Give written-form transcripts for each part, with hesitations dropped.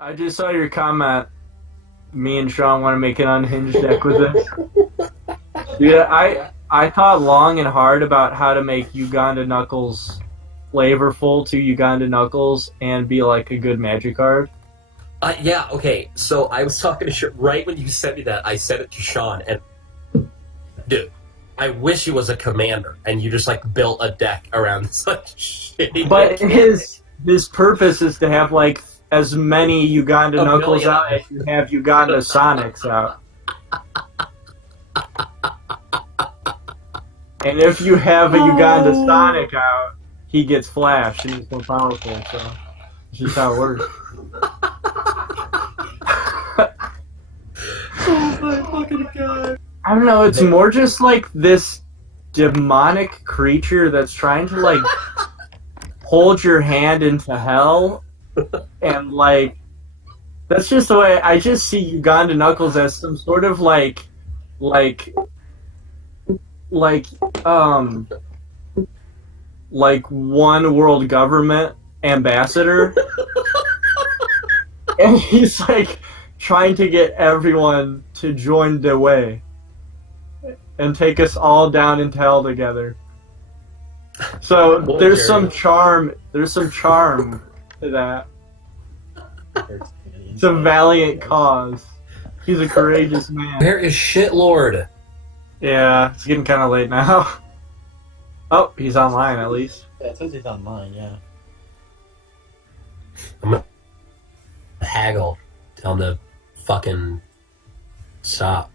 I just saw your comment. Me and Sean want to make an unhinged deck with this. Yeah, I thought long and hard about how to make Uganda Knuckles flavorful to Uganda Knuckles and be like a good magic card. Yeah, okay. So I was talking to Sean right when you sent me that. I sent it to Sean, and dude, I wish he was a commander and you just like built a deck around this like shitty. But his purpose is to have like as many Uganda Knuckles out as you have Uganda Sonics out. And if you have a Uganda Sonic out, he gets flashed and he's more powerful. So it's just how it works. Oh my fucking god! I don't know. It's more just like this demonic creature that's trying to like hold your hand into hell, and like that's just the way I just see Uganda Knuckles as some sort of like one world government ambassador, and he's like trying to get everyone to join the way and take us all down into hell together. So there's some charm. There's some charm to that. It's a valiant cause. He's a courageous man. Where is Shitlord? Yeah, it's getting kind of late now. Oh, he's online at least. Yeah, it says he's online, yeah. I'm gonna haggle. Tell him to fucking stop.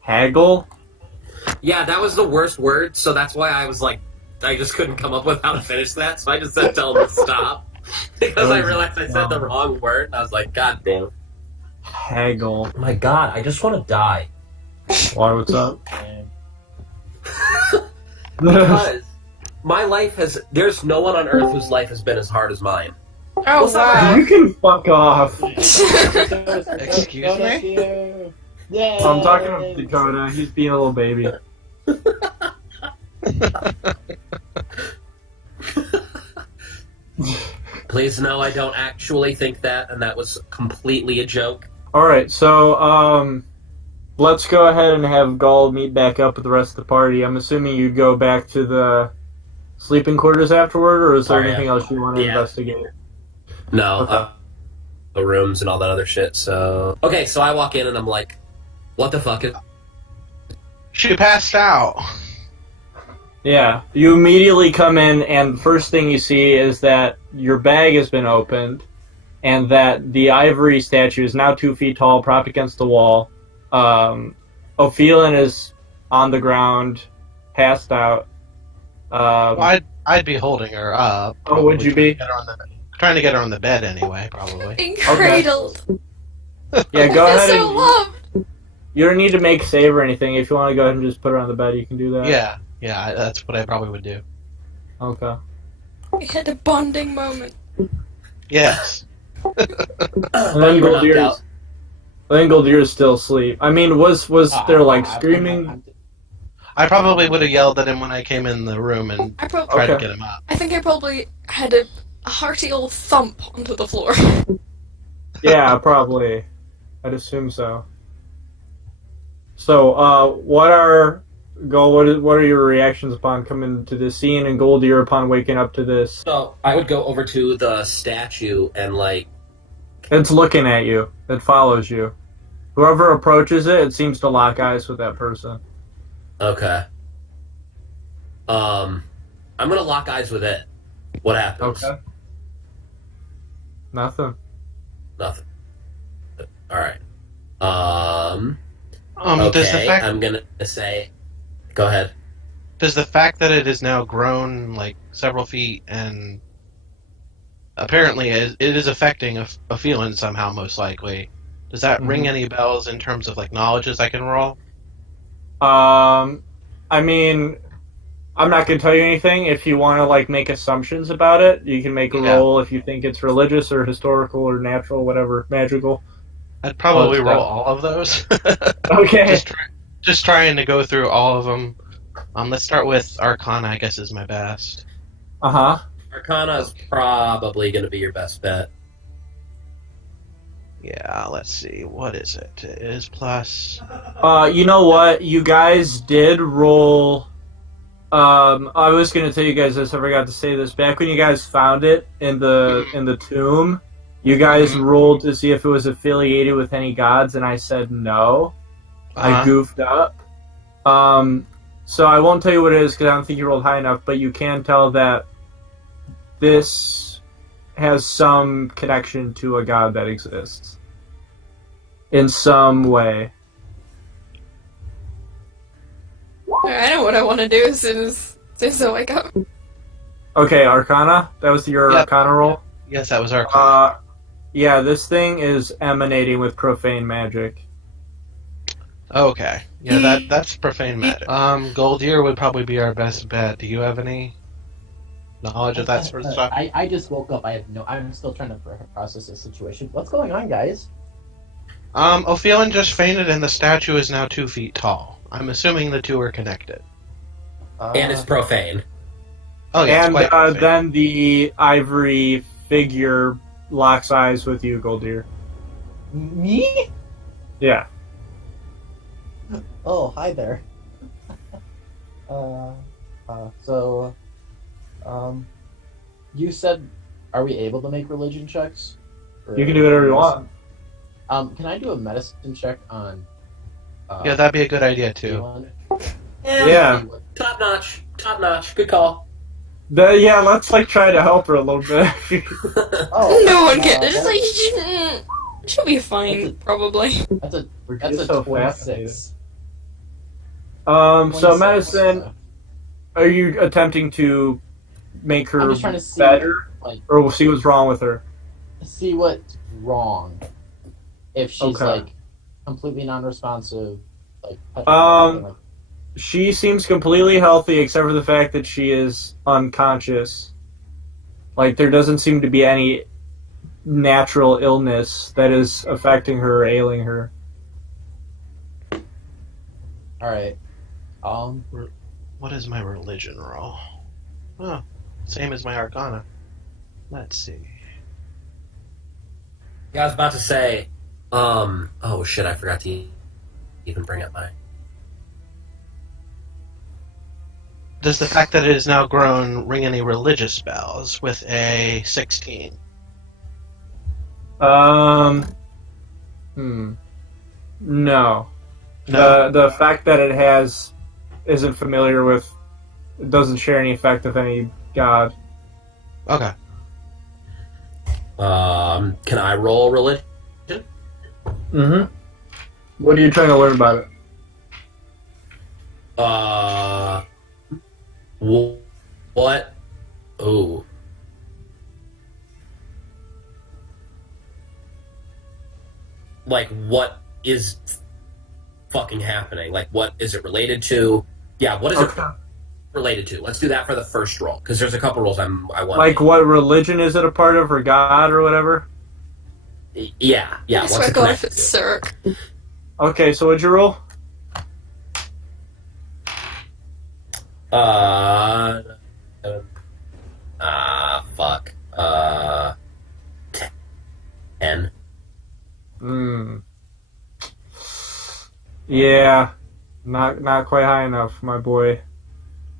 Haggle? Yeah, that was the worst word, so that's why I was like, I just couldn't come up with how to finish that, so I just said tell him to stop. Because I realized I said the wrong word, and I was like, god damn. Haggle. Oh my god, I just want to die. Why, what's up? Because my life has... There's no one on Earth whose life has been as hard as mine. Oh, wow. You can fuck off. Excuse me? I'm talking to Dakota. He's being a little baby. Please know I don't actually think that, and that was completely a joke. Alright, so, let's go ahead and have Gull meet back up with the rest of the party. I'm assuming you go back to the sleeping quarters afterward, or is there anything else you want to investigate? No, Okay. The rooms and all that other shit, so... Okay, so I walk in and I'm like, what the fuck is... She passed out. Yeah, you immediately come in, and the first thing you see is that your bag has been opened, and that the ivory statue is now 2 feet tall, propped against the wall. Ophelin is on the ground, passed out. Well, I'd be holding her up. Oh, would you be? Trying to get her on the bed anyway, probably. Being cradled. Yeah, go ahead So and... loved. You don't need to make save or anything. If you want to go ahead and just put her on the bed, you can do that. Yeah, that's what I probably would do. Okay. We had a bonding moment. Yes. And then Goldier's still asleep. I mean, was there like screaming? I probably would have yelled at him when I came in the room and tried to get him up. I think I probably had a hearty old thump onto the floor. Yeah, probably. I'd assume so. So, what are your reactions upon coming to this scene, and Goldier upon waking up to this? So, I would go over to the statue and, like... It's looking at you. It follows you. Whoever approaches it, it seems to lock eyes with that person. Okay. I'm gonna lock eyes with it. What happens? Okay. Nothing. Nothing. Alright. Does the fact I'm gonna say... Go ahead. Does the fact that it has now grown like several feet and apparently it is affecting a feeling somehow, most likely, does that ring any bells in terms of like knowledges I can roll? I mean, I'm not gonna tell you anything. If you want to like make assumptions about it, you can make a roll if you think it's religious or historical or natural, whatever, magical. I'd probably roll all of those. Okay. Just trying to go through all of them. Let's start with Arcana, I guess is my best. Uh-huh. Arcana is probably going to be your best bet. Yeah, let's see. What is it? It is plus. You know what? You guys did roll. I was gonna tell you guys this. I forgot to say this. Back when you guys found it in the tomb, you guys rolled to see if it was affiliated with any gods, and I said no. I goofed up. So I won't tell you what it is because I don't think you rolled high enough. But you can tell that this has some connection to a god that exists in some way. I know what I want to do as soon as I wake up. Okay, Arcana. That was your Yep. Arcana roll. Yes, that was our. Yeah, this thing is emanating with profane magic. Okay. Yeah, that's profane magic. Goldier would probably be our best bet. Do you have any knowledge of that sort of stuff? I just woke up. I'm still trying to process the situation. What's going on, guys? Ophion just fainted and the statue is now 2 feet tall. I'm assuming the two are connected. And it's profane. Oh, yeah, it's And quite profane. then the ivory figure locks eyes with you, Goldier. Me? Yeah. Oh, hi there. So, you said, are we able to make religion checks? Or- You can do whatever you want. Can I do a medicine check on? Yeah, that'd be a good idea, too. Elon? Yeah. Top notch. Good call. Yeah, let's try to help her a little bit. Oh, No one can. It's just like she'll be fine, probably. That's a just so 26. So 26. medicine. Are you attempting to make her I'm just trying to see, better, like, or we'll see what's wrong with her? see what's wrong. If she's Okay. like completely non-responsive, like She seems completely healthy except for the fact that she is unconscious. Like, there doesn't seem to be any natural illness that is affecting her or ailing her. all right. What is my religion roll? Oh, same as my Arcana. Let's see. Yeah, I was about to say, oh shit, I forgot to even bring up my... Does the fact that it is now grown ring any religious bells with a 16? No. No? The fact that it isn't familiar with, it doesn't share any effect of any god. Okay. Can I roll religion? Mm-hmm. What are you trying to learn about it? What? Ooh. Like, what is fucking happening? Like, what is it related to? Yeah, what is it related to? Let's do that for the first roll, because there's a couple rolls I want. Like, what religion is it a part of, or god, or whatever? Yeah. I swear What's to it God, if connected it's to? Cirque. Okay, so what'd you roll? Fuck. 10. Yeah, not quite high enough, my boy.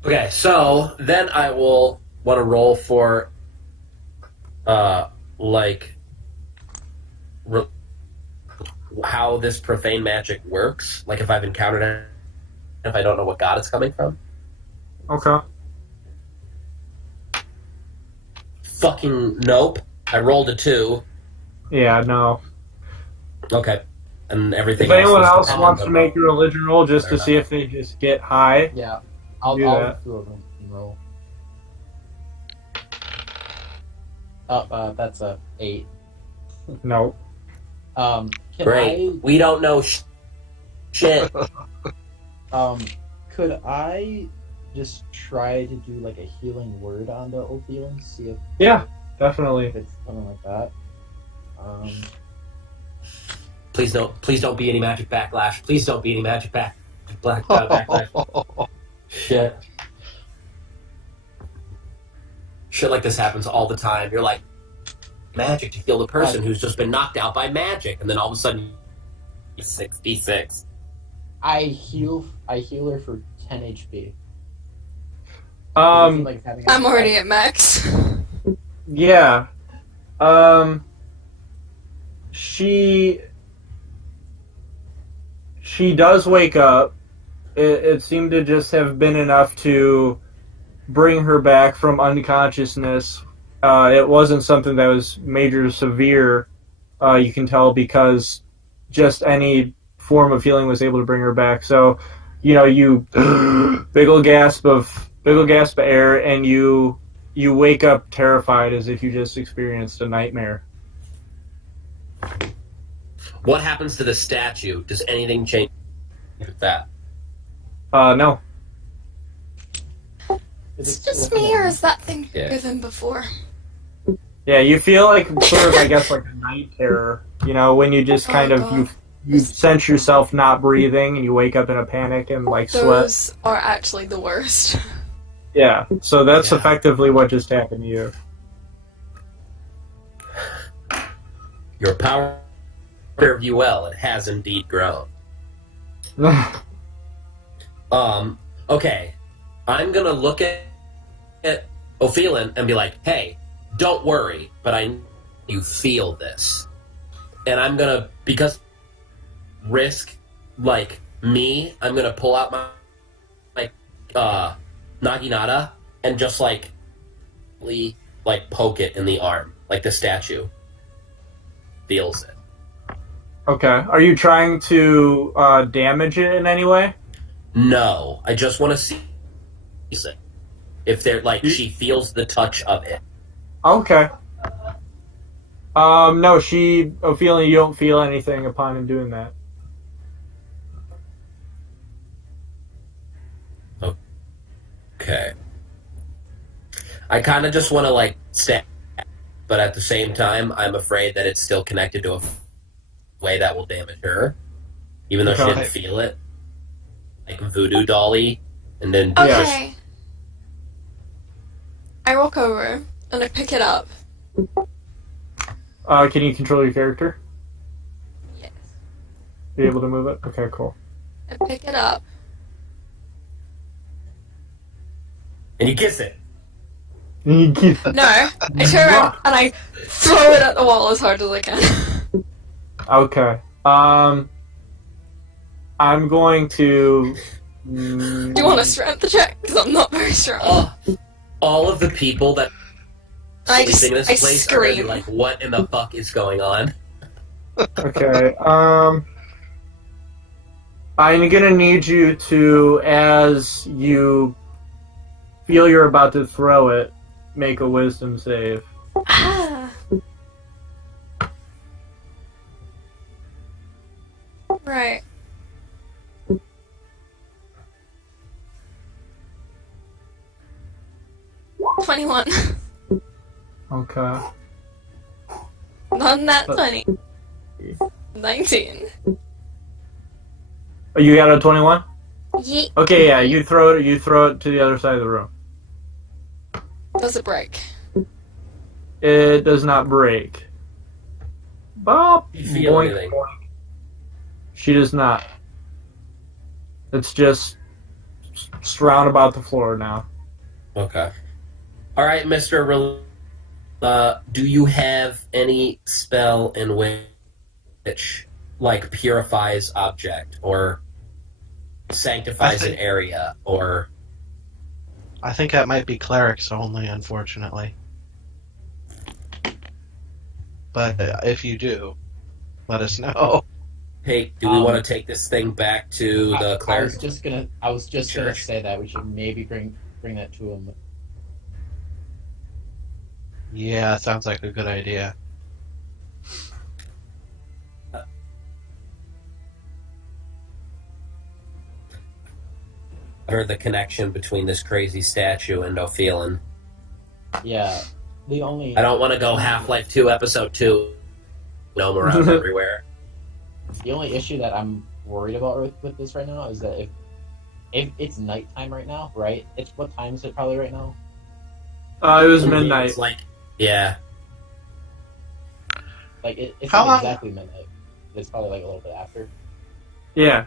Okay, so then I will want to roll for, how this profane magic works. Like, if I've encountered it, if I don't know what god it's coming from. Okay. Fucking nope. I rolled a 2. Yeah, no. Okay. And everything If anyone is else dependent wants to on- make a religion roll just to see if they just get high, Yeah, I'll Do do that. a religion roll. That's a 8. no. Can Great. We don't know shit. could I just try to do like a healing word on the Ophion, see if Yeah, definitely. it's something like that. Please don't be any magic backlash. Please don't be any magic backlash. Shit. Shit like this happens all the time. You're like, magic to heal the person who's just been knocked out by magic, and then all of a sudden, 66. I heal her for 10 HP. Like having a- I'm already at max. Yeah. She does wake up. It seemed to just have been enough to bring her back from unconsciousness. It wasn't something that was major severe, you can tell, because just any form of healing was able to bring her back. So, you big ol' gasp of air, and you wake up terrified as if you just experienced a nightmare. What happens to the statue? Does anything change with that? No. It's just me, or is that thing bigger than before? Yeah, you feel like sort of, I guess, like a night terror. When you just kind of you sense yourself not breathing, and you wake up in a panic and like sweat. Those are actually the worst. Yeah, so that's effectively what just happened to you. Your power served you well. It has indeed grown. Okay. I'm gonna look at Ophelin and be like, hey, don't worry, but you feel this. And I'm gonna, because risk, like, me, I'm gonna pull out my Naginata and just, like poke it in the arm, like the statue feels it. Okay. Are you trying to damage it in any way? No, I just want to see it. If they're she feels the touch of it. Okay. No, Ophelia, you don't feel anything upon him doing that. Okay. I kind of just want to stab, but at the same time, I'm afraid that it's still connected to a way that will damage her, even though she didn't feel it. Like voodoo dolly, and then Okay. I walk over and I pick it up. Can you control your character? Yes. Be able to move it? Okay, cool. I pick it up. and you kiss it. No, I turn around and I throw it at the wall as hard as I can. Okay. I'm going to. Do you want a strength check? Because I'm not very strong. All of the people that I sleeping in this place are gonna be scream. like, what in the fuck is going on? Okay. I'm gonna need you to, as you feel you're about to throw it, make a wisdom save. Ah. Right. $21. Okay. Not that 20. 19. Oh, you got a 21? Yeet. Okay, yeah, you throw it to the other side of the room. Does it break? It does not break. Bop. Do you feel Boink, anything? boink. She does not. It's just round about the floor now. Okay. Alright, Mr. Do you have any spell in which, purifies object, or sanctifies an area, or... I think that might be clerics only, unfortunately. But if you do, let us know. Hey, do we want to take this thing back to the I cleric? was just gonna Sure. say that we should maybe bring that to him. Yeah, sounds like a good idea. Or the connection between this crazy statue and Ophelin. Yeah, the only I don't want to go Half-Life 2 Episode 2. Gnome around everywhere. the only issue that I'm worried about with this right now is that if it's nighttime right now, right? What time is it probably right now? It was midnight. It's yeah. Like it's How not long- exactly midnight. It's probably like a little bit after. Yeah.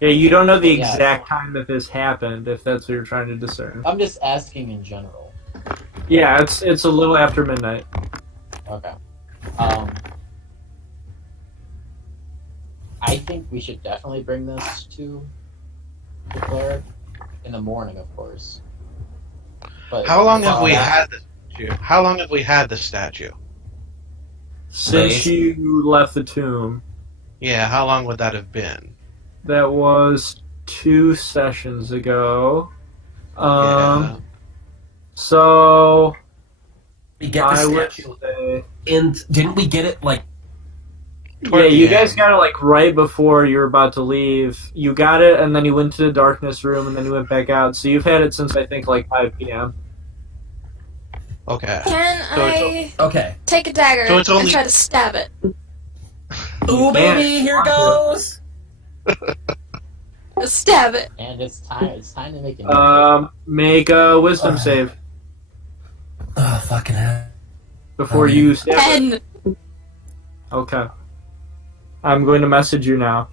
Yeah, you don't know the Yeah. exact time that this happened, if that's what you're trying to discern. I'm just asking in general. Yeah, it's a little after midnight. Okay. I think we should definitely bring this to the cleric in the morning, of course. But How long have we that- had the statue? How long have we had the statue? Since Days. you left the tomb, Yeah, how long would that have been? that was 2 sessions ago. Yeah. So We get the I would statue, say, and didn't we get it like? Toward yeah, the you guys end. got it like right before you were about to leave. You got it, and then you went to the darkness room, and then you went back out. So you've had it since I think like 5 p.m. Okay. Can So it's I Okay. take a dagger So it's only- and try to stab it? Ooh, baby, here goes. Stab it. and it's time. It's time to make it. Make a wisdom save Oh, fucking hell. before you stab it. 10. Okay. I'm going to message you now.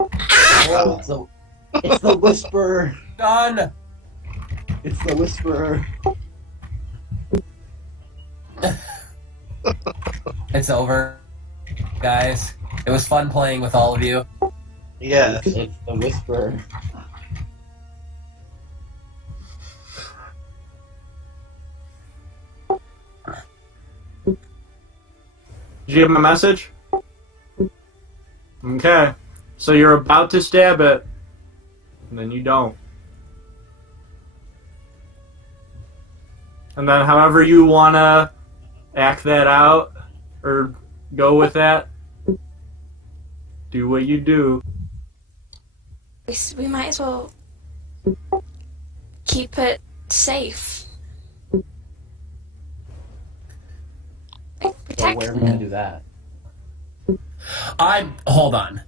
Oh, it's the whisperer. Done. It's the whisperer. It's over, guys. It was fun playing with all of you. Yes. It's the whisperer. Did you get my message? Okay. So you're about to stab it, and then you don't. And then however you want to act that out, or go with that, do what you do. We might as well keep it safe. Like, So protect where are we gonna do that? Hold on.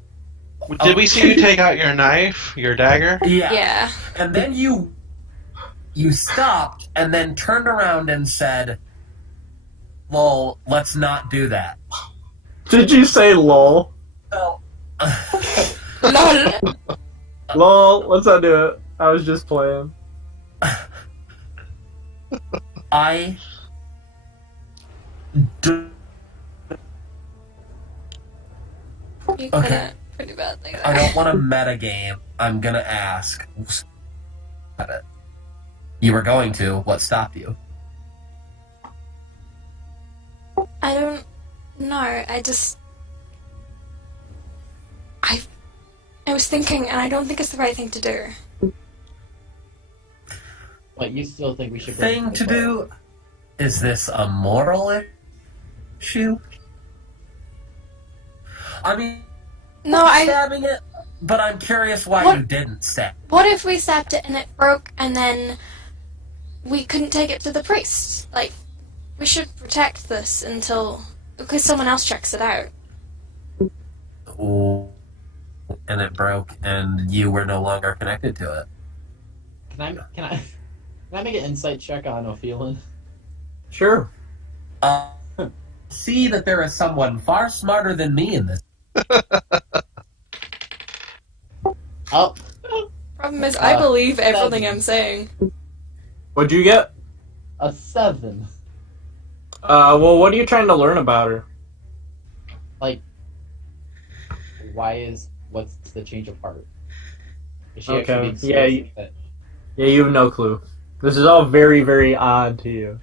Did we see you take out your knife, your dagger? Yeah. And then you stopped and then turned around and said, "Lol, let's not do that." Did you say lol? So, Lol. Lol, let's not do it. I was just playing. I do, You Okay. couldn't. Pretty bad thing I there. don't want to meta game. I'm gonna ask. You were going to. What stopped you? I don't know. I was thinking, and I don't think it's the right thing to do. But you still think we should bring Thing it to the do? Is this a moral issue? I mean, No, stabbing it, but I'm curious why What? you didn't stab. What if we stabbed it and it broke, and then we couldn't take it to the priest? Like, we should protect this until, because someone else checks it out. Ooh, and it broke, and you were no longer connected to it. Can I make an insight check on Ophelin? Sure. See that there is someone far smarter than me in this. Oh, Problem is, I believe everything 7. I'm saying. What'd you get? a 7. Well, what are you trying to learn about her? Like, what's the change of heart? Is she Okay, actually being yeah, serious with it? Yeah, you have no clue. This is all very, very odd to you.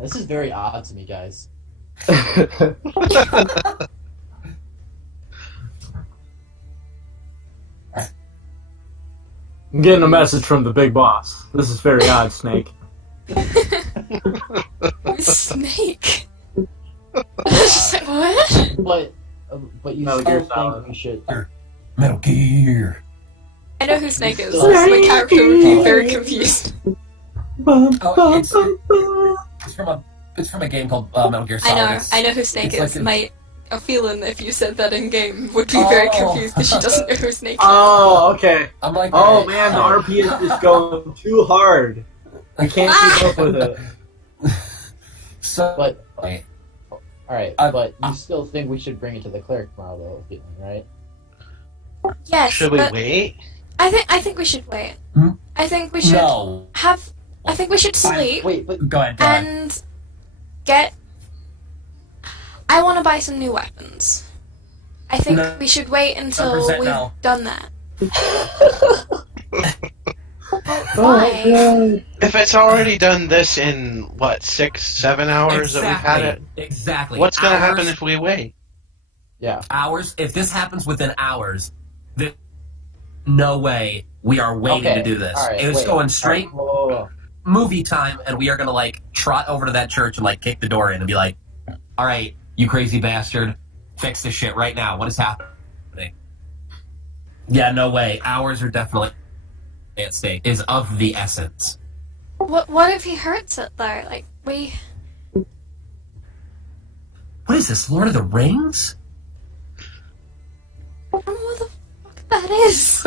This is very odd to me, guys. I'm getting a message from the big boss. This is very odd, Snake. Snake. Just like, what? But you Metal still Gear think Solid. we should? Metal Gear. I know who Snake is. Snake! My character would be very confused. Oh, it's from a game called Metal Gear Solid. I know who Snake it's is. like My feeling, if you said that in game, would be very Oh. confused because she doesn't know who Snake is. Oh, okay. I'm like, Oh man, the RP is just going too hard. I can't keep up with it. So, But wait, all right, I- but you still think we should bring it to the cleric tomorrow, though, right? Yes, Should we but wait? I think we should wait. Hmm? I think we should no. have. I think we should sleep Wait, but Go ahead. Go ahead. and get. I want to buy some new weapons. I think No. we should wait until 100% we've no. done that. Oh, Why? If it's already done this in what 6-7 hours that we've had it, Exactly. what's going to Hours- happen if we wait? yeah, Hours. If this happens within hours, then no way we are waiting okay. to do this. All right, It's wait. going straight All right, whoa, whoa, whoa. movie time, and we are gonna like trot over to that church and like kick the door in and be like, "All right, you crazy bastard, fix this shit right now. What is happening?" Yeah, no way. Hours are definitely at stake. Is of the essence. What if he hurts it though? Like we. What is this? Lord of the Rings? I don't know what the fuck that is.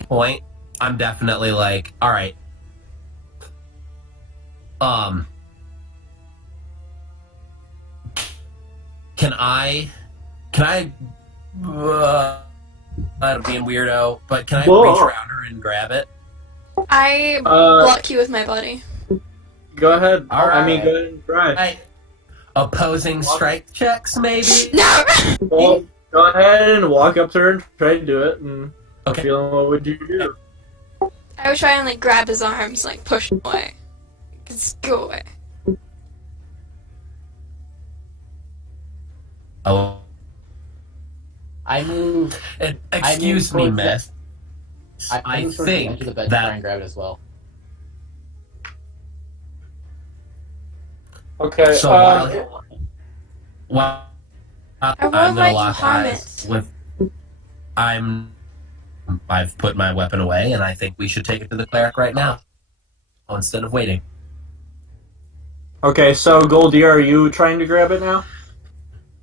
Point. I'm definitely like, all right. Can I I'm being weirdo, but can I Whoa. reach around her and grab it? I Uh, block you with my body. go ahead. All I mean, right. go ahead and try. Right. Opposing strike checks, maybe? No. Well, go ahead and walk up to her and try to do it. And Okay. feeling, what would you do? I would try and like grab his arms, like push him away. Just go away. Oh. I move. Excuse me, towards miss. I move towards the edge of the bed to try and grab it as well. Okay. So while I I'm won't gonna let you lock harm eyes it. with. I've put my weapon away, and I think we should take it to the cleric right now, instead of waiting. Okay, so Goldie, are you trying to grab it now?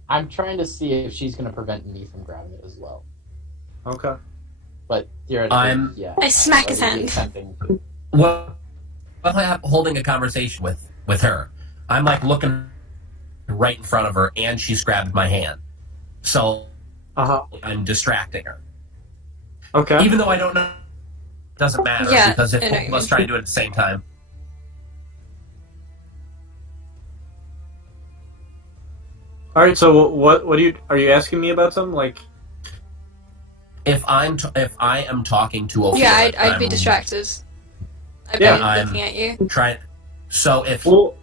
I'm trying to see if she's going to prevent me from grabbing it as well. Okay. But theoretically, I'm- yeah. I smack his I would be hand. attempting to- Well, I'm holding a conversation with her. I'm like looking right in front of her, and she's grabbed my hand, so I'm distracting her. Okay. Even though I don't know, it doesn't matter Yeah, because if I know both what of you us mean. try to do it at the same time, All right. So what do you are you asking me about something like? if I am talking to Ophelia, Yeah, I'd be I'm distracted. I'd Yeah, be I'm- looking at you. Trying. So if Well,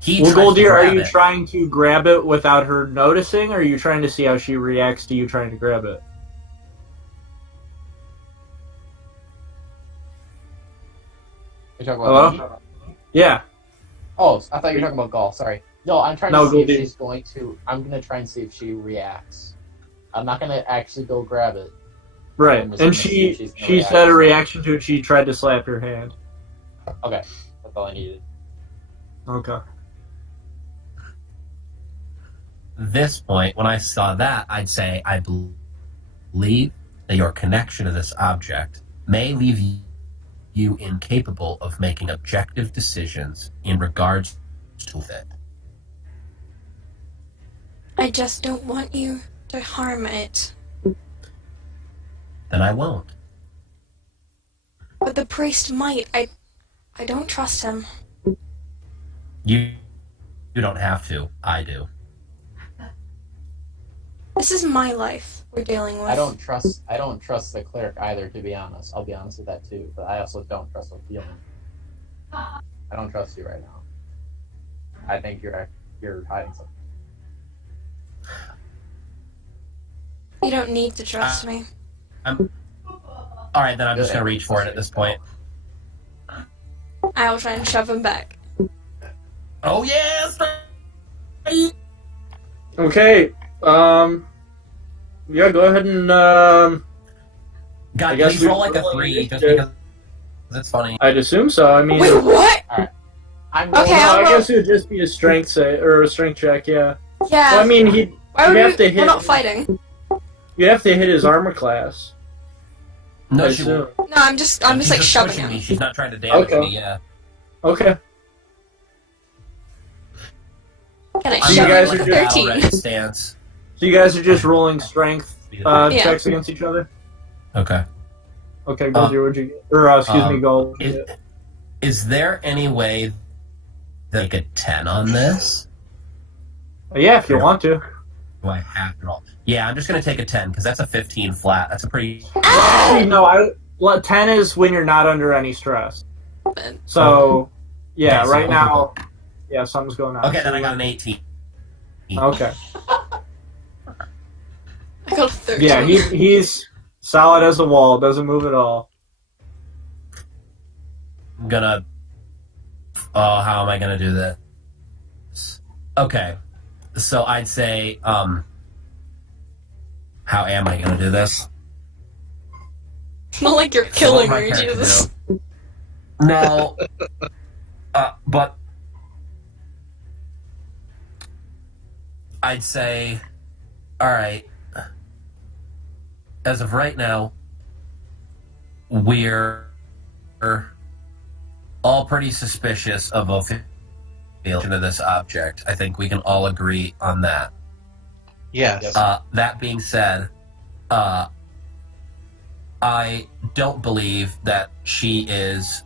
he well, tries to Goldie, are grab you it, trying to grab it without her noticing, or are you trying to see how she reacts to you trying to grab it? You're talking about me? Hello? Yeah. Oh, I thought you were talking about Gaul. Sorry. No, I'm trying No, to see Goldie. if she's going to. I'm going to try and see if she reacts. I'm not going to actually go grab it. Right. I'm just And gonna see if she's gonna she react. said a reaction to it. She tried to slap your hand. Okay, that's all I needed. Okay. this point, when I saw that, I'd say I believe that your connection to this object may leave you incapable of making objective decisions in regards to it. I just don't want you to harm it. Then I won't. But the priest might. I don't trust him. You don't have to. I do. This is my life we're dealing with. I don't trust the cleric either, to be honest. I'll be honest with that too. But I also don't trust Ophelia. I don't trust you right now. I think you're hiding something. You don't need to trust me. All right, then I'm just gonna reach for it at this point. I'll try and shove him back. Oh yes. Okay. Yeah. Go ahead and. I God, guess please we- roll like a 3, just because it's funny. I'd assume so. I mean, Wait, what? I'm Okay, going I'll I roll- guess it would just be a strength or a strength check. Yeah. Yeah. Well, I mean, you'd Why would have to we're hit. not fighting. You'd have to hit his armor class. No, I she assume. won't. No, I'm just She's like just shoving pushing me. him. She's not trying to damage Okay. me. Yeah. Okay. Can I I'm You shove guys him are with a just 13? battle-ready stance. So you guys are just rolling strength Yeah. checks against each other? Okay. Okay, Goldier, what'd you get? Or, excuse me, Gold. Is there any way that I get 10 on this? Yeah, if you want to. Do I have to roll? Yeah, I'm just going to take a 10 because that's a 15 flat. That's a pretty. Actually, no, 10 is when you're not under any stress. So, yeah, Okay, so right now, yeah, something's going on. Okay, then I got an 18. Okay. I got a 13. Yeah, he's solid as a wall, doesn't move at all. I'm gonna. Oh, how am I gonna do this? Okay, so I'd say, how am I gonna do this? It's not like you're So killing what my me, character Jesus. do? No, but I'd say, all right. As of right now, we're all pretty suspicious of Ophelia of this object. I think we can all agree on that. Yes. That being said, I don't believe that she is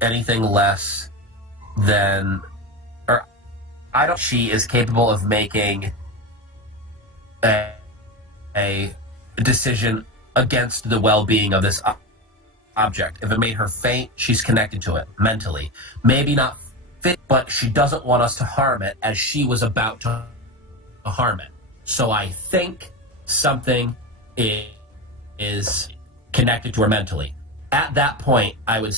anything less than, or I don't. She is capable of making a decision against the well-being of this object. If it made her faint, she's connected to it mentally. Maybe not fit, but she doesn't want us to harm it as she was about to harm it. So I think something is connected to her mentally. At that point, I would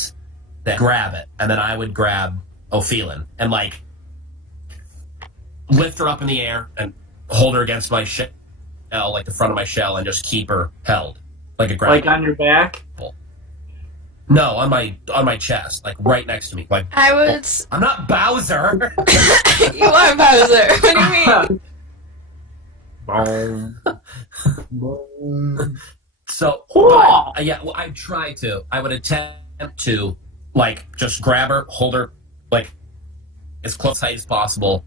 grab it, and then I would grab Ophelin and like lift her up in the air and hold her against my shell, like the front of my shell, and just keep her held like a grab. Like on your back? No, on my chest, like right next to me. Like I would. I'm not Bowser. You are Bowser. What do you mean? Boom. Boom. So yeah, well, I'd try to. I would attempt to like just grab her, hold her like as close as possible,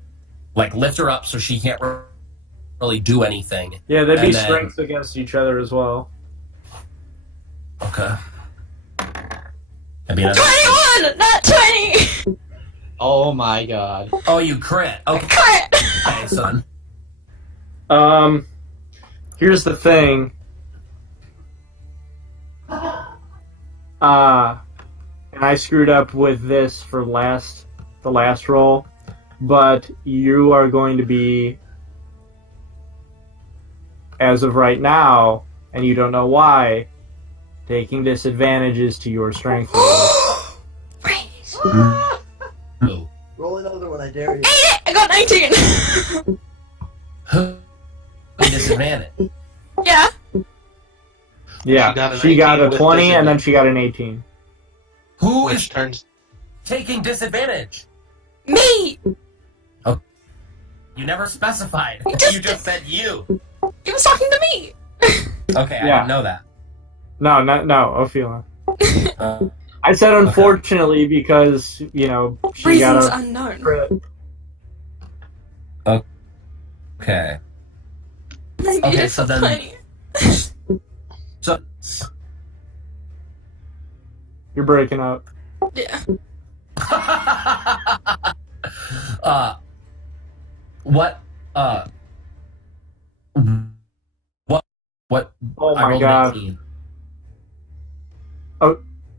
like lift her up so she can't really do anything. Yeah, they'd be And then- strengths against each other as well. Okay. I mean, 21! Not 20! Oh my god. oh, you crit. Okay, Crit! son. Here's the thing. And I screwed up with this for the last roll, but you are going to be, as of right now, and you don't know why, taking disadvantages to your strength rolls. Right. Who? Roll another one, I dare you. I got 19! Who? Disadvantage. Yeah. Yeah, She she got got a a 19 20 with and then she got an 18. Who Which is turns. taking disadvantage? Me! You never specified. Just- You just said you. He was talking to me! Okay, I Yeah. didn't know that. No, Ophelia. Uh, I said unfortunately because, you know, she Reasons got a unknown. crit. okay. Maybe Okay, it's so then- 20. So, You're breaking up. Yeah. what? What? Oh I my rolled god. 19.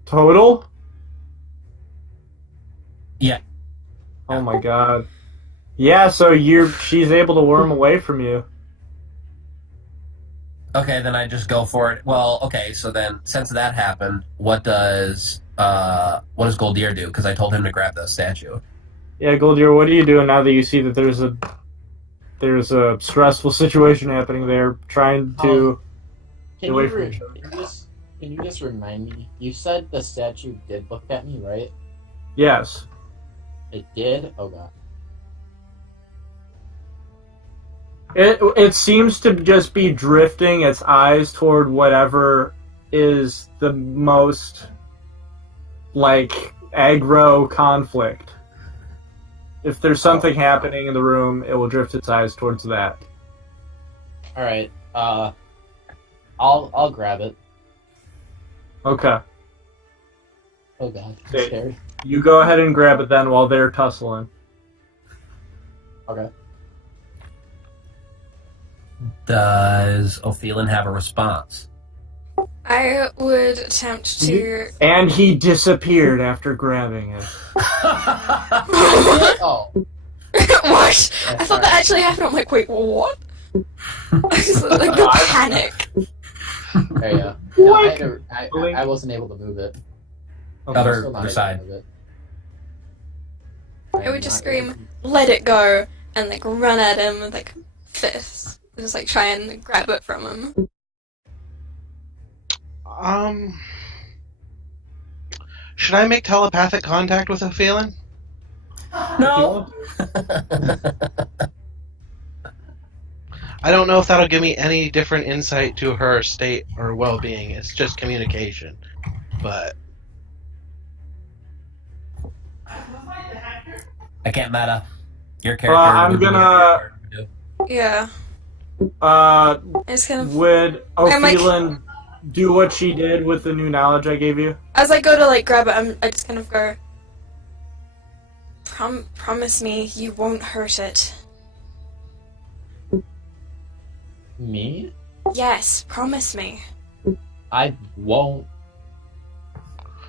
Total? Yeah. Oh my god. Yeah, so she's able to worm away from you. Okay, then I just go for it. Well, okay, so then since that happened, what does Goldier do? Because I told him to grab the statue. Yeah, Goldier, what are you doing now that you see that there's a stressful situation happening there, trying to Can away you, from each other? can you just remind me? You said the statue did look at me, right? Yes. It did? Oh god. It seems to just be drifting its eyes toward whatever is the most, like, aggro conflict. If there's something happening in the room, it will drift its eyes towards that. All right. I'll grab it. Okay. Oh god, I'm Okay. scared. You go ahead and grab it then while they're tussling. Okay. Does Ophelin have a response? I would attempt to. And he disappeared after grabbing it. Oh. What? I thought that actually happened. I'm like, wait, what? I just like a panic. There you go. No, I wasn't able to move it. I'm Other still not able to side. move it. I would just scream, "Let it go!" and like run at him with like fists, and just like try and grab it from him. Should I make telepathic contact with Ophelin? No. I don't know if that'll give me any different insight to her state or well-being. It's just communication. But I can't meta. Your character. I'm would do gonna- whatever your character would do. Yeah, it's kind of. Would I'm like- Ophelin do what she did with the new knowledge I gave you? As I go to like grab it, I just kind of go. Promise me you won't hurt it. Me? Yes, promise me. I won't.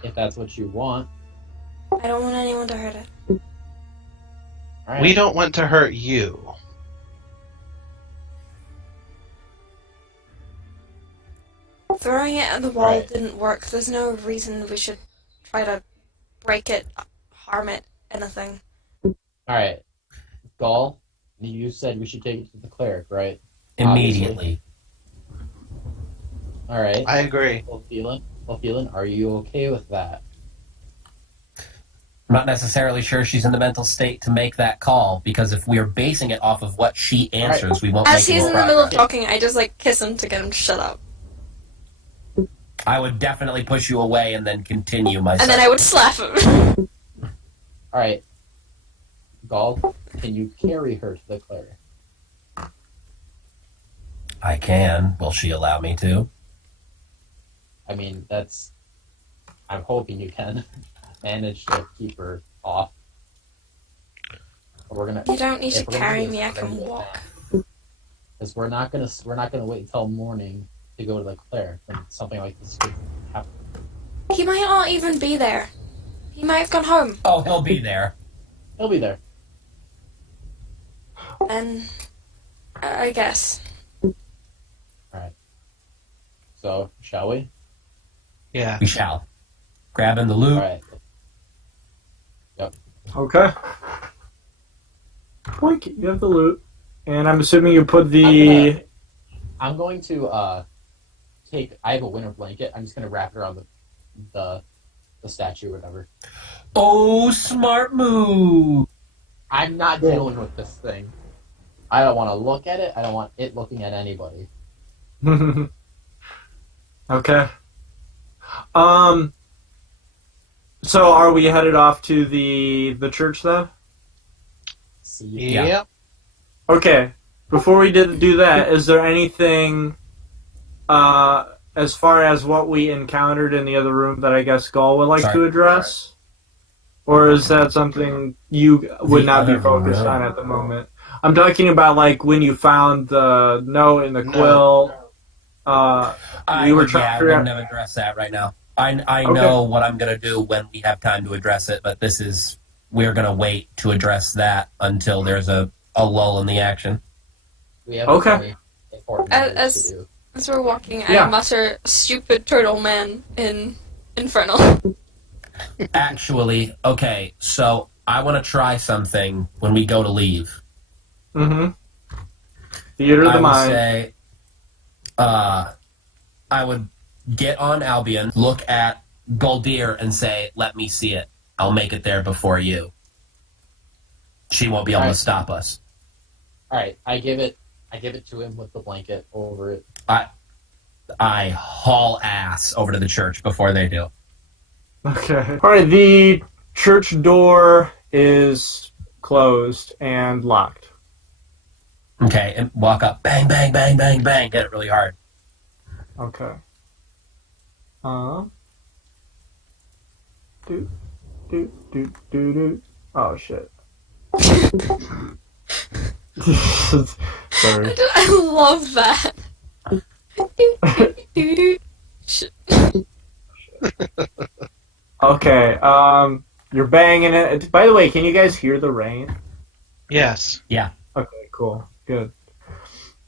If that's what you want. I don't want anyone to hurt it. All right. we don't want to hurt you. Throwing it at the wall Right. didn't work. There's no reason we should try to break it, harm it, anything. All right. Gall, you said we should take it to the cleric, right? Immediately. All right. I agree. Ophelin, are you okay with that? I'm not necessarily sure she's in the mental state to make that call, because if we're basing it off of what she answers, we won't As make he's any in the middle of progress. talking, I just like kiss him to get him to shut up. I would definitely push you away and then continue myself. And then I would slap him. All right. Gall, can you carry her to the cleric? I can. Will she allow me to? I mean, that's. I'm hoping you can manage to keep her off. But we're gonna. You don't need to if we're gonna carry do me, I this, we're can gonna do it walk. now. Because we're not gonna wait until morning to go to the cleric when something like this could happen. He might not even be there. He might have gone home. Oh, he'll be there. He'll be there. And I guess. So, shall we? Yeah. We shall. Grabbing the loot. All right. Okay. Boink, you have the loot. And I'm assuming you put the... I'm going to take. I have a winter blanket. I'm just gonna wrap it around the statue, or whatever. Oh, smart move. I'm not dealing with this thing. I don't want to look at it. I don't want it looking at anybody. Okay. So are we headed off to the church then? See. Yeah. Yep. Okay. Before we do that, is there anything as far as what we encountered in the other room that I guess Gall would like to address? Or is that something you would not be other focused room. on at the moment? I'm talking about like when you found the note in the quill. We were trying to figure I out- wouldn't have addressed that right now. I Okay. know what I'm going to do when we have time to address it, but we're going to wait to address that until there's a lull in the action. We have Okay. plenty important matters As- to do. As we're walking, Yeah. I mutter, "Stupid turtle man" in Infernal. Actually, okay, so I want to try something when we go to leave. Mm-hmm. Theater of I the would mind. say, I would get on Albion, look at Goldir, and say, "Let me see it. I'll make it there before you." She won't be able to Alright. stop us. All right. I give it to him with the blanket over it. I haul ass over to the church before they do. Okay. All right. The church door is closed and locked. Okay, and walk up, bang, bang, bang, bang, bang, get it really hard. Okay. Do, do, do, do, do. Oh, shit. Sorry. I love that. Okay, you're banging it. By the way, can you guys hear the rain? Yes. Yeah. Okay, cool. Good.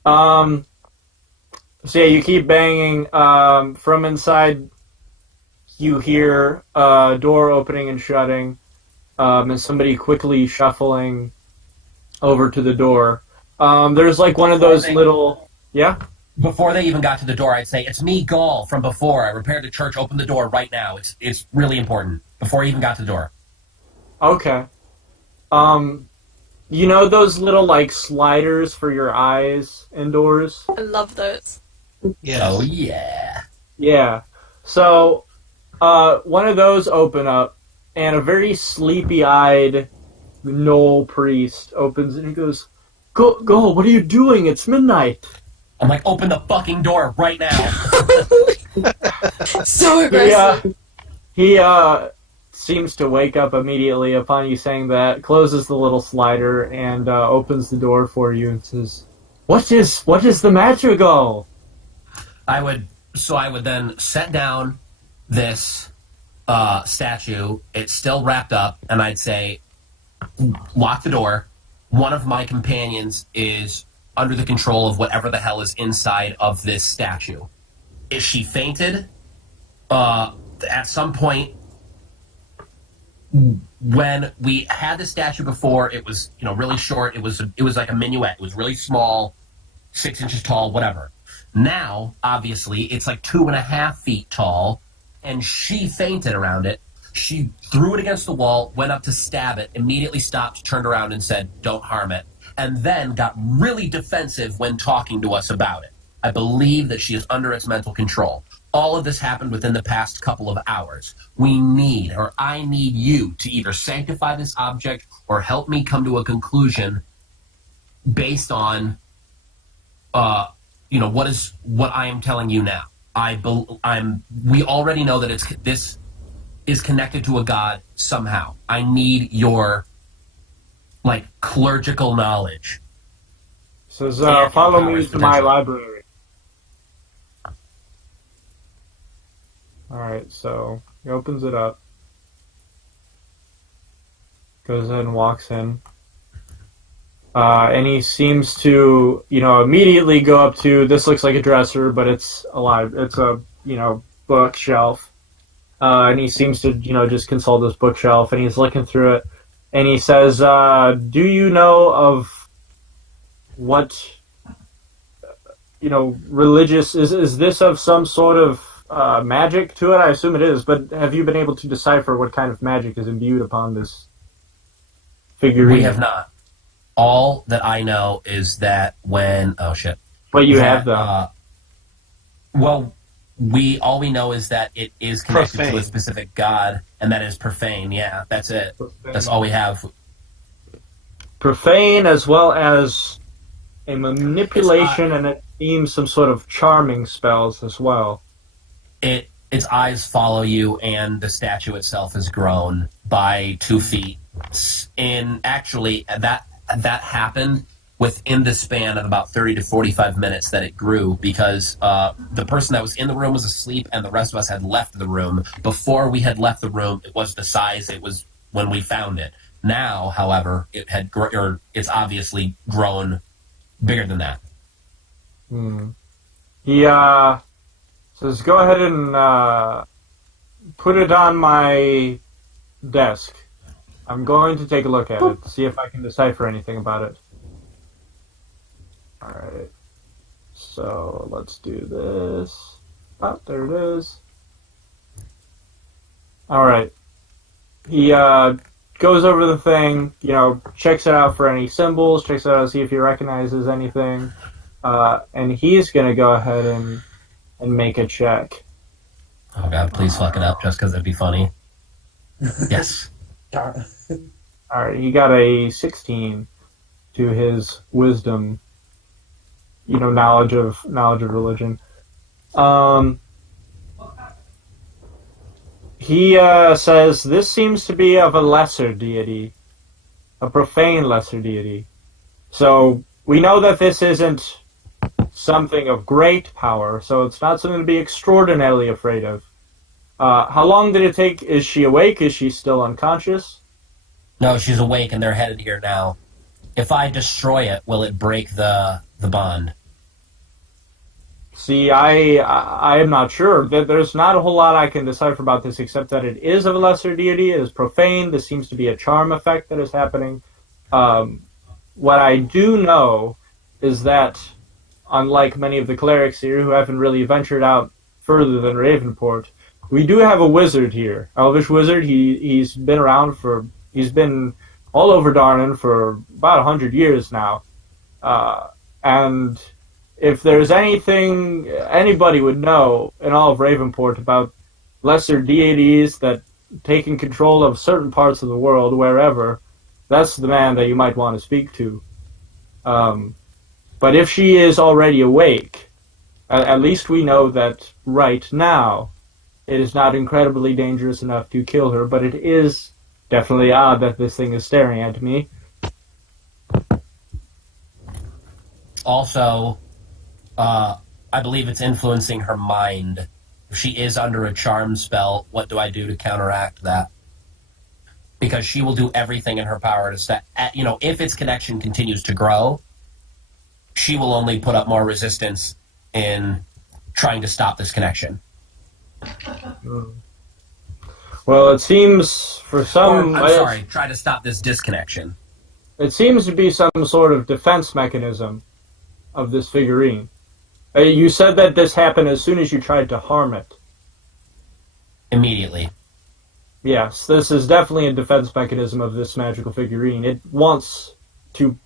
So yeah, you keep banging. From inside, you hear a door opening and shutting, and somebody quickly shuffling over to the door. There's like one of those little... Yeah? Before they even got to the door, I'd say, it's me, Gaul, from before. I repaired the church, open the door right now. It's really important. Before he even got to the door. Okay. You know those little, like, sliders for your eyes indoors? I love those. Yes. Oh, yeah. Yeah. So, one of those open up, and a very sleepy-eyed Knoll priest opens it and he goes, Go, what are you doing? It's midnight. I'm like, open the fucking door right now. So aggressive. He seems to wake up immediately upon you saying that, closes the little slider, and opens the door for you and says, What is the madrigal? I would then set down this statue. It's still wrapped up, and I'd say, lock the door. One of my companions is under the control of whatever the hell is inside of this statue. If she fainted, at some point when we had the statue before, it was really short. It was like a minuet. It was really small, 6 inches tall, whatever. Now, obviously, it's like 2.5 feet tall, and she fainted around it. She threw it against the wall, went up to stab it, immediately stopped, turned around and said, don't harm it, and then got really defensive when talking to us about it. I believe that she is under its mental control. All of this happened within the past couple of hours. I need you to either sanctify this object or help me come to a conclusion based on, what I am telling you now. We already know that this is connected to a god somehow. I need your, clerical knowledge. Says, follow me to my library. Alright, so he opens it up. Goes in, walks in. And he seems to, immediately go up to, this looks like a dresser, but it's it's a, bookshelf. And he seems to, just consult this bookshelf, and he's looking through it, and he says, do you know of what, religious, is this of some sort of magic to it? I assume it is, but have you been able to decipher what kind of magic is imbued upon this figurine? We have not. All that I know is that when... Oh, shit. But you have, though. All we know is that it is connected to a specific god, and that is profane. Yeah, that's it. Profane. That's all we have. Profane, as well as a manipulation, and it seems some sort of charming spells as well. Its eyes follow you, and the statue itself has grown by 2 feet. And actually, that happened within the span of about 30 to 45 minutes that it grew, because the person that was in the room was asleep and the rest of us had left the room. Before we had left the room, it was the size it was when we found it. Now, however, it's obviously grown bigger than that. He says, go ahead and put it on my desk. I'm going to take a look at it, see if I can decipher anything about it. Alright. So, let's do this. Oh, there it is. Alright. He goes over the thing, checks it out for any symbols, checks it out to see if he recognizes anything. And he's going to go ahead and and make a check. Oh god, please fuck it up just because it'd be funny. Yes. Darn. Alright, he got a 16 to his wisdom, knowledge of religion. He says, this seems to be of a lesser deity, a profane lesser deity. So we know that this isn't something of great power, so it's not something to be extraordinarily afraid of. How long did it take? Is she awake? Is she still unconscious? No, she's awake and they're headed here now. If I destroy it, will it break the bond? See, I am not sure. There's not a whole lot I can decipher about this except that it is of a lesser deity. It is profane. This seems to be a charm effect that is happening. What I do know is that, unlike many of the clerics here who haven't really ventured out further than Ravenport, we do have a wizard here. Elvish wizard. He's been around he's been all over Darnen for about 100 years now. And if there's anything anybody would know in all of Ravenport about lesser deities that taking control of certain parts of the world, wherever, that's the man that you might want to speak to. But if she is already awake, at least we know that right now it is not incredibly dangerous enough to kill her, but it is definitely odd that this thing is staring at me. Also, I believe it's influencing her mind. If she is under a charm spell, what do I do to counteract that? Because she will do everything in her power to set. If its connection continues to grow, she will only put up more resistance in trying to stop this connection. Well, it seems for some... try to stop this disconnection. It seems to be some sort of defense mechanism of this figurine. You said that this happened as soon as you tried to harm it. Immediately. Yes, this is definitely a defense mechanism of this magical figurine. It wants to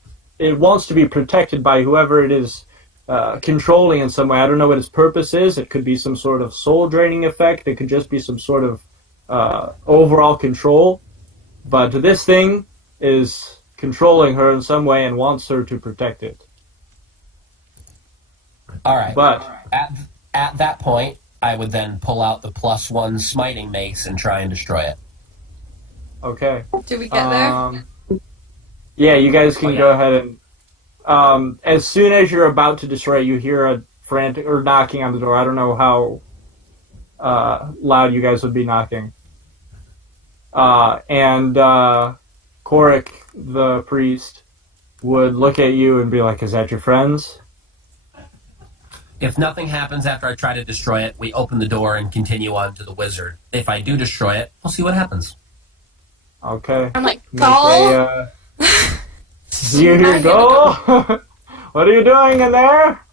be protected by whoever it is controlling in some way. I don't know what its purpose is. It could be some sort of soul-draining effect. It could just be some sort of overall control. But this thing is controlling her in some way and wants her to protect it. All right. But at that point, I would then pull out the +1 smiting mace and try and destroy it. okay. Do we get there? Yeah, you guys can yeah. go ahead and as soon as you're about to destroy it, you hear a frantic or knocking on the door. I don't know how loud you guys would be knocking. And Korik, the priest, would look at you and be like, "Is that your friends?" If nothing happens after I try to destroy it, we open the door and continue on to the wizard. If I do destroy it, we'll see what happens. Okay. I'm like, Make Gaul? do you hear Gaul? What are you doing in there?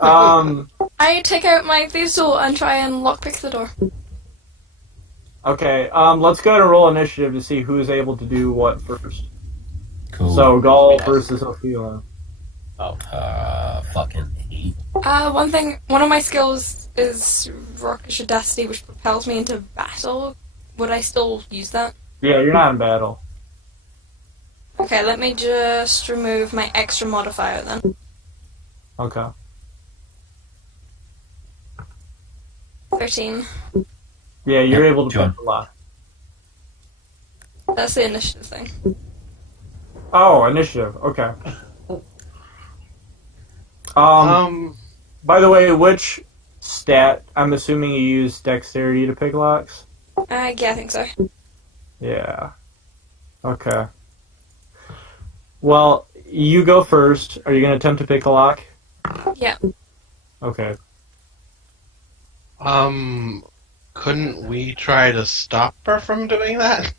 I take out my thieves' tool and try and lockpick the door. Okay, let's go ahead and roll initiative to see who is able to do what first. Cool. So, Gaul versus Ophelia. Fucking hate. One of my skills is Rockish Audacity, which propels me into battle. Would I still use that? Yeah, you're not in battle. Okay, let me just remove my extra modifier then. Okay. 13. Yeah, you're able to John. pick the lock. That's the initiative thing. Oh, initiative. Okay. By the way, which stat? I'm assuming you use dexterity to pick locks? Yeah, I think so. Yeah. Okay. Well, you go first. Are you going to attempt to pick a lock? Yeah. Okay. Couldn't we try to stop her from doing that?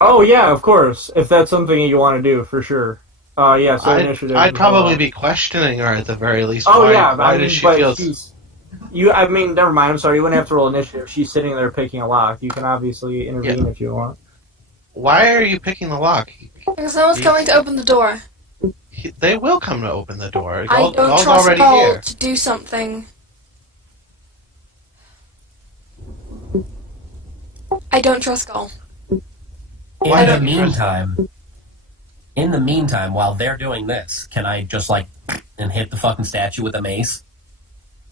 Oh, yeah, of course. If that's something you want to do, for sure. Yeah, so initiative. I'd probably be questioning her at the very least. Oh, why, yeah. Why does she feel... never mind. I'm sorry. You wouldn't have to roll initiative. She's sitting there picking a lock. You can obviously intervene if you want. Why are you picking the lock? Because someone's coming to open the door. They will come to open the door. I don't Gaul's trust already Gaul here. to do something. I don't trust Gull. Why In don't you trust the meantime, while they're doing this, can I just like and hit the fucking statue with a mace?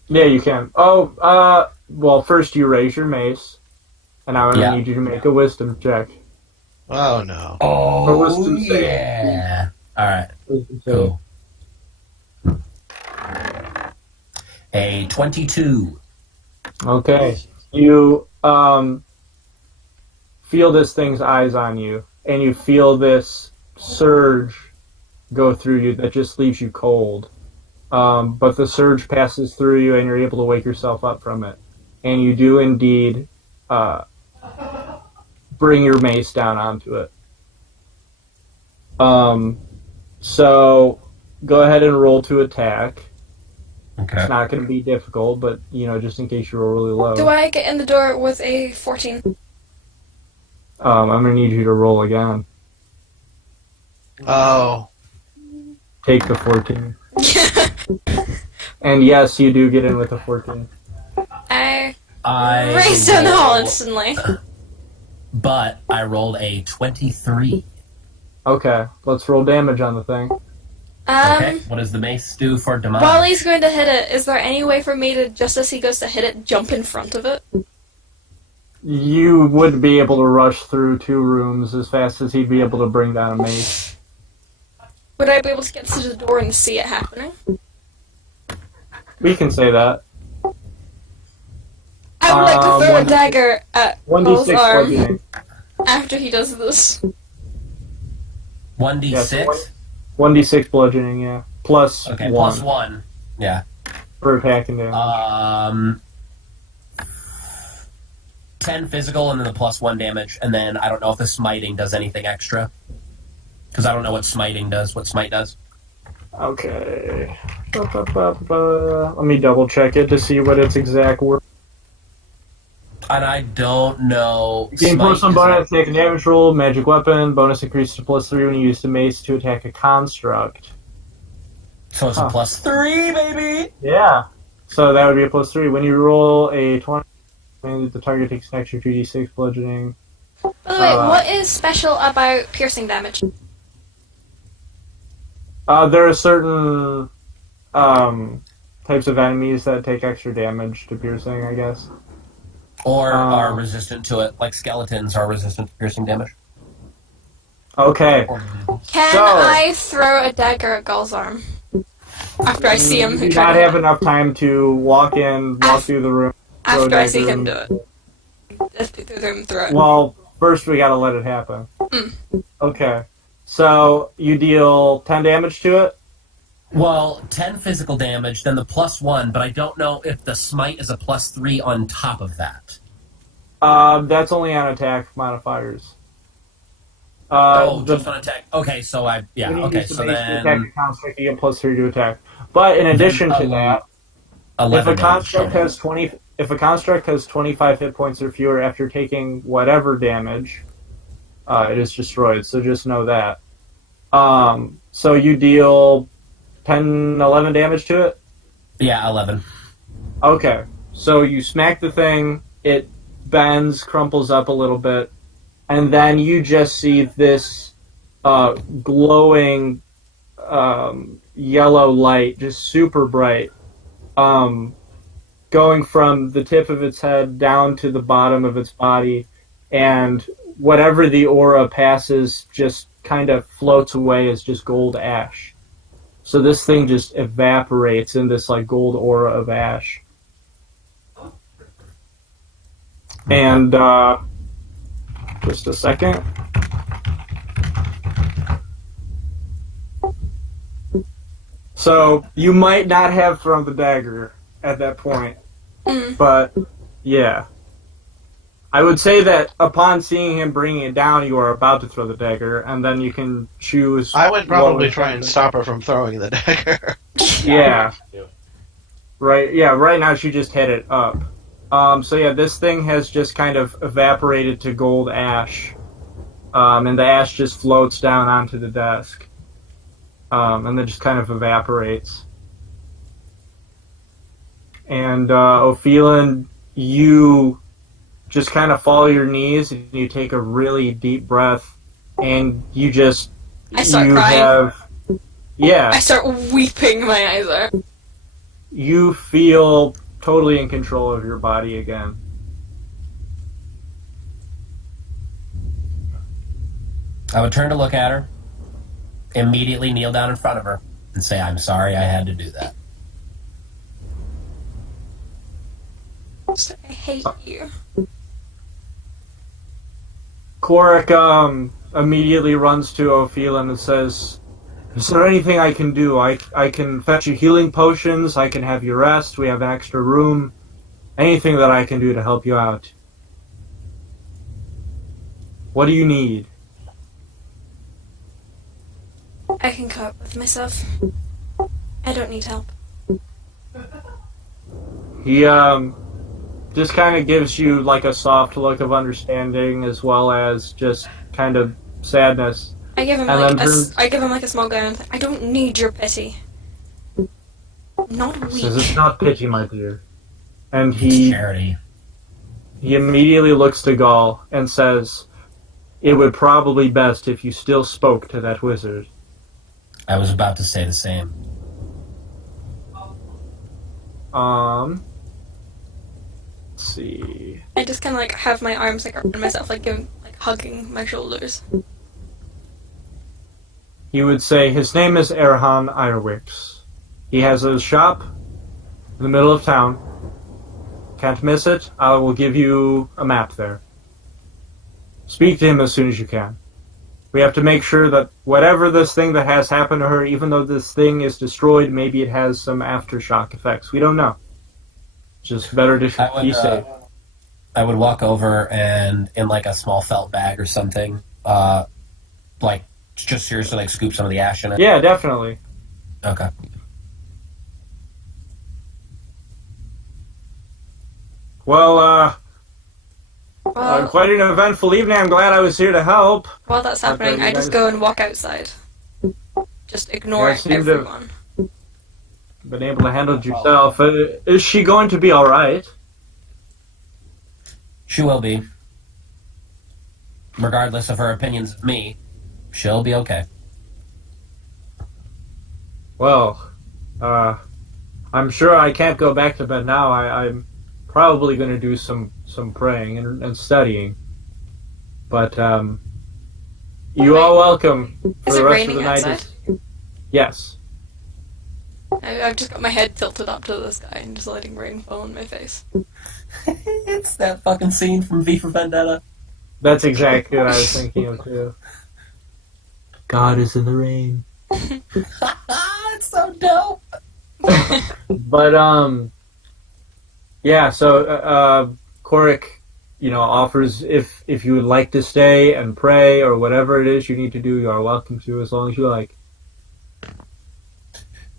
Yeah, you can. Oh, well, first you raise your mace, and I'm gonna need you to make a wisdom check. Oh no. Or Oh wisdom save. yeah! All right, Wisdom save. cool. A 22. Okay. You feel this thing's eyes on you, and you feel this surge go through you that just leaves you cold. But the surge passes through you, and you're able to wake yourself up from it. And you do indeed bring your mace down onto it. So go ahead and roll to attack. Okay. It's not going to be difficult, but just in case you roll really low. Do I get in the door with a 14? I'm going to need you to roll again. Oh. Take the 14. And yes, you do get in with a 14. I I raised down the hall rolled- instantly. But I rolled a 23. Okay, let's roll damage on the thing. Okay, what does the mace do for damage? While he's going to hit it, is there any way for me to, just as he goes to hit it, jump in front of it? You would be able to rush through 2 rooms as fast as he'd be able to bring down a mace. Would I be able to get to the door and see it happening? We can say that. I would like to throw a 1d6 dagger at Paul's 1d6 arm bludgeoning. after he does this. 1d6? 1d6 bludgeoning, yeah. Plus Okay, 1 plus 1. Yeah. for attacking damage. 10 physical and then the plus 1 damage, and then I don't know if the smiting does anything extra. Because I don't know what smiting does, what smite does. Okay. Let me double check it to see what its exact word. And I don't know. Gain plus smite 1 bonus is attack and damage roll, magic weapon, bonus increases to plus 3 when you use the mace to attack a construct. so it's a plus 3, baby! Yeah. So that would be a plus 3. When you roll a 20, the target takes an extra 2d6 bludgeoning. By the way, what is special about piercing damage? There are certain types of enemies that take extra damage to piercing, I guess. Or are resistant to it, like skeletons are resistant to piercing damage. Okay. Can So- I throw a dagger at Gull's arm? After I see him You do try not to- have enough time to walk through the room. throw After I dagger see him and- do it. Just through them throw it. Well, first we gotta let it happen. Mm. Okay. So, you deal 10 damage to it? Well, 10 physical damage, then the plus 1, but I don't know if the smite is a plus 3 on top of that. That's only on attack modifiers. Just on attack. Okay, so when you okay, use the so mace to attack then a construct, you get plus 3 to attack. But in addition to that, 11 if a construct has 25 hit points or fewer after taking whatever damage, it is destroyed. So just know that. So you deal 10, 11 damage to it? Yeah, 11. Okay. So you smack the thing, it bends, crumples up a little bit, and then you just see this glowing yellow light, just super bright, going from the tip of its head down to the bottom of its body, and whatever the aura passes just kind of floats away as just gold ash. So this thing just evaporates in this like gold aura of ash. And just a second. So you might not have thrown the dagger at that point, but yeah. I would say that upon seeing him bringing it down, you are about to throw the dagger, and then you can choose. I would probably what try and stop her from throwing the dagger. Yeah. Right. Yeah. Right now, she just hit it up. So yeah, this thing has just kind of evaporated to gold ash, and the ash just floats down onto the desk, and then just kind of evaporates. And Ophelan, you just kind of follow your knees and you take a really deep breath, and you just I start you crying. I start weeping my eyes out. You feel totally in control of your body again. I would turn to look at her, immediately kneel down in front of her, and say, I'm sorry I had to do that. I hate you. Korik immediately runs to Ophelin and says, is there anything I can do? I can fetch you healing potions, I can have you rest, we have extra room. Anything that I can do to help you out. What do you need? I can cope with myself. I don't need help. He just kind of gives you like a soft look of understanding as well as just kind of sadness. I give him And like then I give him like a small glare. I don't need your pity. Not weak. Says it's not pity, my dear. And It's he charity. immediately looks to Gaul and says, it would probably best if you still spoke to that wizard. I was about to say the same. Let's see. I just kind of like have my arms like around myself, like hugging my shoulders. He would say his name is Erhan Irewix. He has a shop in the middle of town. Can't miss it. I will give you a map there. Speak to him as soon as you can. We have to make sure that whatever this thing that has happened to her, even though this thing is destroyed, maybe it has some aftershock effects. We don't know. Just better to be safe. I would walk over and in like a small felt bag or something, like just seriously like scoop some of the ash in it. Yeah, definitely. Okay. Well, Well, quite an eventful evening. I'm glad I was here to help. while that's happening, I just go and walk outside. Just ignore Yeah, I seem to- everyone. Been able to handle it yourself. Is she going to be alright? She will be. Regardless of her opinions of me, she'll be okay. Well, I'm sure I can't go back to bed now. I'm probably going to do some praying and studying. But you are welcome for Is the it rest raining of the night. outside? Yes. I've just got my head tilted up to the sky and just letting rain fall on my face. It's that fucking scene from V for Vendetta. That's exactly what I was thinking of too. God is in the rain. It's so dope. But yeah. So Korik, offers if you would like to stay and pray or whatever it is you need to do, you are welcome to as long as you like.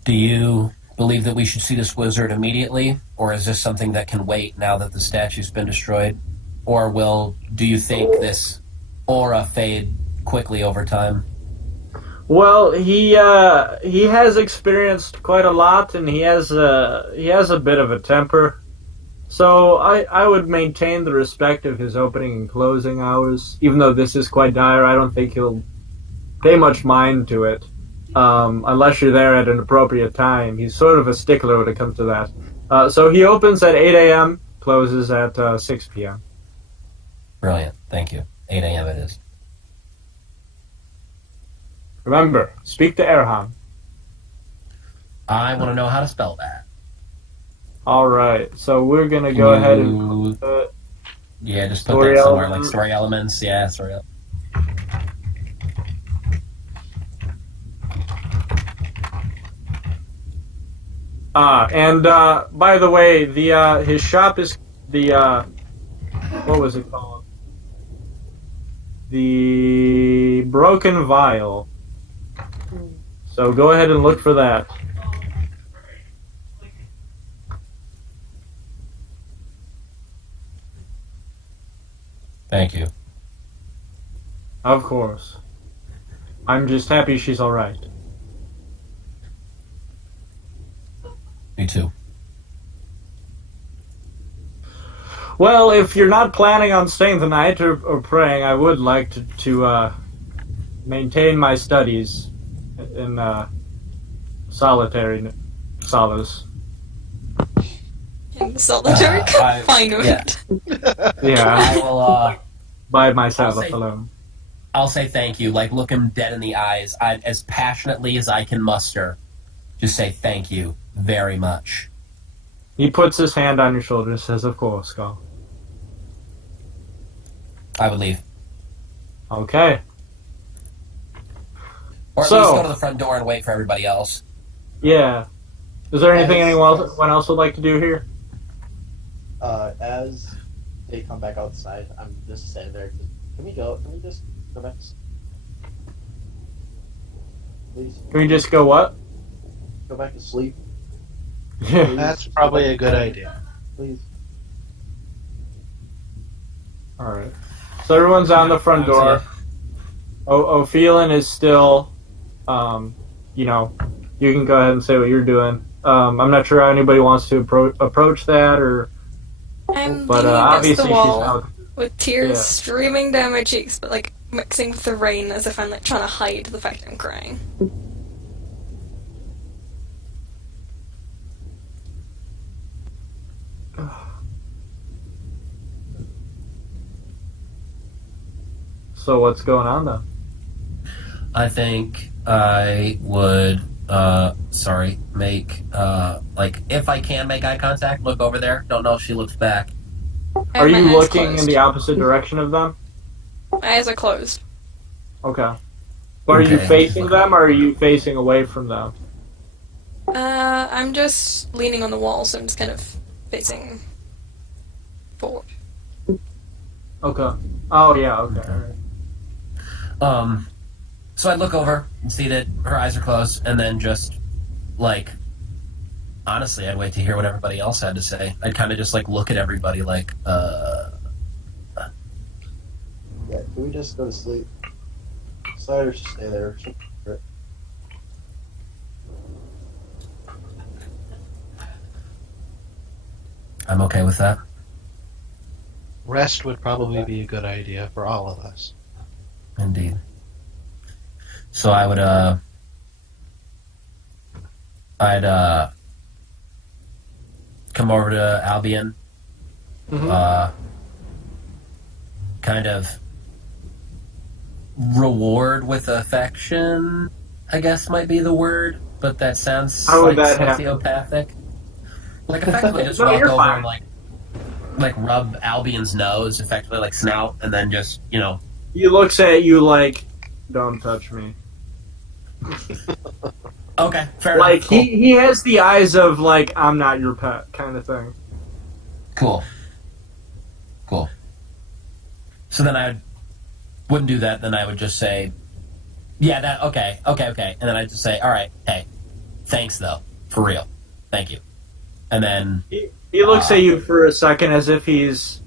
Do you believe that we should see this wizard immediately, or is this something that can wait now that the statue's been destroyed? Or do you think this aura fade quickly over time? Well, he has experienced quite a lot, and he has a bit of a temper. So I would maintain the respect of his opening and closing hours, even though this is quite dire. I don't think he'll pay much mind to it, unless you're there at an appropriate time. He's sort of a stickler when it comes to that. So he opens at 8 a.m., closes at 6 p.m. Brilliant. Thank you. 8 a.m. it is. Remember, speak to Erhan. I want to know how to spell that. All right, so we're gonna go ahead and Yeah, just put Story that somewhere, element. like story elements. Yeah, story elements. And by the way, the his shop is the what was it called? The Broken Vial. So go ahead and look for that. Thank you. Of course. I'm just happy she's all right. Me too. Well, if you're not planning on staying the night or praying, I would like to maintain my studies in solitary solace. In solitary confinement. Yeah, I will. by myself I'll say- alone. I'll say thank you. Like, look him dead in the eyes, as passionately as I can muster. Just say thank you very much. He puts his hand on your shoulder and says, "Of course, Skull." I would leave, Okay. or at So- least go to the front door and wait for everybody else. Yeah. Is there anything As- anyone else would like to do here? As they come back outside, I'm just sitting there. Can we go? Can we just go back? Please Can we just go what? go back to sleep. Yeah. That's probably a good idea. Please. All right. So everyone's on the front door. Ophelin is still, you know, you can go ahead and say what you're doing. I'm not sure how anybody wants to approach that, or I'm but leaning against obviously the she's wall out. with tears Yeah. streaming down my cheeks, but like mixing with the rain as if I'm like trying to hide the fact that I'm crying. So what's going on then? I think I would, make, like, if I can make eye contact, look over there. Don't know if she looks back. I Are have my you eyes looking in closed. the opposite direction of them? My eyes are closed. Okay. But are you Okay. facing them, or are you facing away from them? I'm just leaning on the wall, so I'm just kind of facing forward. Okay. Oh yeah. Okay. Okay. All right. So I look over and see that her eyes are closed, and then just, like, honestly, I'd wait to hear what everybody else had to say. I'd kind of just, like, look at everybody like, Yeah. Can we just go to sleep? Sliders just stay there. I'm okay with that. Rest would probably be a good idea for all of us. Indeed. So I would, I'd come over to Albion, Mhm. kind of reward with affection, I guess might be the word, but that sounds How would like that happen? sociopathic. Like, effectively just No, walk you're over fine. and, like rub Albion's nose, effectively, like snout, and then just, you know, He looks at you like, "Don't touch me." okay, fair Like enough. Cool. he has the eyes of like, "I'm not your pet" kind of thing. Cool. So then I wouldn't do that. Then I would just say, yeah, that, okay. And then I'd just say, all right, hey, thanks, though. For real. Thank you. And then, He looks at you for a second as if he's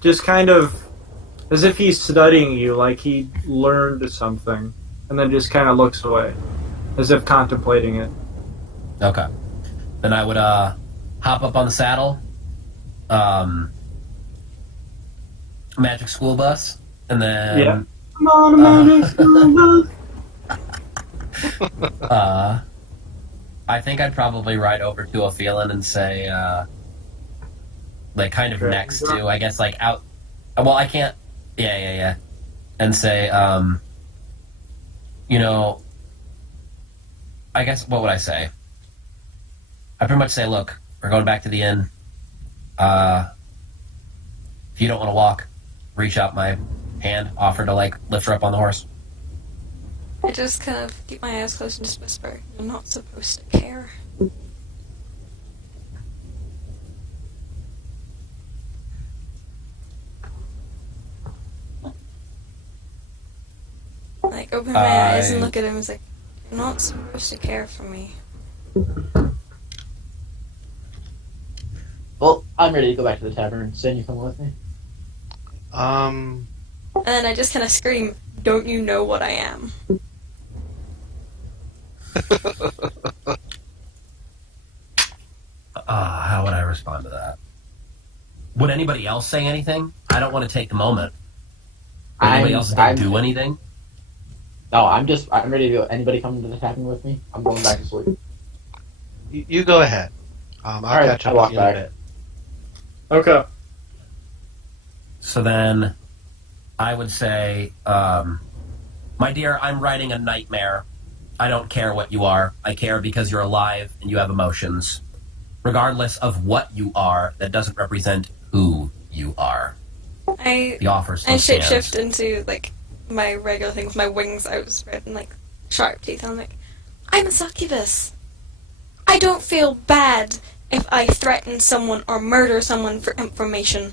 just kind of, as if he's studying you, like he learned something, and then just kind of looks away, as if contemplating it. okay. Then I would hop up on the saddle, magic school bus, and then Yeah. Come on, magic school bus. I think I'd probably ride over to Ophelin and say, like, kind of Okay. next to, I guess, like, out. Well, I can't. Yeah. And say, you know, I guess, what would I say? I pretty much say, look, we're going back to the inn. If you don't want to walk, reach out my hand, offer to, like, lift her up on the horse. I just kind of keep my eyes closed and just whisper, "You're not supposed to care." Like, open my eyes and look at him. It's like, "You're not supposed to care for me." Well, I'm ready to go back to the tavern. Sin, you coming with me? Um, And then I just kind of scream, "Don't you know what I am?" How would I respond to that? Would anybody else say anything? I don't want to take the moment. Would anybody else do anything? No, I'm ready to go. Anybody coming to the tavern with me? I'm going back to sleep. You go ahead. I'll Alright, catch I up walk with you in a back. bit. Okay. So then, I would say, my dear, I'm writing a nightmare. I don't care what you are. I care because you're alive and you have emotions. Regardless of what you are, that doesn't represent who you are. The offer still I stands. shapeshift into like my regular thing with my wings outspread and like sharp teeth. I'm like, I'm a succubus. I don't feel bad if I threaten someone or murder someone for information.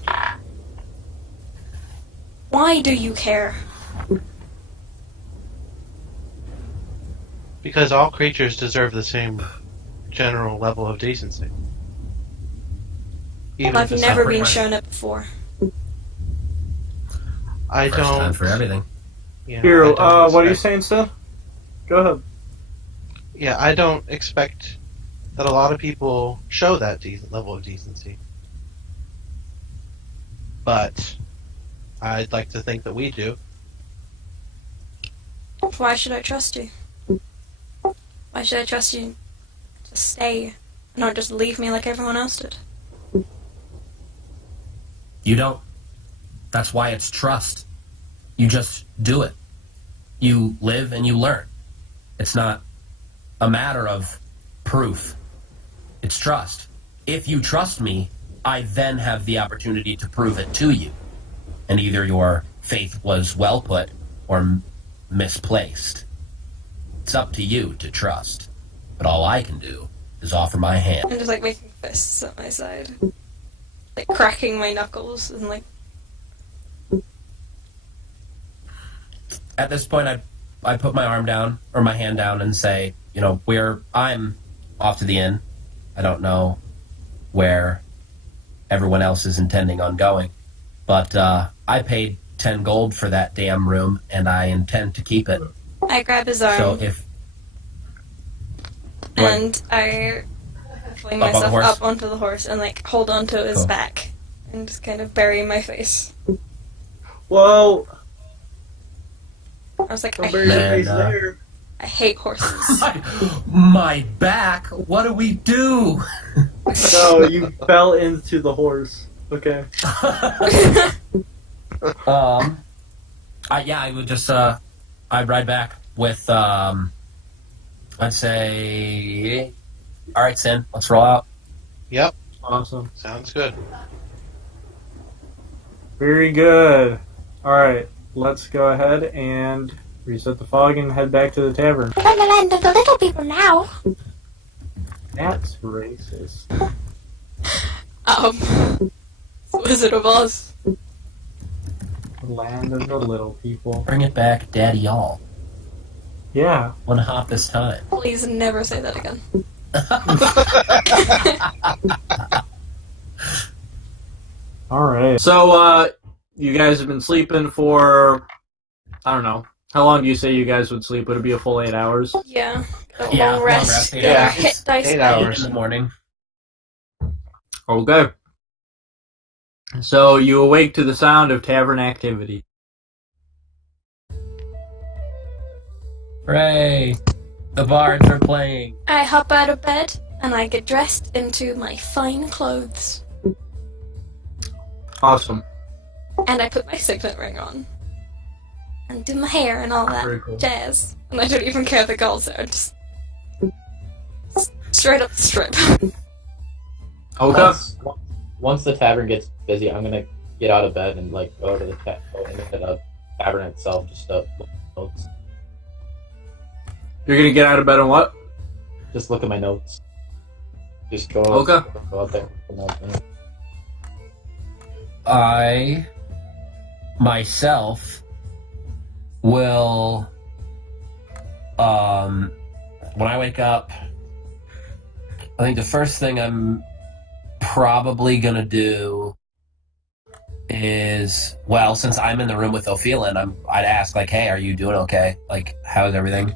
Why do you care? Because all creatures deserve the same general level of decency. Even I've if it's never not been right. shown it before. I First time don't. for everything. Yeah, Here, I don't what are you expect- saying, Seth? Go ahead. Yeah, I don't expect that a lot of people show that level of decency. But I'd like to think that we do. Why should I trust you? Why should I trust you to stay and not just leave me like everyone else did? You don't. That's why it's trust. You just do it. You live and you learn. It's not a matter of proof. It's trust. If you trust me, I then have the opportunity to prove it to you. And either your faith was well put or misplaced. It's up to you to trust. But all I can do is offer my hand. I'm just like making fists at my side. Like cracking my knuckles and like, At this point, I put my arm down, or my hand down, and say, I'm off to the inn. I don't know where everyone else is intending on going. But I paid 10 gold for that damn room, and I intend to keep it. I grab his arm So if... and I fling Up on the myself horse? up onto the horse and like hold onto his Cool. back and just kind of bury my face. Well, I was like, don't bury your Man, face there. I hate horses. my back? What do we do? No, you fell into the horse. Okay. I would just, I'd ride back with, I'd say, all right, Sin, let's roll out. Yep, Awesome. sounds good. Very good. Alright, let's go ahead and reset the fog and head back to the tavern. We're in the land of the little people now. That's racist. Wizard of Oz. Land of the little people. Bring it back, Daddy Y'all. Yeah. One hop this time. Please never say that again. Alright. So, you guys have been sleeping for, I don't know. How long do you say you guys would sleep? Would it be a full 8 hours? Yeah. A Yeah, long long rest. rest, Get yeah. our hit dice 8 back. hours. In the morning. Okay. So, you awake to the sound of tavern activity. Hooray! The bards are playing. I hop out of bed and I get dressed into my fine clothes. Awesome. And I put my signet ring on. And do my hair and all that Very cool. jazz. And I don't even care the girls there. Just straight up strip. Okay. Once the tavern gets busy, I'm gonna get out of bed and like go to the tavern itself just to look at my notes. You're gonna get out of bed and what? Just look at my notes. Just go. Okay. Go out there. Look at my notes. I myself will when I wake up, I think the first thing I'm probably gonna do is, well, since I'm in the room with Ophelia, I'd ask like, hey, are you doing okay? Like, how's everything?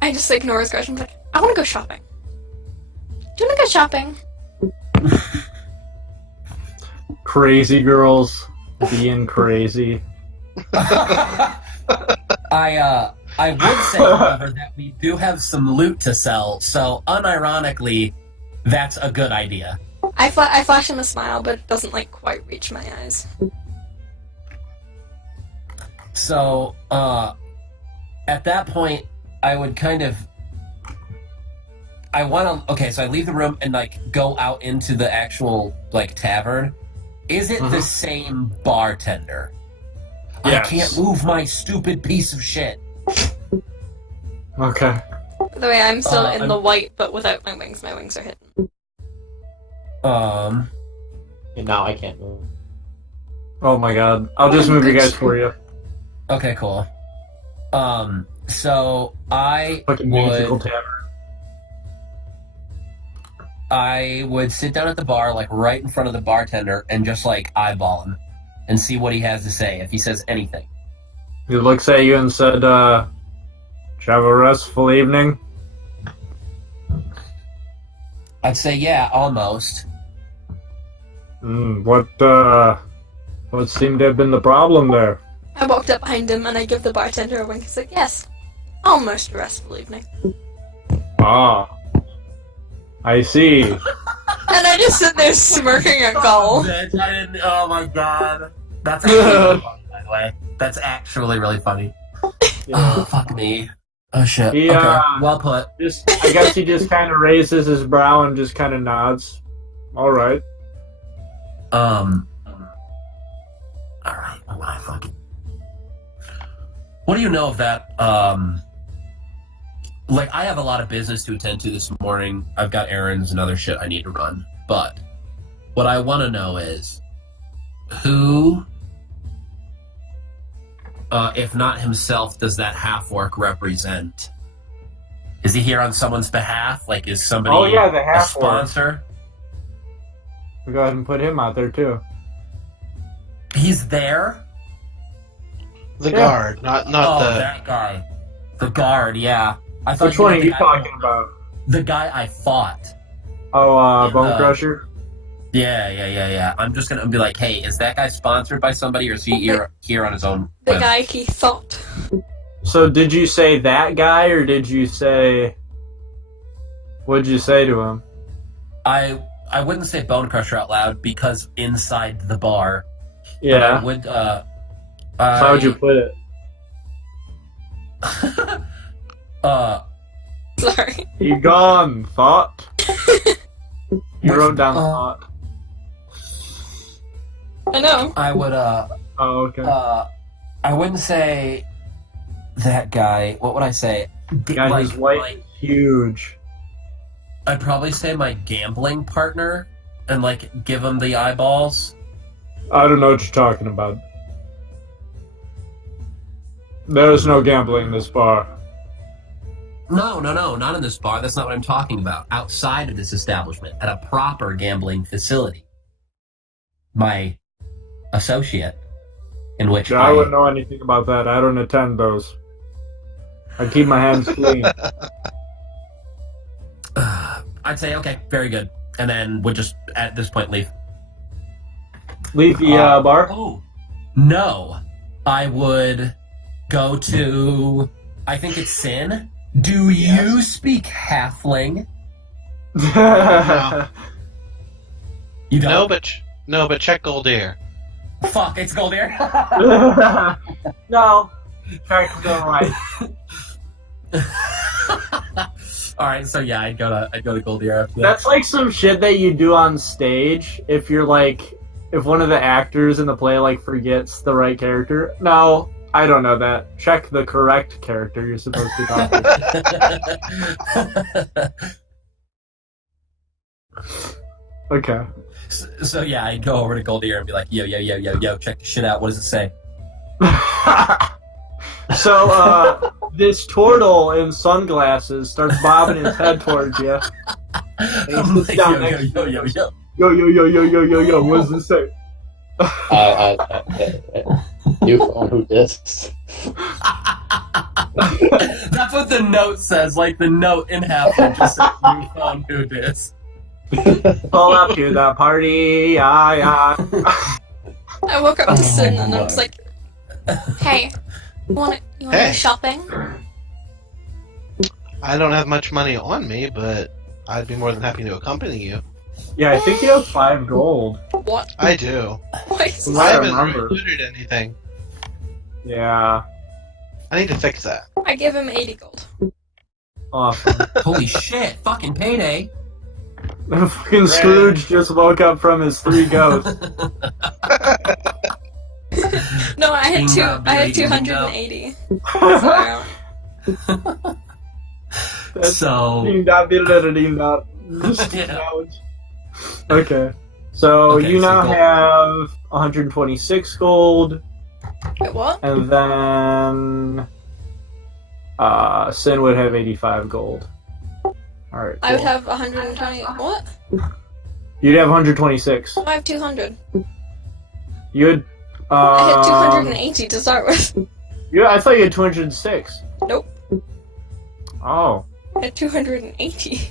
I just ignore his question. Like, I want to go shopping. Do you want to go shopping? Crazy girls being crazy. I would say, however, that we do have some loot to sell, so unironically, that's a good idea. I flash him a smile, but it doesn't like quite reach my eyes. So, at that point, I would kind of... Okay, so I leave the room and, like, go out into the actual, like, tavern. Is it the same bartender? Yes. I can't move my stupid piece of shit. Okay. By the way, I'm still in the white, but without my wings. My wings are hidden. And now I can't move. Oh my god. I'll just move you guys for you. Okay, cool. So I Fucking musical would... tavern. I would sit down at the bar, like, right in front of the bartender, and just, like, eyeball him. And see what he has to say, if he says anything. He looks at you and said, "Did you have a restful evening?" I'd say, yeah, almost. What seemed to have been the problem there? I walked up behind him and I give the bartender a wink. He's like, "Yes, almost a restful evening." Ah. I see. And I just sit there smirking at Gull. Oh my god. That's actually really funny, by the way. That's actually really funny. Yeah. Oh, fuck me. Oh shit. He, okay, well put. I guess he just kind of raises his brow and just kind of nods. Alright. Alright, what do you know of that, like, I have a lot of business to attend to this morning. I've got errands and other shit I need to run. But what I want to know is, who, if not himself, does that half-orc represent? Is he here on someone's behalf? Like, is somebody the a half-orc. sponsor? We go ahead and put him out there too. He's there? The Yeah. guard, not the. That guy. The guard, yeah. I thought Which one are meant you the guy- talking about? The guy I fought. Oh, In Bone the- Crusher? Yeah. I'm just gonna be like, hey, is that guy sponsored by somebody, or is he here on his own? The whim? guy he thought. So did you say that guy, or did you say... What'd you say to him? I wouldn't say Bone Crusher out loud because inside the bar. But Yeah. I would. So how would you put it? Sorry. You gone, thought? You wrote down Uh, thought. I know. I would. Oh, okay. I wouldn't say that guy. What would I say? Guy Like, who's white, huge. I'd probably say my gambling partner, and like give him the eyeballs. I don't know what you're talking about. There's no gambling in this bar. No, not in this bar. That's not what I'm talking about. Outside of this establishment, at a proper gambling facility. My associate, in which I wouldn't know anything about that. I don't attend those. I keep my hands clean. I'd say, okay, very good. And then would just, at this point, leave. Leave the bar? Oh, no. I would go to, I think it's Sin. Do you speak Halfling? No. You don't? No, but check Goldear. Fuck, it's Goldear. No. Try to go right. Alright, so yeah, I'd go to Goldear after that. That's like some shit that you do on stage if you're like, if one of the actors in the play like forgets the right character. No, I don't know that. Check the correct character you're supposed to talk to. Okay. So yeah, I'd go over to Goldear and be like, yo, check the shit out. What does it say? So, this turtle in sunglasses starts bobbing his head towards you. And he I'm sits like, down next to yo. yo. What does it say? You phone who discs. That's what the note says. Like the note in half just says, "You found who this." Pull up to the party, yeah. I woke up to Sin and I God. was like, "Hey, you want to Hey. go shopping?" I don't have much money on me, but I'd be more than happy to accompany you. Yeah, I think you have 5 gold. What? I do. Why is I I haven't remember. recruited anything. Yeah, I need to fix that. I give him 80 gold. awesome. Holy shit! Fucking payday. Fucking Scrooge just woke up from his 3 ghosts. No, I had Ding two. dong, I had ding dong. 280. So, So Ding dong, ding dong, ding dong. Just Yeah. ouch. Okay. So Okay, you so now gold. have 126 gold, wait, what? and then Sin would have 85 gold. Alright. I would cool. have 120. What? You'd have 126. I have 200. You had. I had 280 to start with. Yeah, I thought you had 206. Nope. Oh. I had 280.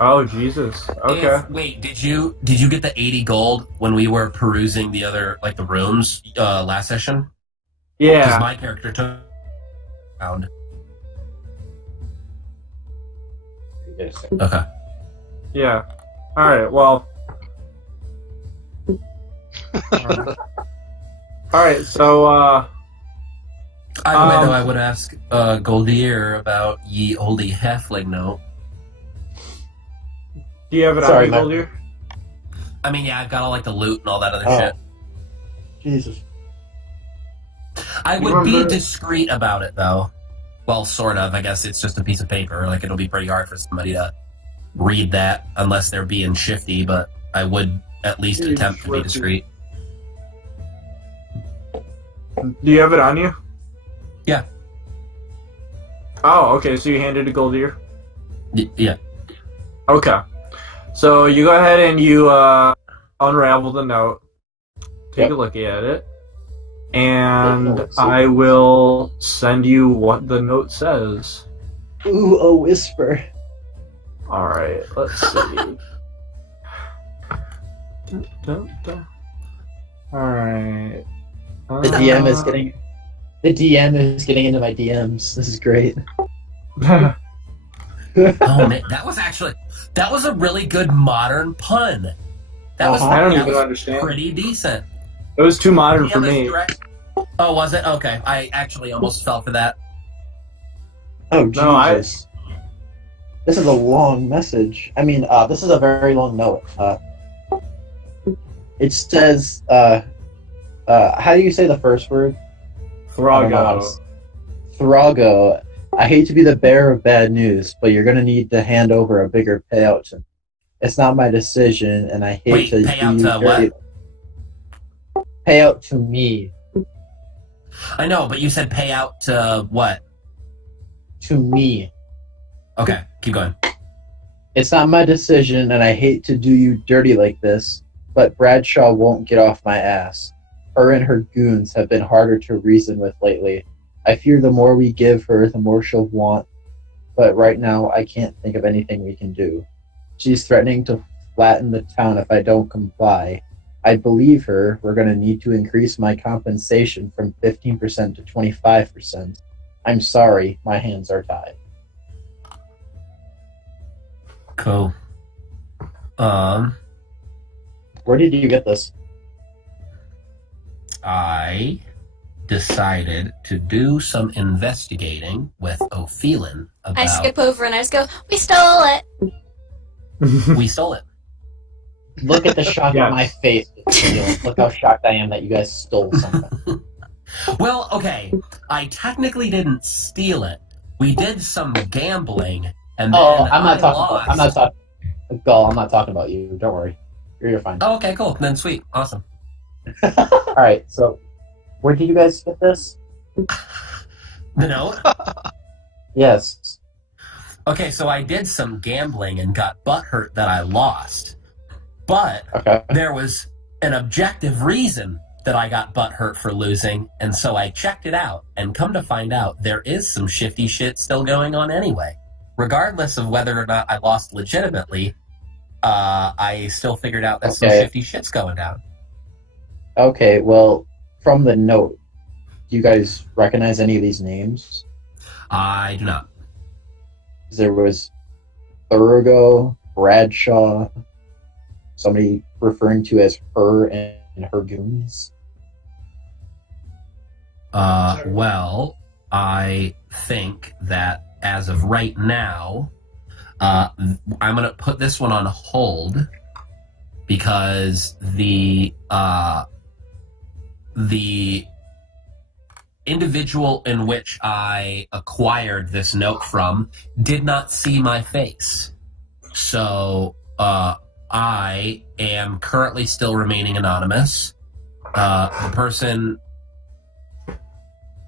Oh Jesus. Okay. Wait, did you get the 80 gold when we were perusing the other the rooms last session? Because Yeah. my character took pound. Okay. Yeah. All right. Well. All right. So. I would ask Goldier about ye olde halfling note. Do you have it Sorry, on you, Matt. Goldier? I mean, yeah, I've got all the loot and all that other Oh. shit. Jesus. I You would be remember- discreet about it, though. Well, sort of. I guess it's just a piece of paper. It'll be pretty hard for somebody to read that unless they're being shifty, but I would at least Being attempt to be shifty. discreet. Do you have it on you? Yeah. Oh, okay. So you handed it to Goldier. Yeah. Okay. So you go ahead and you unravel the note. Take a look at it. And I will send you what the note says. Ooh, a whisper. Alright, let's see. Alright. The DM is getting. The DM is getting into my DMs. This is great. Oh man, that was a really good modern pun. That was, I don't that even was understand. pretty decent. It was too modern for DM is me. direct- Oh, was it? Okay, I actually almost fell for that. Oh, No, Jesus. This is a long message. I mean, this is a very long note. It says, how do you say the first word? I don't know how to Thrago. s- Thrago. I hate to be the bearer of bad news, but you're gonna need to hand over a bigger payout to me. It's not my decision, and I hate Wait, to payout do you to dirty. Payout to me. I know, but you said payout to what? To me. Okay, keep going. It's not my decision, and I hate to do you dirty like this, but Bradshaw won't get off my ass. Her and her goons have been harder to reason with lately. I fear the more we give her, the more she'll want, but right now I can't think of anything we can do. She's threatening to flatten the town if I don't comply. I believe her. We're going to need to increase my compensation from 15% to 25%. I'm sorry, my hands are tied. Cool. Where did you get this? I decided to do some investigating with Ophelin I about. skip over and I just go, "We stole it." We stole it. Look at the shock Yes. on my face. Look how shocked I am that you guys stole something. Well, okay. I technically didn't steal it. We did some gambling, and then Oh, I'm not I talking. lost. I'm not talking. Gull, I'm not talking about you. Don't worry. You're fine. Oh, okay, cool. Then sweet, awesome. All right. So, where did you guys get this? The note. Yes. Okay, so I did some gambling and got butthurt that I lost, but Okay. there was an objective reason that I got butthurt for losing, and so I checked it out, and come to find out, there is some shifty shit still going on anyway. Regardless of whether or not I lost legitimately, I still figured out that some Okay. shifty shit's going down. Okay, well, from the note, do you guys recognize any of these names? I do not. There was Thurgo, Bradshaw, somebody referring to as her and her goons. Well, I think that as of right now, I'm gonna put this one on hold because the individual in which I acquired this note from did not see my face. So I am currently still remaining anonymous. The person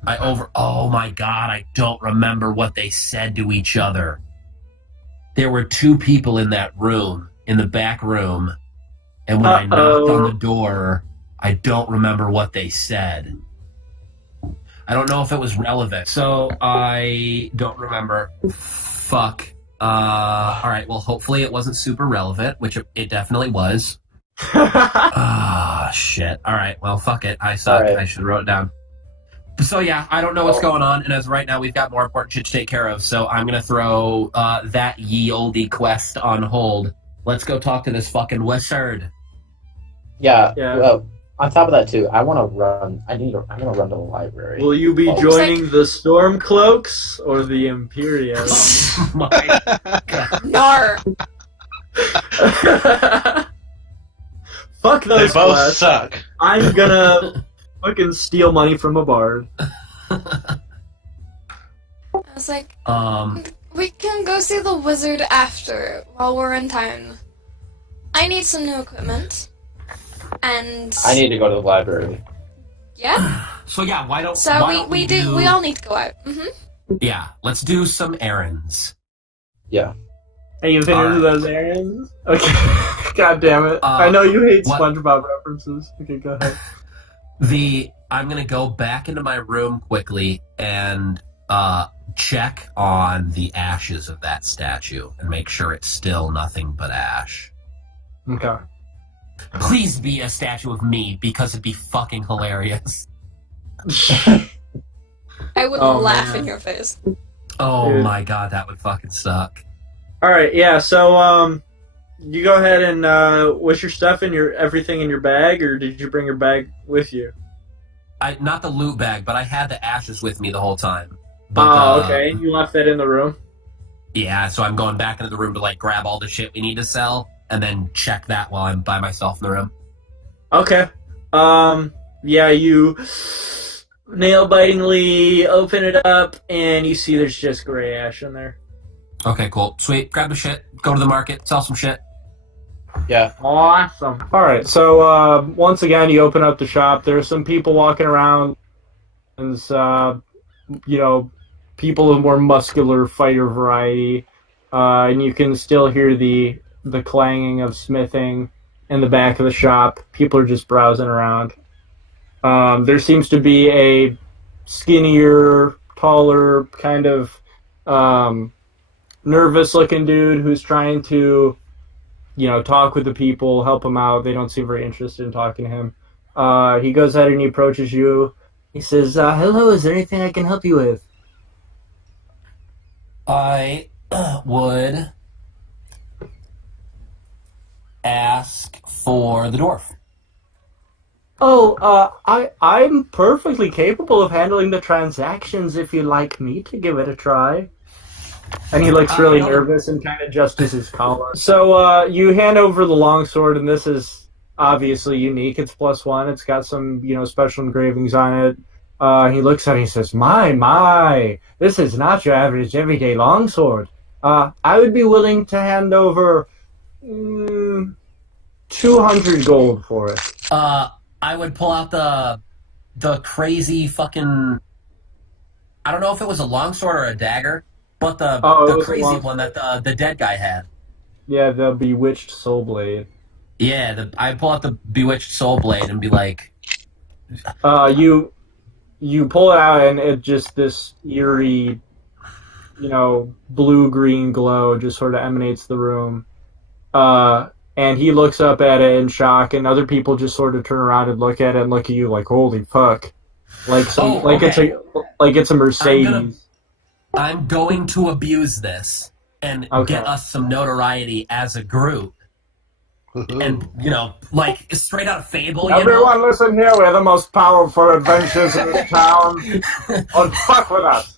oh my god, I don't remember what they said to each other. There were two people in that room, in the back room, and when I knocked on the door, I don't remember what they said. I don't know if it was relevant, so I don't remember. Fuck. Alright, well, hopefully it wasn't super relevant, which it definitely was. Shit. Alright, well, fuck it. I suck. Right. I should have wrote it down. So yeah, I don't know what's going on, and as of right now, we've got more important shit to take care of, so I'm gonna throw that ye olde quest on hold. Let's go talk to this fucking wizard. Yeah. Yeah. Well, on top of that too, I want to run. I'm gonna run to the library. Will you be Oh, joining the Stormcloaks or the Imperials? My God. Nar. Fuck They those both quests. suck. I'm gonna fucking steal money from a bard. I was like, Um, we can go see the wizard after, while we're in town. I need some new equipment. And I need to go to the library. yeah. so yeah, why don't So why don't we all need to go out. Mm-hmm. Yeah, let's do some errands. Yeah. Hey, you finished Alright. those errands? Okay. God damn it. I know you hate what- SpongeBob references. Okay, go ahead. I'm gonna go back into my room quickly and check on the ashes of that statue and make sure it's still nothing but ash. Okay. Please be a statue of me because it'd be fucking hilarious. I would Oh, laugh man. in your face. Oh Dude. my god, that would fucking suck. Alright, yeah, so, you go ahead and, was your stuff in everything in your bag, or did you bring your bag with you? Not the loot bag, but I had the ashes with me the whole time. But, Oh, okay. You left that in the room? Yeah, so I'm going back into the room to like grab all the shit we need to sell and then check that while I'm by myself in the room. Okay. Yeah, you nail-bitingly open it up, and you see there's just gray ash in there. Okay, cool. Sweet. Grab the shit. Go to the market. Sell some shit. Yeah. Awesome. Alright, so, once again, you open up the shop. There's some people walking around, and, you know, people of more muscular fighter variety, and you can still hear the clanging of smithing in the back of the shop. People are just browsing around. There seems to be a skinnier, taller, kind of nervous-looking dude who's trying to, you know, talk with the people, help them out. They don't seem very interested in talking to him. He goes ahead and he approaches you. He says, hello, is there anything I can help you with? I would ask for the dwarf. Oh, I'm perfectly capable of handling the transactions if you'd like me to give it a try. And he looks really nervous and kind of adjusts his collar. So, you hand over the longsword, and this is obviously unique. It's +1. It's got some, you know, special engravings on it. He looks at it and he says, My, this is not your average everyday longsword. I would be willing to hand over 200 gold for it. I would pull out the crazy fucking... I don't know if it was a longsword or a dagger, but the was a crazy longsword. one that the dead guy had. Yeah, the bewitched soul blade. Yeah, I'd pull out the bewitched soul blade and be like... You pull it out, and it just this eerie, you know, blue-green glow just sort of emanates the room. And he looks up at it in shock, and other people just sort of turn around and look at it and look at you like, "Holy fuck!" It's a Mercedes. I'm going to abuse this and get us some notoriety as a group. And, like, straight out of Fable, Everyone listen here, we're the most powerful adventures in this town. Oh, fuck with us.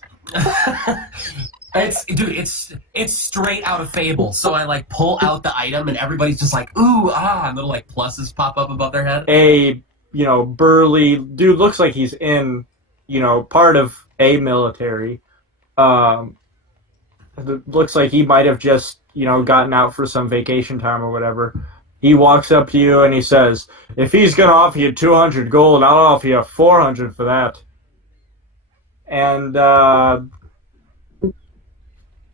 It's straight out of Fable. So I, like, pull out the item, and everybody's just like, ooh, and little, like, pluses pop up above their head. A, burly dude, looks like he's in, part of a military. It looks like he might have just, gotten out for some vacation time or whatever. He walks up to you and he says, "If he's going to offer you 200 gold, I'll offer you 400 for that." And, for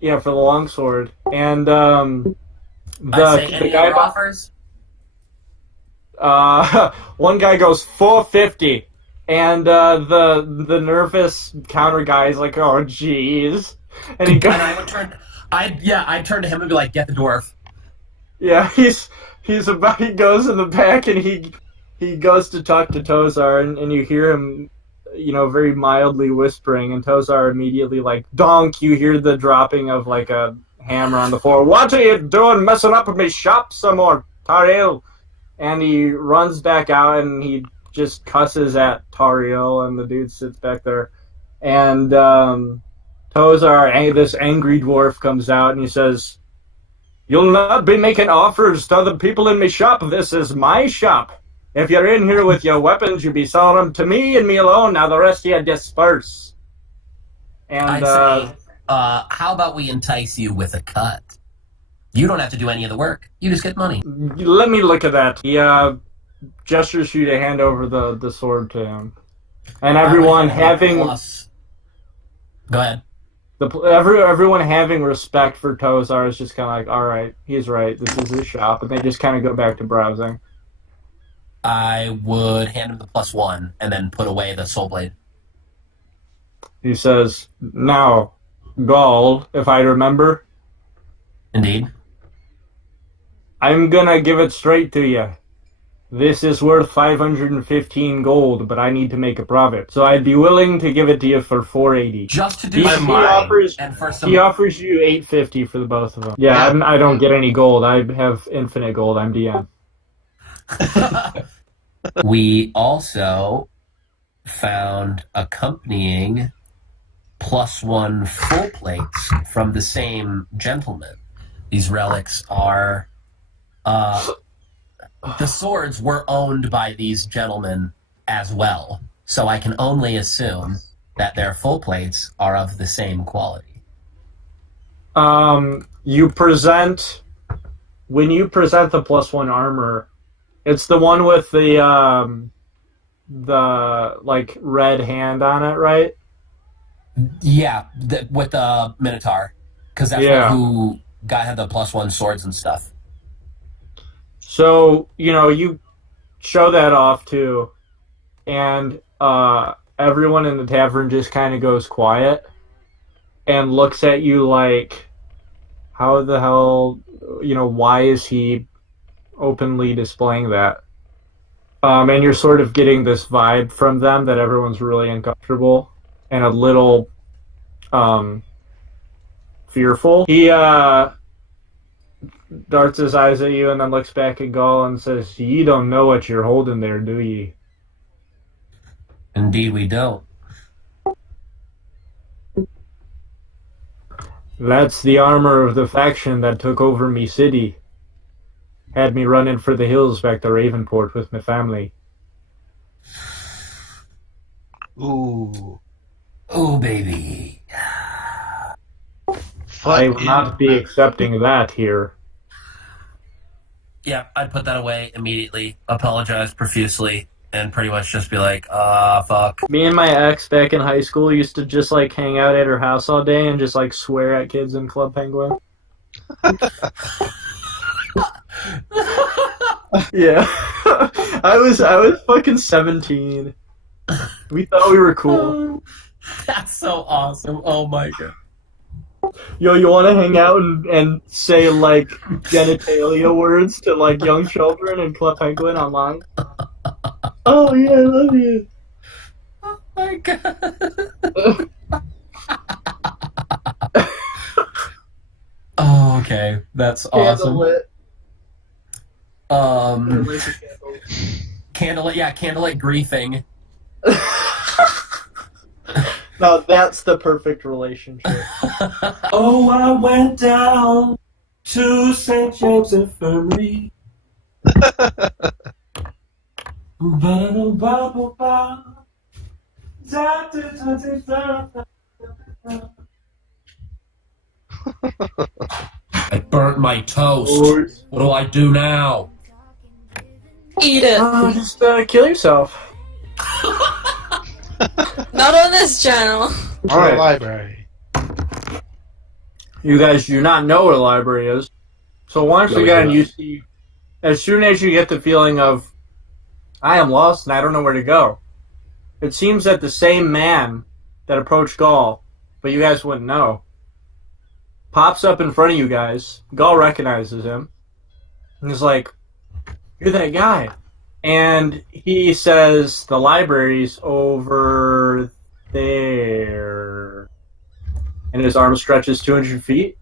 the longsword. And, the guy offers? One guy goes 450. And, the nervous counter guy is like, "Oh, jeez." And he goes, I'd turn to him and be like, "Get the dwarf." Yeah, he goes in the back and he goes to talk to Tozar, and you hear him, very mildly whispering, and Tozar immediately, like, donk, you hear the dropping of, like, a hammer on the floor. "What are you doing messing up with me shop some more, Tariel?" And he runs back out and he just cusses at Tariel, and the dude sits back there. And, Tozar, this angry dwarf, comes out and he says, "You'll not be making offers to other people in my shop. This is my shop. If you're in here with your weapons, you'll be selling them to me and me alone. Now the rest of you disperse." And I'd say, how about we entice you with a cut? You don't have to do any of the work. You just get money. Let me look at that. He gestures you to hand over the sword to him. And everyone having... Go ahead. Everyone having respect for Tozar is just kind of like, all right, he's right, this is his shop, and they just kind of go back to browsing. I would hand him the +1 and then put away the soul blade. He says, "Now, Gaul, if I remember." Indeed. "I'm gonna give it straight to you. This is worth 515 gold, but I need to make a profit. So I'd be willing to give it to you for 480. Just to do he offers you 850 for the both of them. Yeah. I don't get any gold. I have infinite gold. I'm DM. We also found accompanying +1 full plates from the same gentleman. These relics are... the swords were owned by these gentlemen as well, so I can only assume that their full plates are of the same quality. When you present the +1 armor, it's the one with the like red hand on it, right? Yeah, with the Minotaur, because that's who had the +1 swords and stuff. So, you show that off too, and everyone in the tavern just kind of goes quiet and looks at you like, how the hell, why is he openly displaying that? And you're sort of getting this vibe from them that everyone's really uncomfortable and a little fearful. He darts his eyes at you and then looks back at Gaul and says, "You don't know what you're holding there, do ye?" Indeed we don't. "That's the armor of the faction that took over me city. Had me running for the hills back to Ravenport with my family." Ooh. Oh, baby. I will not be accepting that here. Yeah, I'd put that away immediately, apologize profusely, and pretty much just be like, fuck. Me and my ex back in high school used to just, like, hang out at her house all day and just, like, swear at kids in Club Penguin. Yeah. I was fucking 17. We thought we were cool. That's so awesome. Oh my god. Yo, you want to hang out and say like genitalia words to like young children and Club Penguin online? Oh yeah, I love you. Oh my god. Oh, okay. That's awesome. Candlelit. Candlelit griefing. Now that's the perfect relationship. Oh, I went down to St. James Infirmary. Ba-da-da-ba-ba-ba. Da-da-da-da-da. I burnt my toast. What do I do now? Eat it. Just kill yourself. Not on this channel. To Alright. the library. You guys do not know what a library is. So once No, we again, do you not. see, as soon as you get the feeling of, I am lost and I don't know where to go, it seems that the same man that approached Gaul, but you guys wouldn't know, pops up in front of you guys. Gaul recognizes him. And he's like, you're that guy. And he says, the library's over there. And his arm stretches 200 feet.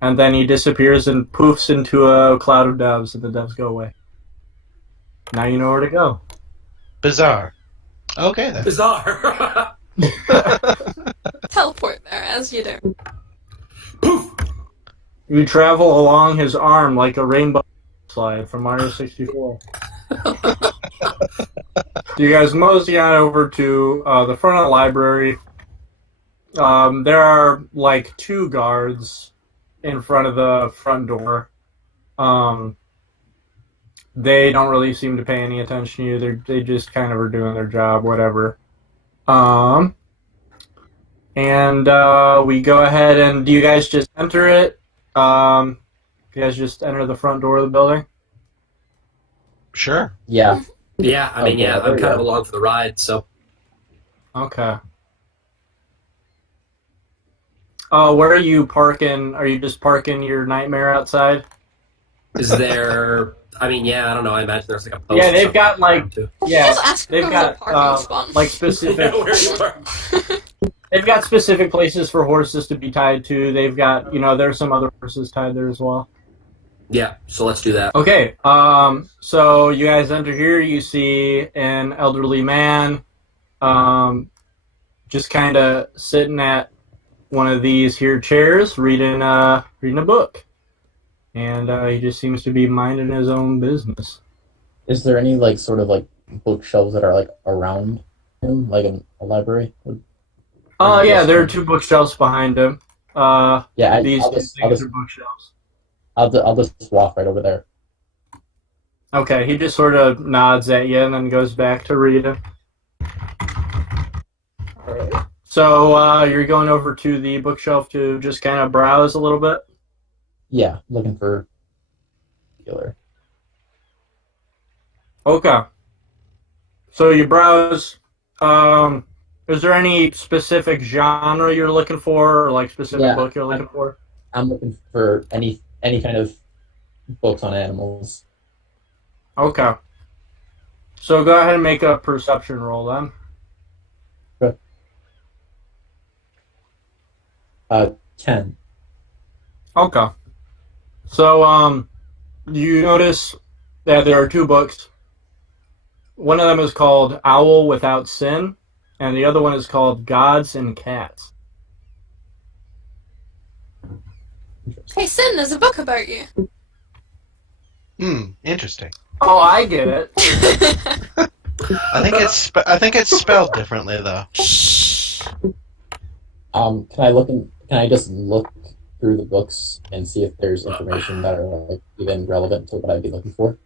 And then he disappears and poofs into a cloud of doves, and the doves go away. Now you know where to go. Bizarre. Okay then. Bizarre. Teleport there as you do. You travel along his arm like a rainbow slide from Mario 64. You guys mosey on over to the front of the library. There are like 2 guards in front of the front door. They don't really seem to pay any attention to you. They just kind of are doing their job, whatever. And we go ahead and do you guys just enter it? You guys just enter the front door of the building? Sure. Yeah. Yeah, I mean, Okay, yeah, there I'm we kind of go. along for the ride, so. Okay. Where are you parking? Are you just parking your nightmare outside? Is there. I mean, yeah, I don't know. I imagine there's like a post. Yeah, or they've something got, like- around, too. Yeah, Just ask they've for got a parking spot. like specific. Yeah, where you are. They've got specific places for horses to be tied to. They've got, there's some other horses tied there as well. Yeah, so let's do that. Okay, so you guys enter here. You see an elderly man, just kind of sitting at one of these here chairs, reading a book, and he just seems to be minding his own business. Is there any like sort of like bookshelves that are like around him, like in a library? Yeah, there are 2 bookshelves behind him. Yeah, These I'll things just are bookshelves. I'll just walk right over there. Okay, he just sort of nods at you and then goes back to reading. So you're going over to the bookshelf to just kind of browse a little bit? Yeah, looking for killer. Okay. So you browse. Is there any specific genre you're looking for, or like specific Yeah, book you're looking for? I'm looking for any kind of books on animals. Okay. So go ahead and make a perception roll then. 10. Okay. So you notice that there are 2 books. One of them is called Owl Without Sin, and the other one is called Gods and Cats. Hey, Sin, there's a book about you. Interesting. Oh, I get it. I think it's spelled differently though. Can I just look through the books and see if there's information that are like even relevant to what I'd be looking for?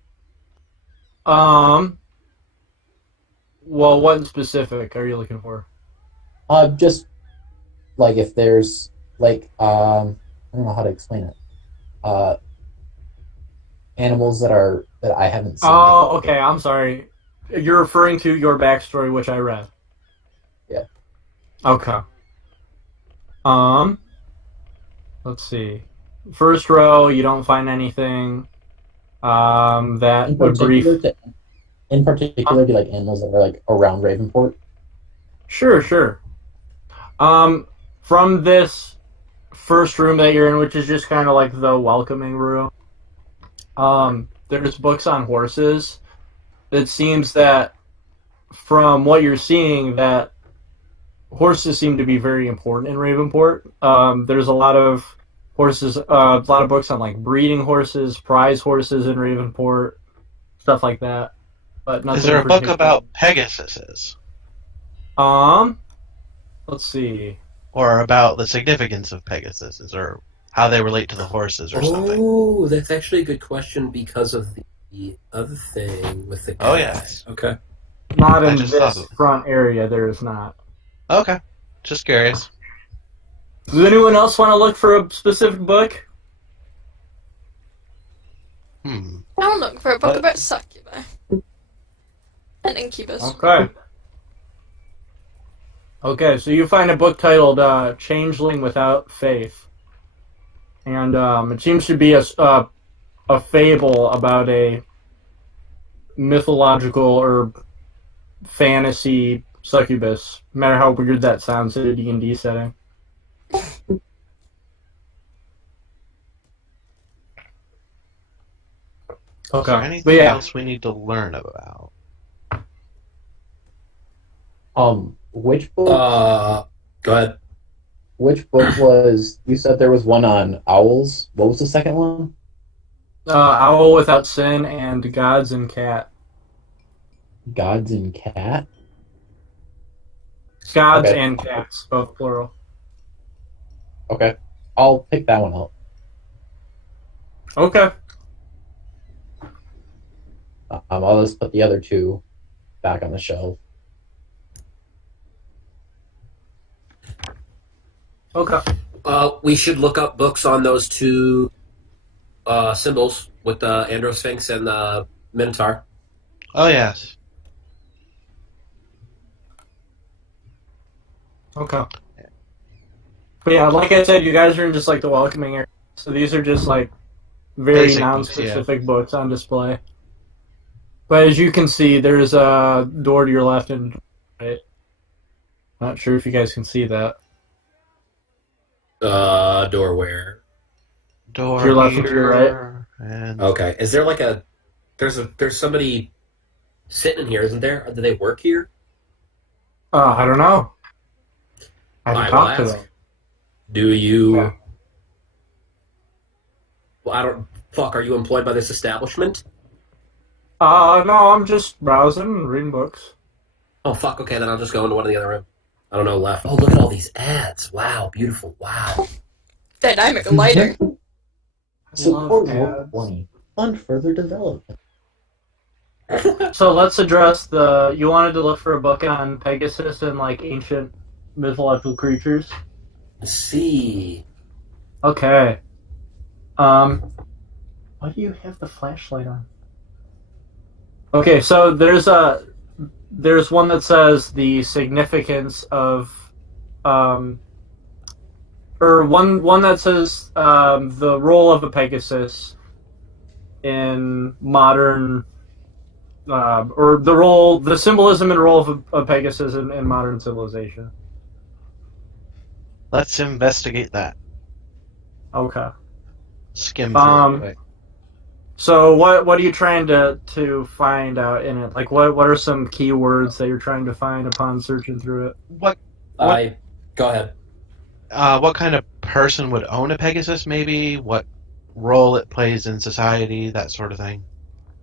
Well, what in specific are you looking for? Just like if there's like I don't know how to explain it. Animals that I haven't seen. Oh, okay. I'm sorry. You're referring to your backstory, which I read. Yeah. Okay. Let's see. First row, you don't find anything that In would particular, brief. do like animals that are like around Ravenport? Sure. From this first room that you're in, which is just kind of like the welcoming room, there's books on horses. It seems that from what you're seeing, that horses seem to be very important in Ravenport. There's a lot of horses, a lot of books on like breeding horses, prize horses in Ravenport, stuff like that. But nothing Is there a in book particular. about Pegasuses? Let's see. Or about the significance of Pegasuses, or how they relate to the horses or something? Oh, that's actually a good question because of the other thing with the guy. Oh, yes. Okay. Not I in just thought this of it. front area, there is not. Okay. Just curious. Does anyone else want to look for a specific book? I'm looking for a book What? about succubi and incubus. Okay, so you find a book titled Changeling Without Faith. And it seems to be a fable about a mythological or fantasy succubus, no matter how weird that sounds in a D&D setting. Is there But anything yeah, else we need to learn about? Which book? Go ahead. Which book was? You said there was one on owls. What was the second one? Owl Without Sin and Gods and Cat. Gods and Cat. Gods Okay. and cats, both plural. Okay, I'll pick that one up. Okay. I'll just put the other two back on the shelf. Okay. We should look up books on those two symbols with the Androsphinx and the Minotaur. Oh, yes. Okay. But yeah, like I said, you guys are in just like the welcoming area. So these are just like very Basic books, non-specific books on display. But as you can see, there's a door to your left and right. Not sure if you guys can see that. Door where? Door To your left and to your here, and Okay. Is there like a? There's somebody sitting in here, isn't there? Do they work here? I don't know. I I haven't will talked to ask. them. Do you? Yeah. Well, I don't. Fuck. Are you employed by this establishment? No, I'm just browsing and reading books. Oh fuck. Okay, then I'll just go into one of the other room. I don't know left. Oh, look at all these ads. Wow, beautiful. Wow. Dynamic lighter. Support Love Roll ads. 20. Fund further development. So let's address the. You wanted to look for a book on Pegasus and like ancient mythological creatures. Let's see. Okay. Why do you have the flashlight on? Okay, so there's one that says the significance of or one that says the role of a Pegasus in modern or the symbolism and role of a Pegasus in modern civilization. let's investigate that. Okay. Skim through it quick. So what are you trying to find out in it? Like what are some keywords that you're trying to find upon searching through it? What Go ahead. what kind of person would own a Pegasus, maybe? What role it plays in society, that sort of thing.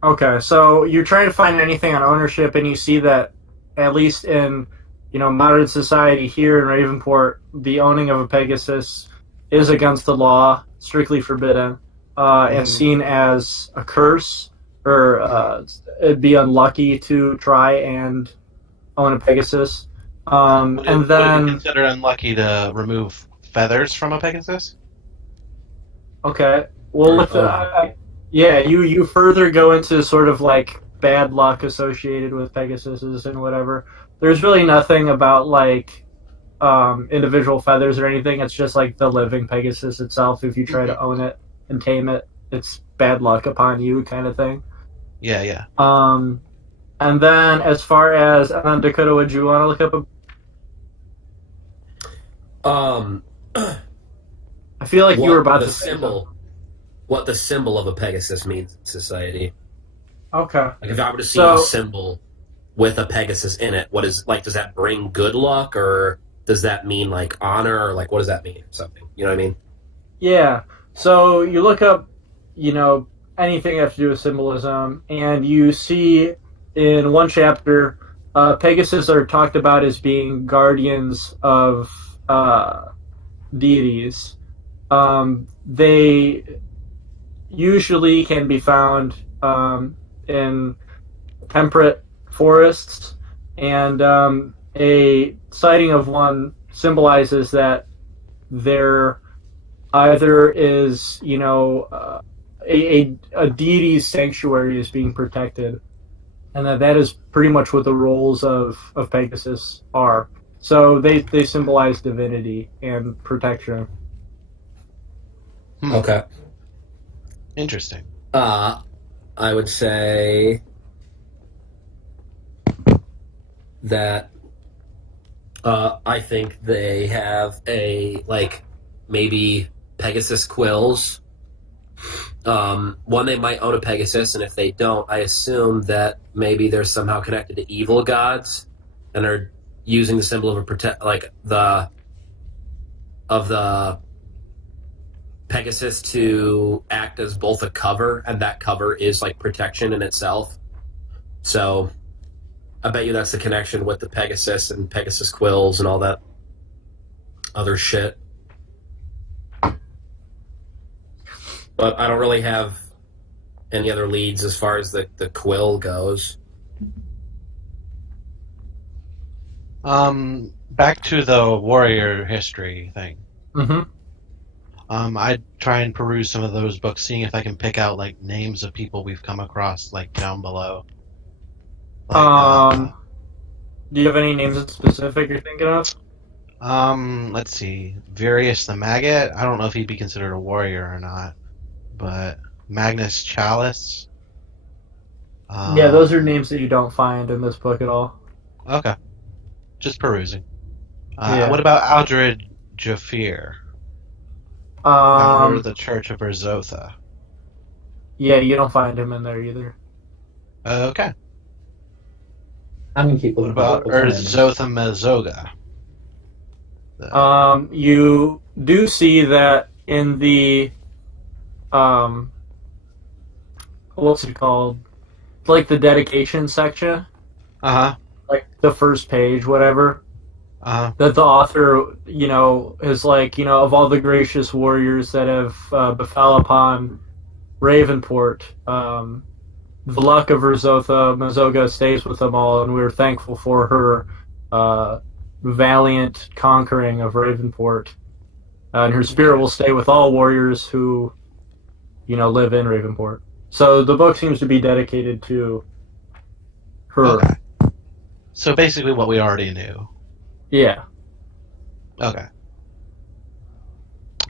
Okay, so you're trying to find anything on ownership, and you see that at least in modern society here in Ravenport, the owning of a Pegasus is against the law, strictly forbidden, and seen as a curse, or it'd be unlucky to try and own a Pegasus. Would And it then, be considered unlucky to remove feathers from a Pegasus? okay, well, with yeah, you further go into sort of like bad luck associated with Pegasuses and whatever. There's really nothing about like individual feathers or anything. It's just like the living Pegasus itself. If you try to own it and tame it, it's bad luck upon you, kind of thing. Yeah. And then as far as Dakota, would you want to look up I feel like you were about to say what the symbol of a Pegasus means in society. Okay. Like if I were to see a symbol with a Pegasus in it, what is like? Does that bring good luck, or does that mean like honor, or like what does that mean? Or something, you know what I mean? Yeah. So you look up, anything that has to do with symbolism, and you see in one chapter, Pegasus are talked about as being guardians of deities. They usually can be found in temperate forests, and a sighting of one symbolizes that there either is, a deity's sanctuary is being protected, and that is pretty much what the roles of Pegasus are. So they symbolize divinity and protection. Okay. Interesting. I would say that I think they have maybe Pegasus quills. One, they might own a Pegasus, and if they don't, I assume that maybe they're somehow connected to evil gods and are using the symbol of the Pegasus to act as both a cover, and that cover is like protection in itself. So I bet you that's the connection with the Pegasus and Pegasus quills and all that other shit. But I don't really have any other leads as far as the quill goes. Back to the warrior history thing. Mm-hmm. I'd try and peruse some of those books, seeing if I can pick out like names of people we've come across like down below. Do you have any names in specific you're thinking of? Let's see. Various the Maggot. I don't know if he'd be considered a warrior or not, but Magnus Chalice. Yeah, those are names that you don't find in this book at all. Okay. Just perusing. Yeah. What about Aldred Jafir? Founder of the Church of Urzotha. Yeah, you don't find him in there either. Okay. I'm gonna keep What looking. about Urzotha Mezoga? You do see that in the what's it called? Like the dedication section, Uh-huh. like the first page, whatever. Uh-huh. That the author, is like, of all the gracious warriors that have befell upon Ravenport, the luck of Urzotha Mazoga stays with them all, and we're thankful for her valiant conquering of Ravenport. And her spirit will stay with all warriors who, live in Ravenport. So the book seems to be dedicated to her. Okay. So basically what we already knew. Yeah. Okay.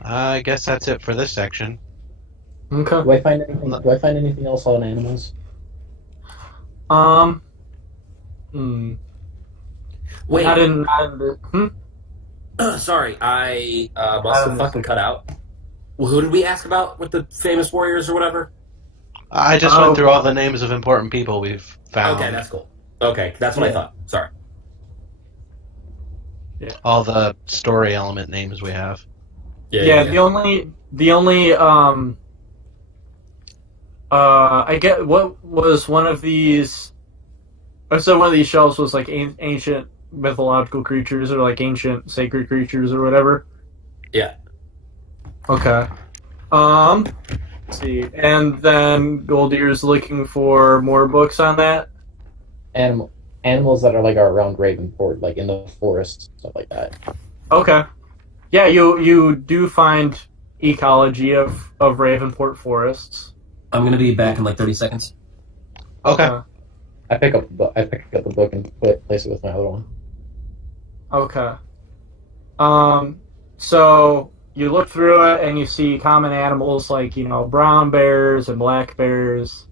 I guess that's it for this section. Okay. Do I find anything else on animals? Wait, Not in the, sorry, I must have fucking cut out. Well, who did we ask about with the famous warriors or whatever? I just went through all the names of important people we've found. Okay, that's cool. Okay, that's what I thought. Sorry. All the story element names we have. Yeah, the only I get what was one of these. So one of these shelves was like ancient mythological creatures or like ancient sacred creatures or whatever. Yeah. Okay. Let's see, and then Goldear's looking for more books on that. Animals that are like around Ravenport, like in the forest, stuff like that. Okay. Yeah, you do find ecology of Ravenport forests. I'm gonna be back in like 30 seconds. Okay. I pick up the book and place it with my other one. Okay. So you look through it and you see common animals like, brown bears and black bears.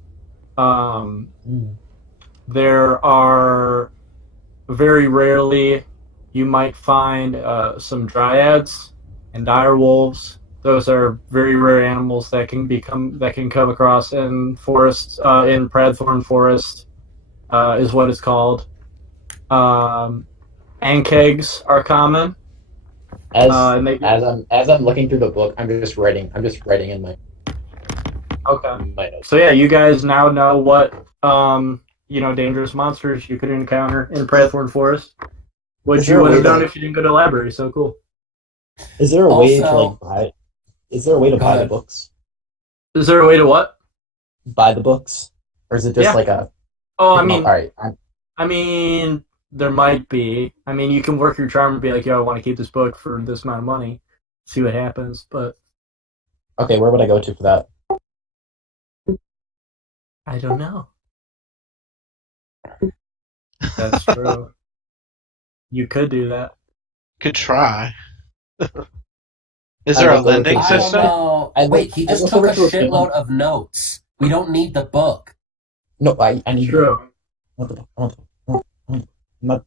There are very rarely you might find some dryads and dire wolves. Those are very rare animals that can come across in forests, in Pradthorn Forest, is what it's called. Ankegs are common. As And they, as I'm looking through the book, I'm just writing in my okay. notes. So yeah, you guys now know what dangerous monsters you could encounter in Pradthorn Forest, which Is there you a would way have done to- if you didn't go to the library. So cool. Is there a way to Also- buy? Is there a way to Go buy the ahead. books? Is there a way to what? Buy the books, or is it just Yeah. like a? Oh, all right. I mean, there might be. I mean, you can work your charm and be like, "Yo, I want to keep this book for this amount of money." See what happens. But Okay, where would I go to for that? I don't know. That's true. You could do that. Could try. Is I there a will go with lending it. I don't system? know. I Wait, look- he I just look took over a to a film. shitload of notes. We don't need the book. No, I need. True. I want the book. I want the book. I'm not.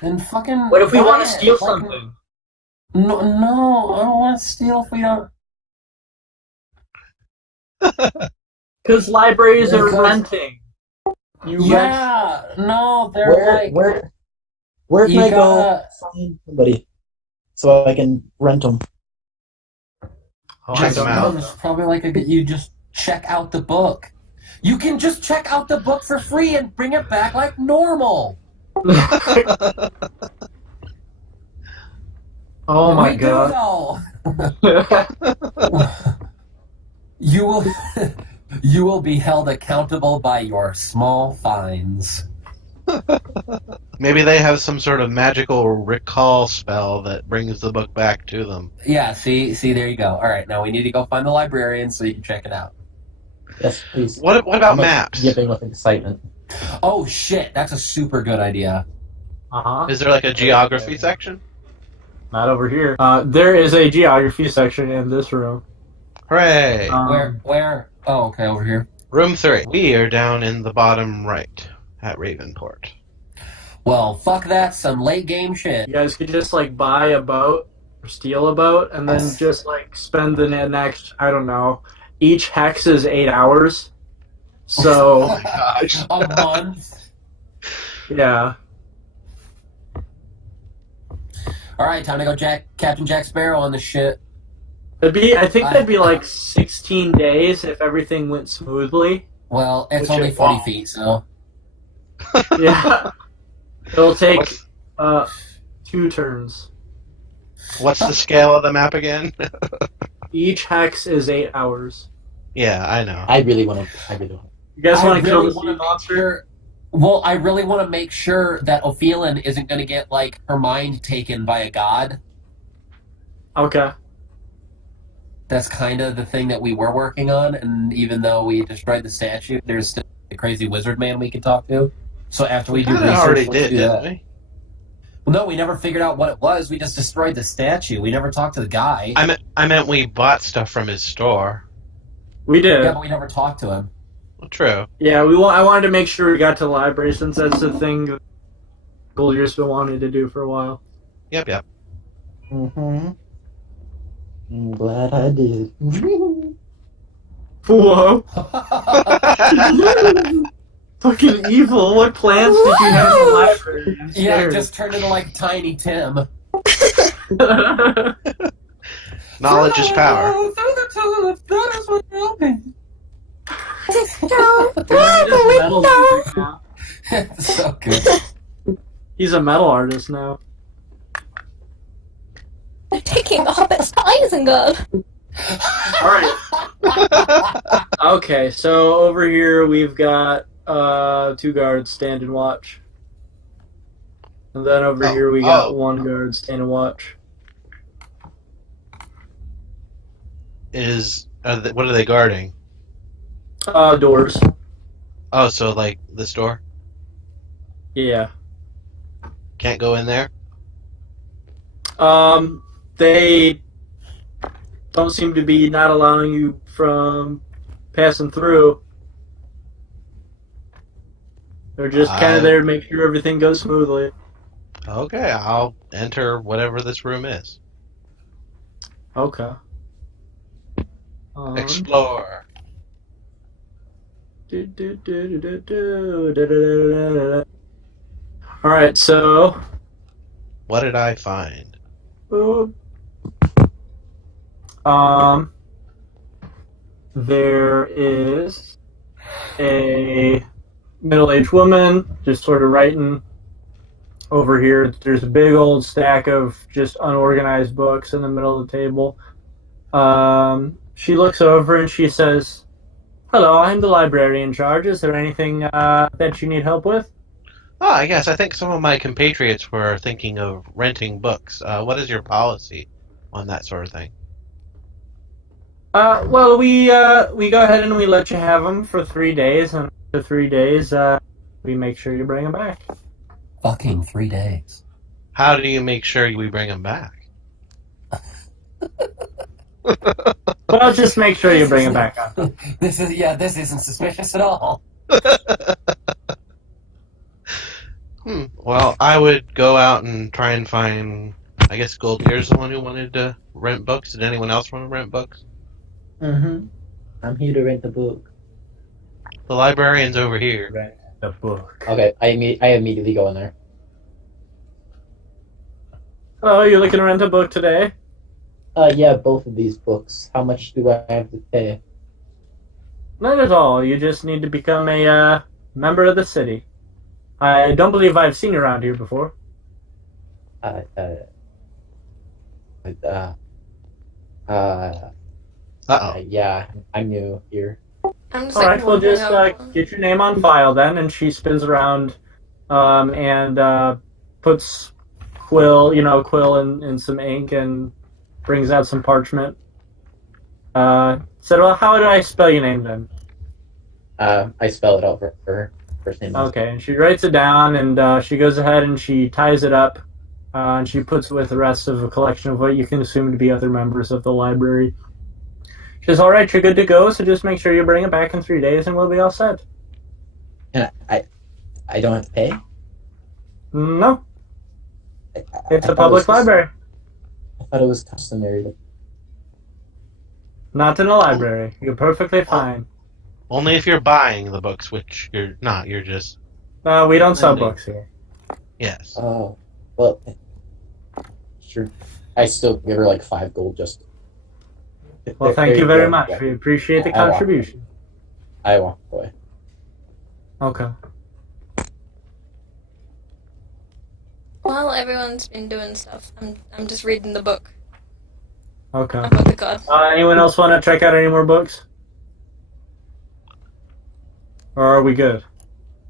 Then fucking. What if we buy want it. to steal Like, something? No, I don't want to steal if we don't. Because libraries are Because- renting. You rent. Yeah, no, they're like. Where can You I go gotta- find somebody so I can rent them? Oh, Check I them don't out. know. It's probably like you just check out the book. You can just check out the book for free and bring it back like normal. Oh my we god. do though. You will you will be held accountable by your small fines. Maybe they have some sort of magical recall spell that brings the book back to them. Yeah, see, there you go. All right, now we need to go find the librarian so you can check it out. Yes, please. What about I'm maps? Yipping with excitement. Oh shit, that's a super good idea. Uh-huh. Is there like a geography section? Not over here. There is a geography section in this room. Hooray! Where? Oh, okay, over here. Room 3. We are down in the bottom right at Ravenport. Well, fuck that, some late game shit. You guys could just buy a boat or steal a boat and then just spend the next, I don't know, each hex is 8 hours. Oh So, my gosh. A month. yeah. All right, time to go Captain Jack Sparrow on the shit. I think that'd be 16 days if everything went smoothly. Well, it's Which only is 40 long. feet, so. Yeah. It'll take What's- 2 turns. What's the scale of the map again? Each hex is 8 hours. Yeah, I know. I really want to. You guys I want to kill really the sea wanna make monster? sure. Well, I really want to make sure that Ophelin isn't going to get her mind taken by a god. Okay. That's kind of the thing that we were working on, and even though we destroyed the statue, there's still a crazy wizard man we can talk to. So after we do Kinda research, already let's did, do didn't that. we? Well, no, we never figured out what it was. We just destroyed the statue. We never talked to the guy. I meant we bought stuff from his store. We did. Yeah, but we never talked to him. Well, true. Yeah, I wanted to make sure we got to the library since that's the thing Goldier's been wanting to do for a while. Yep. Mm-hmm. I'm glad I did. Whoa. Fucking evil. What plans did you have in the library? I'm Yeah, scared. just turned into Tiny Tim. Knowledge is power. So good. He's a metal artist now. They're taking the Hobbit's to Isengard. Alright. Okay, so over here we've got 2 guards stand and watch. And then over here we got 1 guard stand and watch. What are they guarding? Doors. Oh, so this door? Yeah. Can't go in there? They don't seem to be not allowing you from passing through. They're just kind of there to make sure everything goes smoothly. Okay, I'll enter whatever this room is. Okay. Explore. Alright, so What did I find? there is a middle-aged woman just sort of writing over here. There's a big old stack of just unorganized books in the middle of the table. She looks over and she says, "Hello, I'm the library in charge. Is there anything that you need help with?" Oh, yes, I think some of my compatriots were thinking of renting books. What is your policy on that sort of thing? Well, we go ahead and we let you have them for 3 days, and after 3 days, we make sure you bring them back. Fucking 3 days. How do you make sure we bring them back? Well, just make sure you bring them back. This isn't suspicious at all. Well, I would go out and try and find. I guess Goldbeer's the one who wanted to rent books. Did anyone else want to rent books? Mm-hmm. I'm here to rent the book. The librarian's over here. Rent the book. Okay, I immediately go in there. Oh, you're looking to rent a book today? Yeah, both of these books. How much do I have to pay? Not at all. You just need to become a member of the city. I don't believe I've seen you around here before. Yeah, I'm new here. I'm just All right, we'll wandering just over. get your name on file then. And she spins around and puts quill and some ink and brings out some parchment. Said, well, how do I spell your name then? I spell it out for her. First name. Okay, and she writes it down, and she goes ahead and she ties it up, and she puts it with the rest of a collection of what you can assume to be other members of the library. She says, all right, you're good to go, so just make sure you bring it back in 3 days, and we'll be all set. And I don't have to pay? No, I it's a thought it public was- library. I thought it was customary to... Not in a library. You're perfectly fine. Only if you're buying the books, which you're not. You're just We don't sell Lending. books here. yes. Oh, well, sure. I still give her like 5 gold just... Well, There thank you very go. much. Yeah, We appreciate the I walk. contribution. I walk away. Okay. While everyone's been doing stuff, I'm just reading the book. Okay. My book of God. Anyone else want to check out any more books? Or are we good?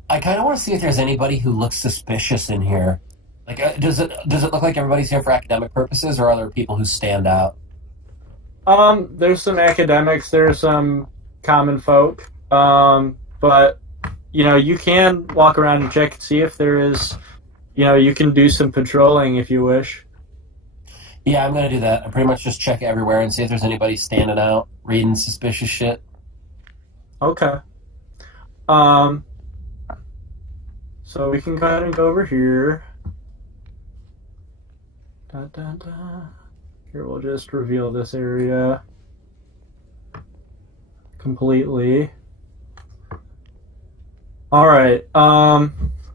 I kind of want to see if there's anybody who looks suspicious in here. Like, does it look like everybody's here for academic purposes, or are there people who stand out? There's some academics, there's some common folk, but, you can walk around and check and see if there is, you can do some patrolling if you wish. Yeah, I'm gonna do that. I pretty much just check everywhere and see if there's anybody standing out, reading suspicious shit. Okay. So we can go ahead and go over here. Da, da, da. Here, we'll just reveal this area completely. All right.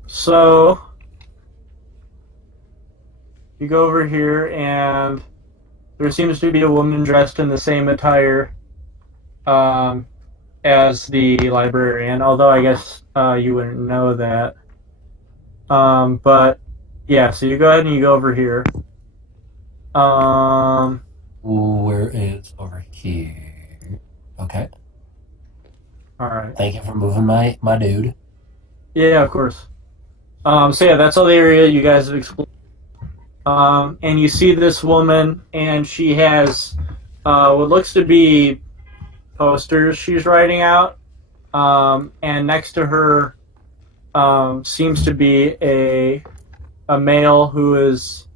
So you go over here, and there seems to be a woman dressed in the same attire as the librarian. Although I guess you wouldn't know that. But yeah. So you go ahead and you go over here. Where is over here? Okay. All right. Thank you for moving my dude. Yeah, of course. So yeah, that's all the area you guys have explored. And you see this woman, and she has what looks to be posters she's writing out. And next to her seems to be a male who is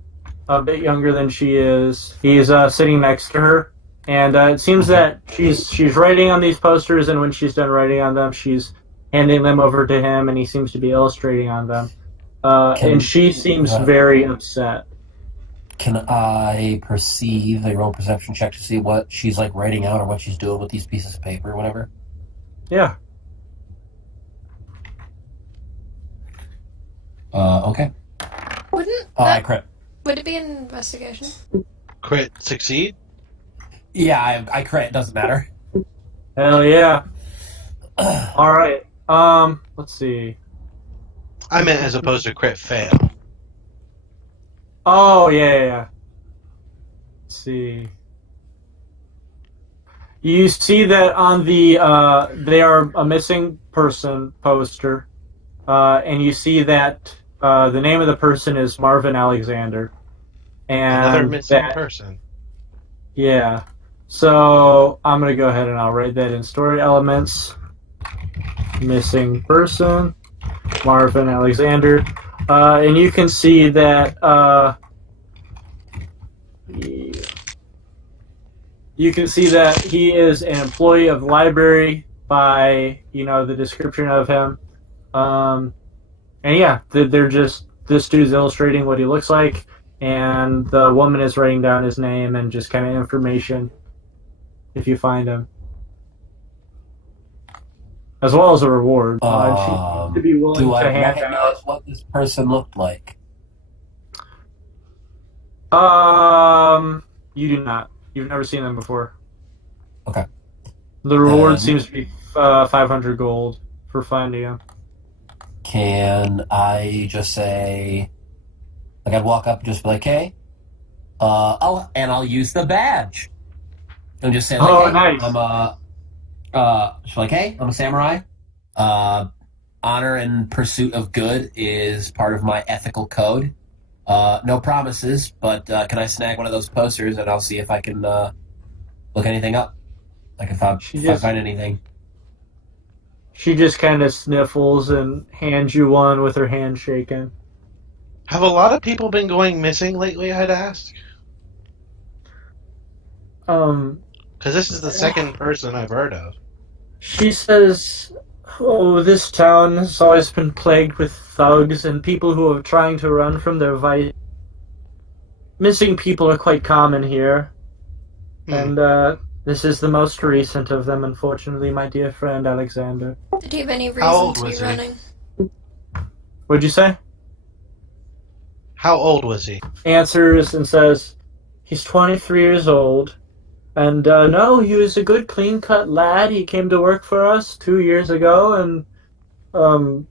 a bit younger than she is. He's sitting next to her, and it seems that she's writing on these posters, and when she's done writing on them, she's handing them over to him, and he seems to be illustrating on them. And she seems very upset. Can I perceive a roll perception check to see what she's like writing out or what she's doing with these pieces of paper or whatever? Yeah. Okay. Wouldn't I crit. would it be an investigation? Crit succeed? Yeah, I crit. It doesn't matter. Hell yeah. All right. Let's see. I meant as opposed to crit fail. Oh, yeah. Let's see. You see that on the they are a missing person poster, and you see that the name of the person is Marvin Alexander. And Another missing that, person. Yeah. So I'm going to go ahead and I'll write that in story elements. Missing person, Marvin Alexander. And you can see that he is an employee of the library by, the description of him. And yeah, they're just, this dude's illustrating what he looks like, and the woman is writing down his name and just kind of information if you find him. As well as a reward. And she seems to be willing do to I hand recognize out. what this person looked like? You do not. You've never seen them before. Okay. The reward seems to be 500 gold for finding him. Can I just say, like, I'd walk up and just be like, hey, and I'll use the badge. And just say, like, Oh, hey, nice. just like, hey, I'm a samurai. Honor and pursuit of good is part of my ethical code. No promises, but can I snag one of those posters and I'll see if I can look anything up? Like if I find anything. She just kind of sniffles and hands you one with her hand shaking. Have a lot of people been going missing lately, I'd ask? Because this is the second person I've heard of. She says, oh, this town has always been plagued with thugs and people who are trying to run from their vice. Missing people are quite common here. And this is the most recent of them, unfortunately, my dear friend Alexander. Did he have any How reason old to be was he? running? What'd you say? How old was he? Answers and says, he's 23 years old. And no, he was a good, clean-cut lad. He came to work for us 2 years ago, and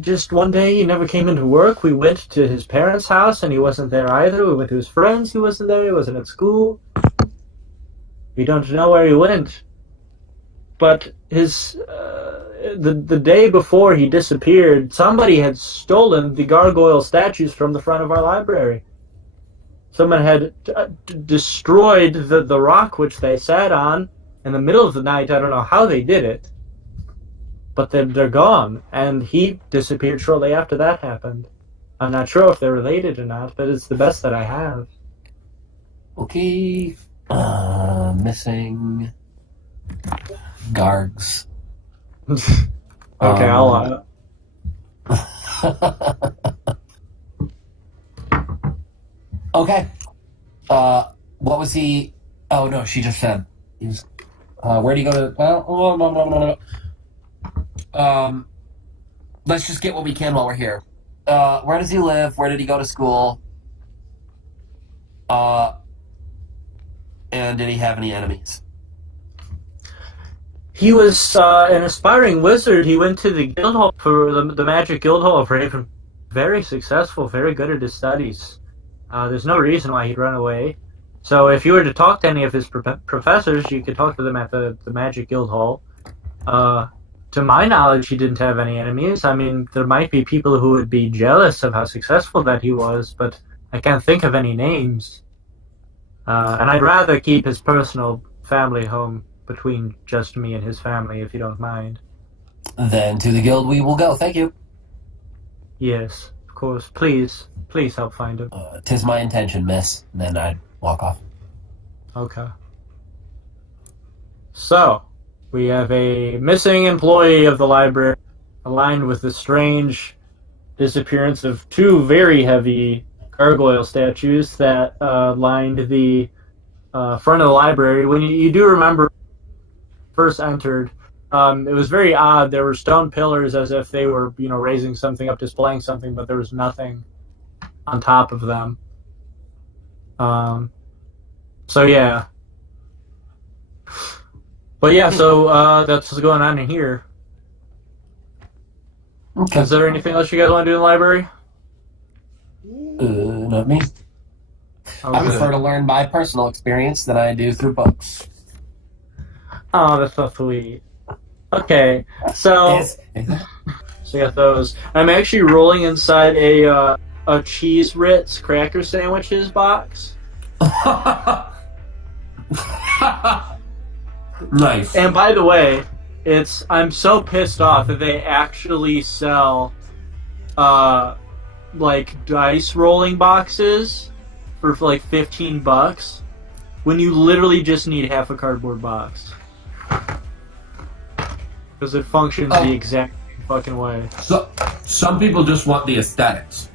just one day he never came into work. We went to his parents' house, and he wasn't there either. We went to his friends. He wasn't there. He wasn't at school. We don't know where he went. But his the day before he disappeared, somebody had stolen the gargoyle statues from the front of our library. Someone had destroyed the rock which they sat on in the middle of the night. I don't know how they did it, but they're gone. And he disappeared shortly after that happened. I'm not sure if they're related or not, but it's the best that I have. Okay. Missing Gargs. Okay, I'll... Okay. What was he? Oh no, she just said. He was, where do you go to? Let's just get what we can while we're here. Where does he live? Where did he go to school? And did he have any enemies? He was an aspiring wizard. He went to the Guildhall for the Magic Guildhall of Raven. Very successful, very good at his studies. There's no reason why he'd run away. So if you were to talk to any of his professors, you could talk to them at the Magic Guildhall. To my knowledge, he didn't have any enemies. I mean, there might be people who would be jealous of how successful that he was, but I can't think of any names. And I'd rather keep his personal family home between just me and his family, if you don't mind. Then to the guild we will go. Thank you. Yes, of Of course. Please help find him. 'Tis my intention, miss. And then I'd walk off. Okay. So, we have a missing employee of the library aligned with the strange disappearance of two very heavy gargoyle statues that lined the front of the library. When you do remember first entered, it was very odd. There were stone pillars as if they were, raising something up, displaying something, but there was nothing on top of them. So yeah. But yeah, so that's what's going on in here. Okay. Is there anything else you guys want to do in the library? Not me. I Okay. prefer to learn by personal experience than I do through books. Oh, that's so sweet. Okay, so we got those. I'm actually rolling inside a cheese Ritz cracker sandwiches box. Nice. And by the way, I'm so pissed off that they actually sell like dice rolling boxes for like $15 when you literally just need half a cardboard box. Because it functions the exact same fucking way. So, some people just want the aesthetics.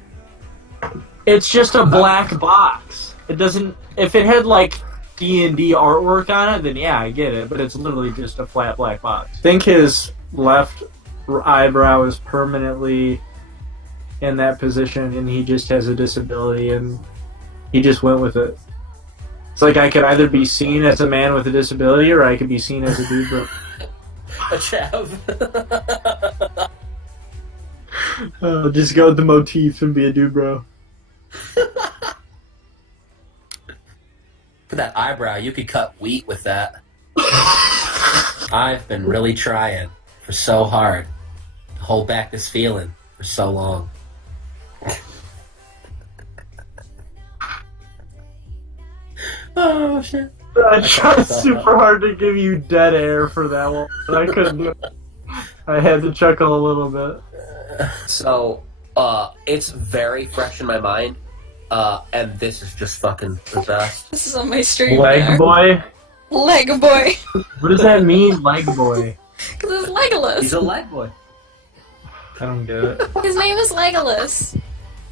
It's just a black box. It doesn't. If it had like D&D artwork on it, then yeah, I get it. But it's literally just a flat black box. I think his left eyebrow is permanently in that position, and he just has a disability, and he just went with it. It's like I could either be seen as a man with a disability, or I could be seen as a dude. Bro. A chav. Just go with the motif and be a dude, bro. For that eyebrow, you could cut wheat with that. I've been really trying for so hard to hold back this feeling for so long. Oh, shit. I tried super hard to give you dead air for that one, but I couldn't do it. I had to chuckle a little bit. So, it's very fresh in my mind, and this is just fucking the best. This is on my stream. Leg now. boy? Leg boy. What does that mean, leg boy? Because it's Legolas. He's a leg boy. I don't get it. His name is Legolas.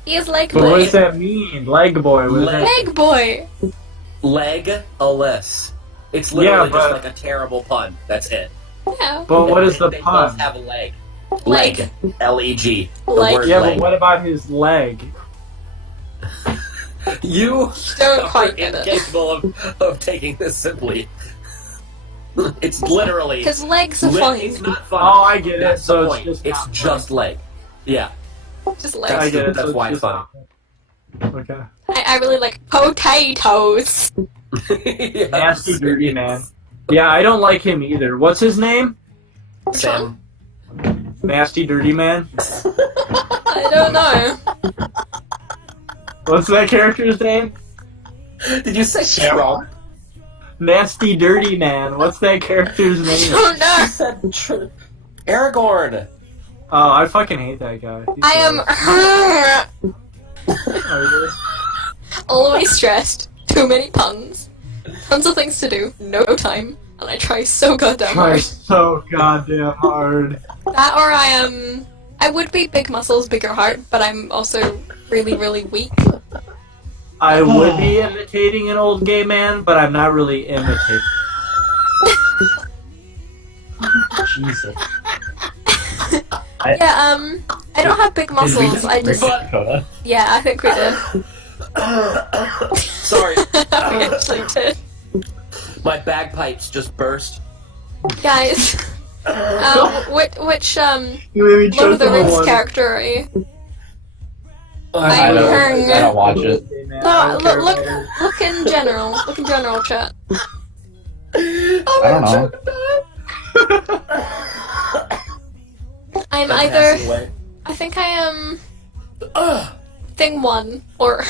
He is Leg But what boy. does that mean, leg boy? What is that? Leg boy. Leg-aless. It's literally Yeah, just but- like a terrible pun. That's it. Yeah. But what is the They pun? both have a leg. Leg. L-E-G. The Leg. word Yeah, leg. but what about his leg? You Don't are quite get it. incapable of taking this simply. It's literally... Because legs are It's fine. not funny. Oh, I get it. That's So the it's point. just It's not just leg. Yeah. Just I legs. get it. That's so why it's just funny. not- Okay. I really like potatoes. Yeah, Nasty dirty man. Yeah, I don't like him either. What's his name? Sam. Nasty dirty man. I don't know. What's that character's name? Did you say Trump? Nasty dirty man. What's that character's I name? don't know. said Aragorn. Oh, I fucking hate that guy. He's I am so- always stressed. Too many puns. Tons of things to do. No time. And I try so goddamn Try hard. so goddamn hard. That or I would be big muscles, bigger heart, but I'm also really, really weak. I would be imitating an old gay man, but I'm not really imitating. Jesus. Yeah, I don't have big muscles. I just, Dakota. yeah, I think we did. Sorry. I actually did. My bagpipes just burst. Guys, which You made me Lord of the choke on Rings one. character are you? I I'm don't, hearing I don't watch it. Gay man. No, I don't care look, about it. look in general. Look in general, chat. I don't know. I'm That's either, passing away. I think I am thing 1 or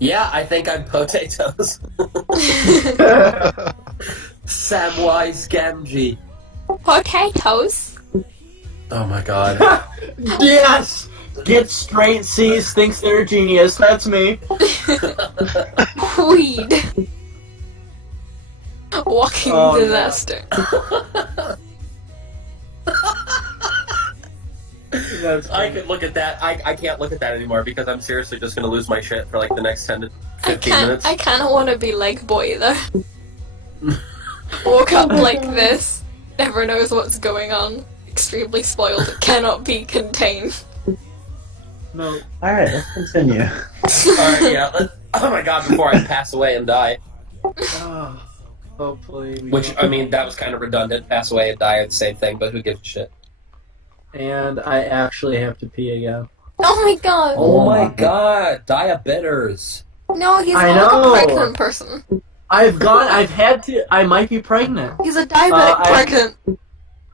Yeah, I think I'm potatoes. Samwise Gamgee. potatoes. Oh my god. Yes! Get straight C's, thinks they're a genius. That's me. Weed. Walking Oh, no. disaster. That's I could look at that. I can't look at that anymore because I'm seriously just gonna lose my shit for like the next 10 to 15 minutes. I kind of want to be like Boy though. Woke up like this. Never knows what's going on. Extremely spoiled. Cannot be contained. No. Alright, let's continue. Alright, yeah. Oh my god, before I pass away and die. Oh, hopefully. Which, I mean, that was kind of redundant. Pass away and die are the same thing, but who gives a shit? And I actually have to pee again. Oh my god. Oh my god, diabetes. No, he's I not know. a pregnant person. I've had to, I miit be pregnant. He's a diabetic I- pregnant.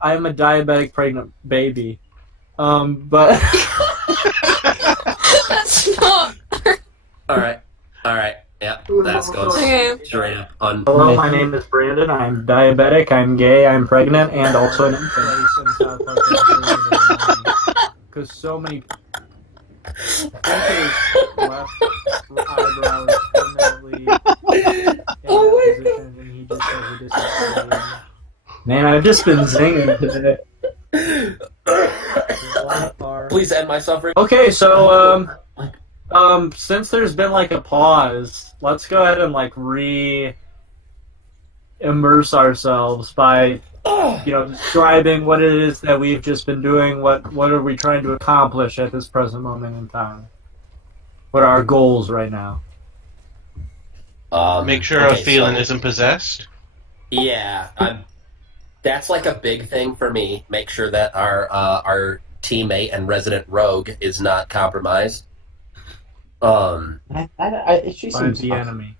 I'm a diabetic pregnant baby. But. That's not. Alright, yeah, that's going Okay. straight up on. Hello, my name is Brandon. I'm diabetic, I'm gay, I'm pregnant, and also an infant. Because so many left eyebrows permanently. Oh my god. And he just said he disappeared. Man, I've just been zinging today. Please end my suffering. Okay, so since there's been like a pause, let's go ahead and like immerse ourselves by describing what it is that we've just been doing. What are we trying to accomplish at this present moment in time? What are our goals right now? Make sure okay, Ophelin so- isn't possessed. Yeah, that's like a big thing for me. Make sure that our teammate and resident rogue is not compromised. She By seems the fine. enemy.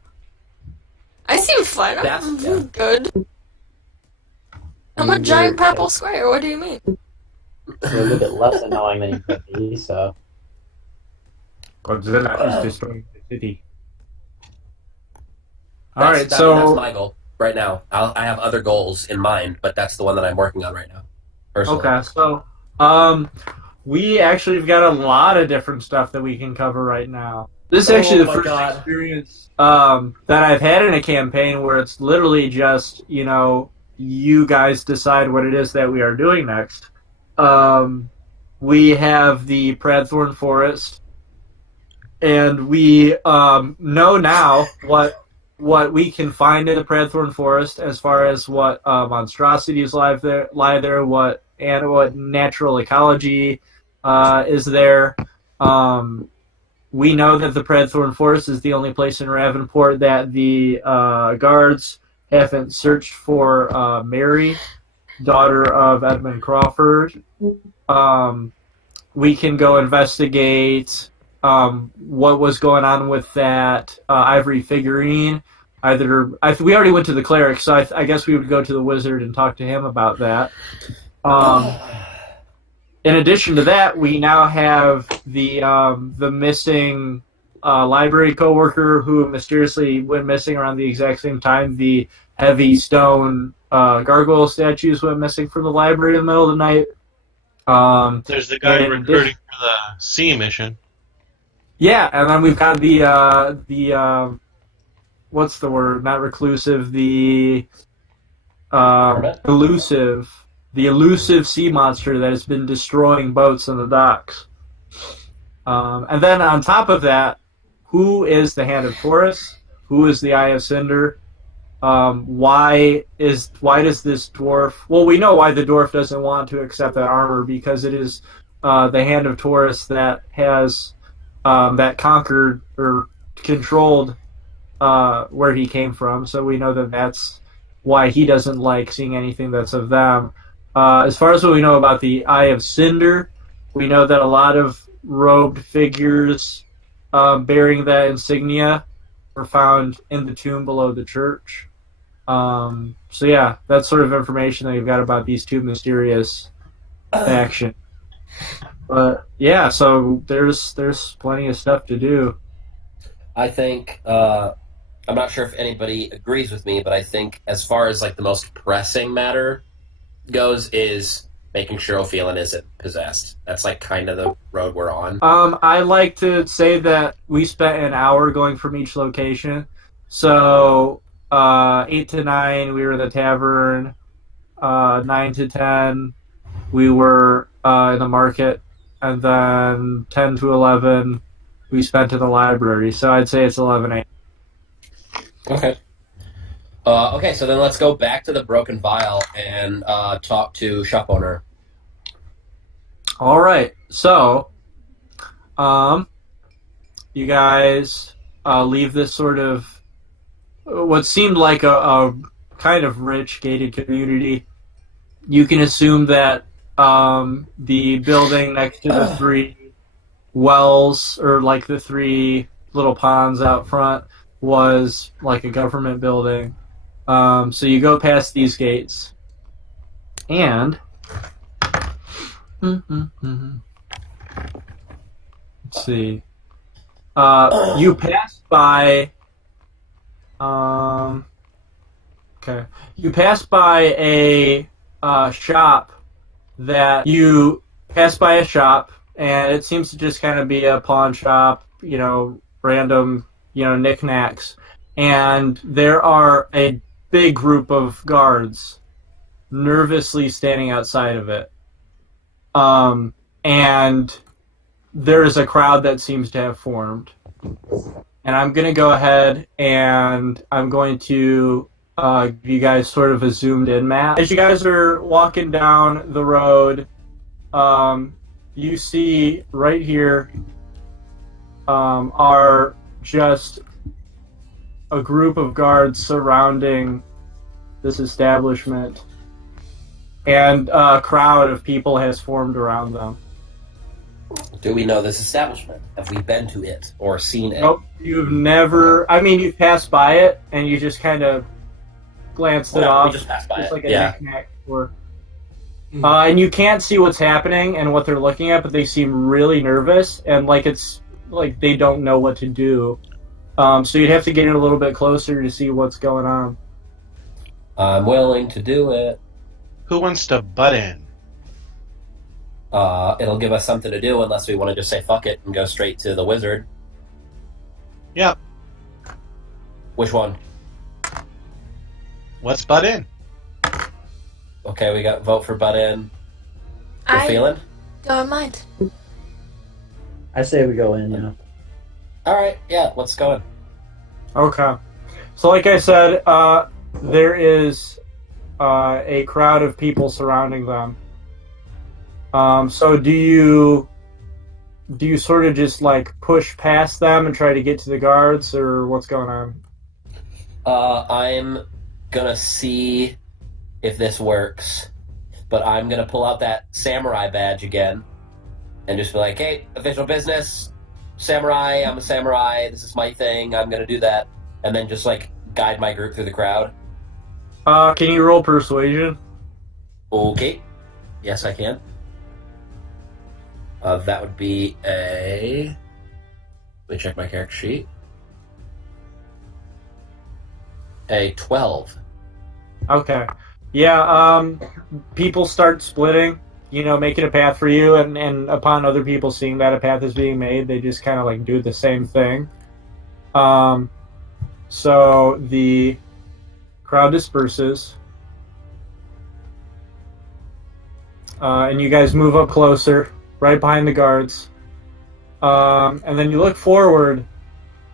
I seem fine. That's- I'm yeah. good. I'm a giant purple square. What do you mean? You're a little bit less annoying than you could be, so. Godzilla is destroying the city. That's, Alright, that's so my goal right now. I have other goals in mind, but that's the one that I'm working on right now. Personally. okay, so we actually have got a lot of different stuff that we can cover right now. This is actually the my first God. experience that I've had in a campaign where it's literally just, you guys decide what it is that we are doing next. We have the Pradthorn Forest, and we know now what we can find in the Pradthorn Forest as far as what monstrosities lie there, what natural ecology is there. We know that the Pradthorn Forest is the only place in Ravenport that the guards haven't searched for Mary, daughter of Edmund Crawford. We can go investigate what was going on with that ivory figurine. We already went to the cleric, so I guess we would go to the wizard and talk to him about that. In addition to that, we now have the missing library coworker who mysteriously went missing around the exact same time the heavy stone gargoyle statues went missing from the library in the middle of the night. There's the guy and recruiting for the C mission. Yeah, and then we've got the what's the word? Not reclusive. The elusive. The elusive sea monster that has been destroying boats on the docks. And then on top of that, who is the Hand of Taurus? Who is the Eye of Cinder? Why does this dwarf? Well, we know why the dwarf doesn't want to accept that armor, because it is the Hand of Taurus that has that conquered or controlled where he came from. So we know that that's why he doesn't like seeing anything that's of them. As far as what we know about the Eye of Cinder, we know that a lot of robed figures bearing that insignia were found in the tomb below the church. So yeah, that's sort of information that you've got about these two mysterious factions. But yeah, so there's plenty of stuff to do. I think I'm not sure if anybody agrees with me, but I think as far as like the most pressing matter goes is making sure Ophelin isn't possessed. That's like kind of the road we're on. I like to say that we spent an hour going from each location. So 8 to 9, we were in the tavern. 9 to 10, we were in the market. And then 10 to 11, we spent in the library. So I'd say it's 11 a.m. Okay. Okay, so then let's go back to the Broken Vial and talk to shop owner. All right. So, you guys leave this sort of what seemed like a kind of rich gated community. You can assume that the building next to the 3 wells, or like the 3 little ponds out front, was like a government building. So you go past these gates, and let's see. You pass by. Okay. You pass by a shop that you pass by a shop, and it seems to just kind of be a pawn shop. Random, knickknacks, and there are a big group of guards nervously standing outside of it. And there is a crowd that seems to have formed. And I'm going to go ahead and I'm going to give you guys sort of a zoomed in map. As you guys are walking down the road, you see right here are just a group of guards surrounding this establishment, and a crowd of people has formed around them. Do we know this establishment? Have we been to it or seen it? Nope, you've never. I mean, you've passed by it and you just kind of glanced it off. We just passed by just it. like a Yeah. knick-knack or. And you can't see what's happening and what they're looking at, but they seem really nervous and like it's like they don't know what to do. So you'd have to get in a little bit closer to see what's going on. I'm willing to do it. Who wants to butt in? It'll give us something to do unless we want to just say fuck it and go straight to the wizard. Yep. Which one? Let's butt in. Okay, we got vote for butt in. I Feeling? don't mind. I say we go in. Alright, yeah, let's go in. Okay. So like I said, there is a crowd of people surrounding them. So do you sort of just like push past them and try to get to the guards, or what's going on? I'm gonna see if this works, but I'm gonna pull out that samurai badge again and just be like, hey, official business, samurai, I'm a samurai, this is my thing, I'm gonna do that, and then just like guide my group through the crowd. Can you roll persuasion? Okay. Yes, I can. That would be a... Let me check my character sheet. A 12. Okay. Yeah, people start splitting, making a path for you, and upon other people seeing that a path is being made, they just kind of like do the same thing. So the crowd disperses, and you guys move up closer, right behind the guards, and then you look forward,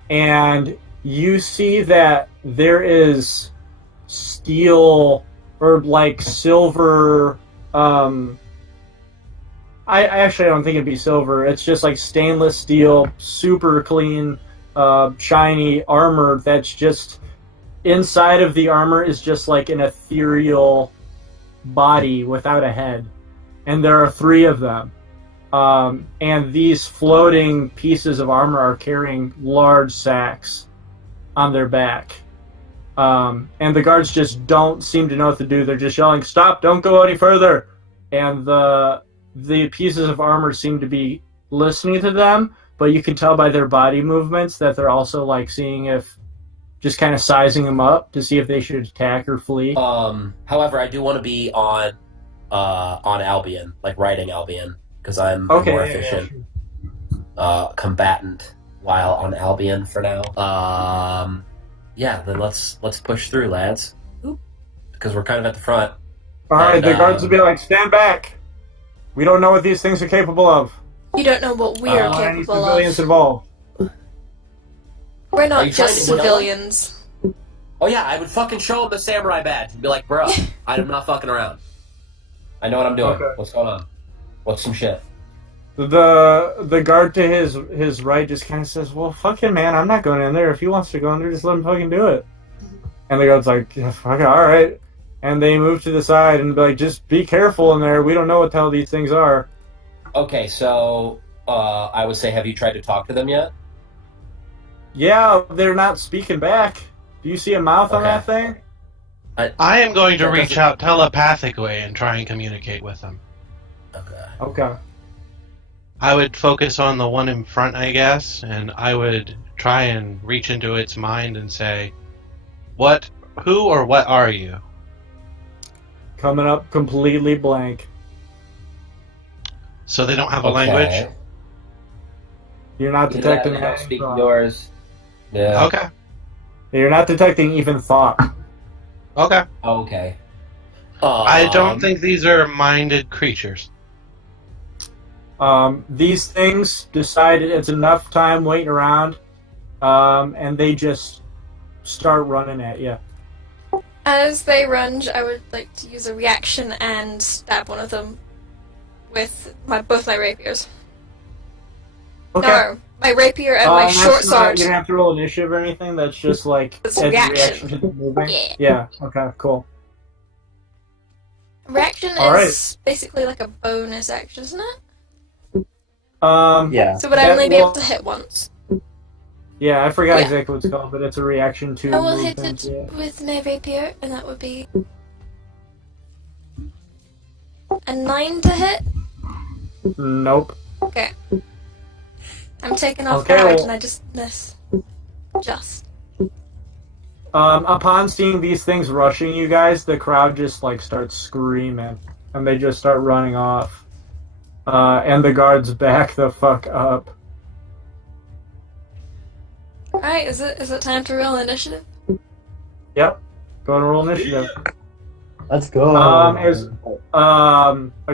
and you see that there is steel or like silver. I actually don't think it'd be silver. It's just like stainless steel, super clean, shiny armor. That's just inside of the armor is just like an ethereal body without a head, and there are 3 of them. And these floating pieces of armor are carrying large sacks on their back. And the guards just don't seem to know what to do. They're just yelling, "Stop! Don't go any further!" And the pieces of armor seem to be listening to them, but you can tell by their body movements that they're also like seeing if, just kind of sizing them up to see if they should attack or flee. However, I do want to be on on Albion, like riding Albion, because I'm Okay, more yeah, efficient combatant while on Albion for now. Yeah, then let's push through, lads, because we're kind of at the front. All right, And, the guards will be like, stand back. We don't know what these things are capable of. You don't know what we are Don't want any capable civilians of. involved. We're Are not you just trying to kill civilians. Oh yeah, I would fucking show him the samurai badge and be like, bro, I'm not fucking around. I know what I'm doing. Okay. What's going on? What's some shit? The guard to his right just kind of says, "Well, fuck him, man. I'm not going in there. If he wants to go in there, just let him fucking do it." And the guard's like, yeah, "Fuck it, all right." And they move to the side and be like, "Just be careful in there. We don't know what the hell these things are." Okay, so I would say, have you tried to talk to them yet? Yeah, they're not speaking back. Do you see a mouth on Okay. that thing? I am going to That reach doesn't- out telepathically and try and communicate with them. Okay. Okay. I would focus on the one in front, I guess, and I would try and reach into its mind and say, who or what are you? Coming up completely blank. So they don't have a language? You're not detecting Yeah, they don't any speak thought. yours. Yeah. Okay. You're not detecting even thought. Okay. Okay. I don't think these are minded creatures. These things decided it's enough time waiting around, and they just start running at you. As they lunge, I would like to use a reaction and stab one of them with both my rapiers. Okay. No, my rapier and my That's short not- sword. You don't have to roll initiative or anything. That's just like It's as a reaction. to the moving. Yeah. Yeah. Okay. Cool. Reaction All is basically like a bonus action, isn't it? Yeah. So would I That only be will- able to hit once? Yeah, I forgot Yeah. exactly what it's called, but it's a reaction to. I will hit movement, it yeah. with my rapier, and that would be a 9 to hit. Nope. Okay. I'm taken off Okay, guard, well- and I just miss. Just. Upon seeing these things rushing you guys, the crowd just like starts screaming, and they just start running off. And the guards back the fuck up. Alright, is it time to roll initiative? Yep. Go and roll initiative. Let's go. Are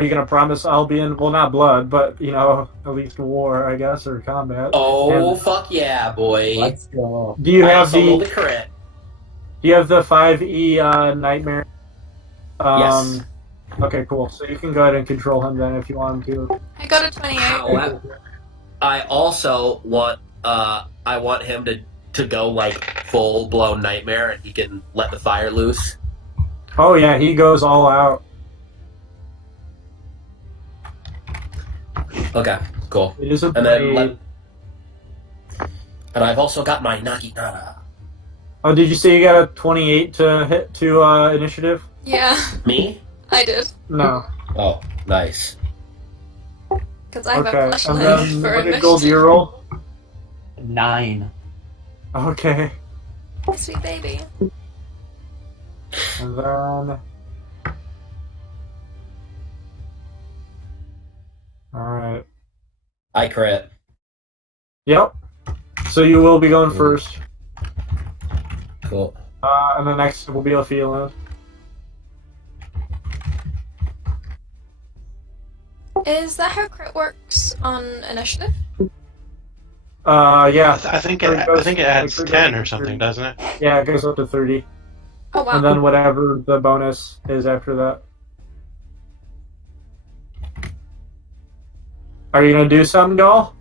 you gonna promise I'll be in? Well, not blood, but at least war, I guess, or combat. Oh, And- fuck yeah, boy. Let's go. Do you I have also rolled the? a crit. Do you have the 5e nightmare? Yes. Okay, cool. So you can go ahead and control him then if you want him to. I got a 28. However, I also want I want him to go like full blown nightmare, and he can let the fire loose. Oh yeah, he goes all out. Okay, cool. It is a And then blade. and I've also got my Naginata. Oh, did you say you got a 28 to hit to initiative? Yeah, Me? I did. No. Oh, nice. Because I have a Okay. flash And knife then for what did gold you initiative. roll? 9. Okay. Sweet baby. And then. Alright. I crit. Yep. So you will be going first. Cool. And the next will be a feeling. Is that how crit works on initiative? Yeah. I think Or it goes- adds it goes 10 up or to something, 30. doesn't it? Yeah, it goes up to 30. Oh wow. And then whatever the bonus is after that. Are you gonna do something, doll?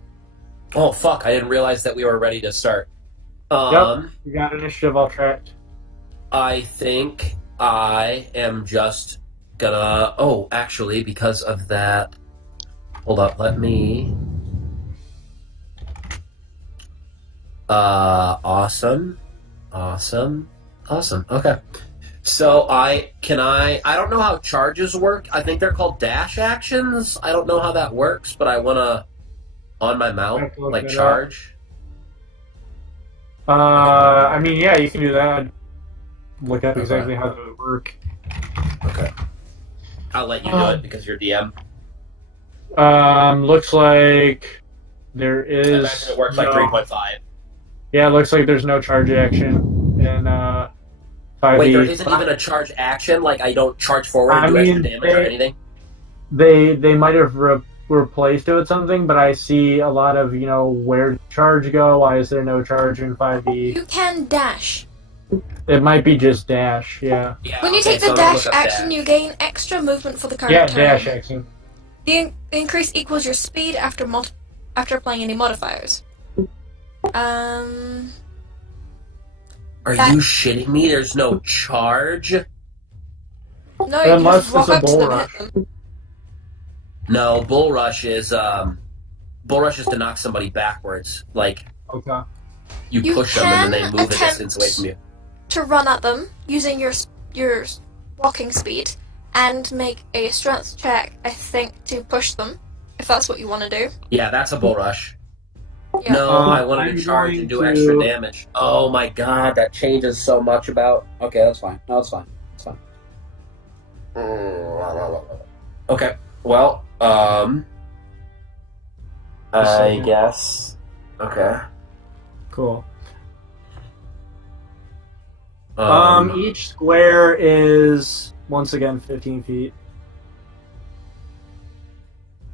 Oh fuck! I didn't realize that we were ready to start. You got initiative all tracked. I think I am just gonna. Oh, actually, because of that. Hold up, let me. Awesome. Okay. So I don't know how charges work. I think they're called dash actions. I don't know how that works, but I wanna on my I mount have to look like that up. charge. I mean, yeah, you can do that. Look up Okay. exactly how it would work. Okay. I'll let you do it because you're DM. Looks like there I is. imagine it works like 3.5. Yeah, it looks like there's no charge action in 5e. Wait, there isn't even a charge action? Like, I don't charge forward and do extra damage or anything? They might have replaced it with something, but I see a lot of, where did charge go? Why is there no charge in 5e? You can dash. It might be just dash, yeah. When you take the dash action, you gain extra movement for the current Yeah, turn. dash action. The increase equals your speed after applying any modifiers. Are you shitting me? There's no charge? No, you Unless just walk it's a up to bull them, rush. hit them. No, Bull Rush is to knock somebody backwards. Like, Okay. you You push them and then they can move a distance away from you. To run at them using your walking speed and make a strength check, I think, to push them, if that's what you want to do. Yeah, that's a Bull Rush. Yeah. No, I wanted I'm to charge going and do to- extra damage. Oh my god, that changes so much about... Okay, that's fine. No, it's fine. It's fine. Okay, well, I guess... Okay. Cool. Um, Each square is, once again, 15 feet.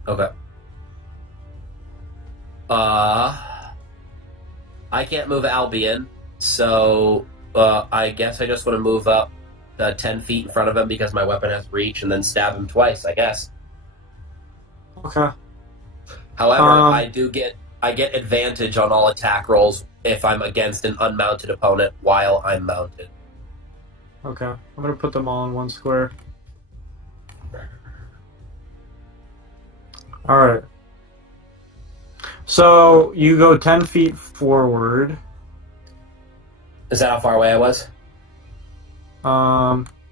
Okay. I can't move Albion, so I guess I just want to move up 10 feet in front of him because my weapon has reach, and then stab him twice, I guess. Okay. However, Um, I get advantage on all attack rolls if I'm against an unmounted opponent while I'm mounted. Okay. I'm going to put them all in one square. Alright. So, you go 10 feet forward. Is that how far away I was?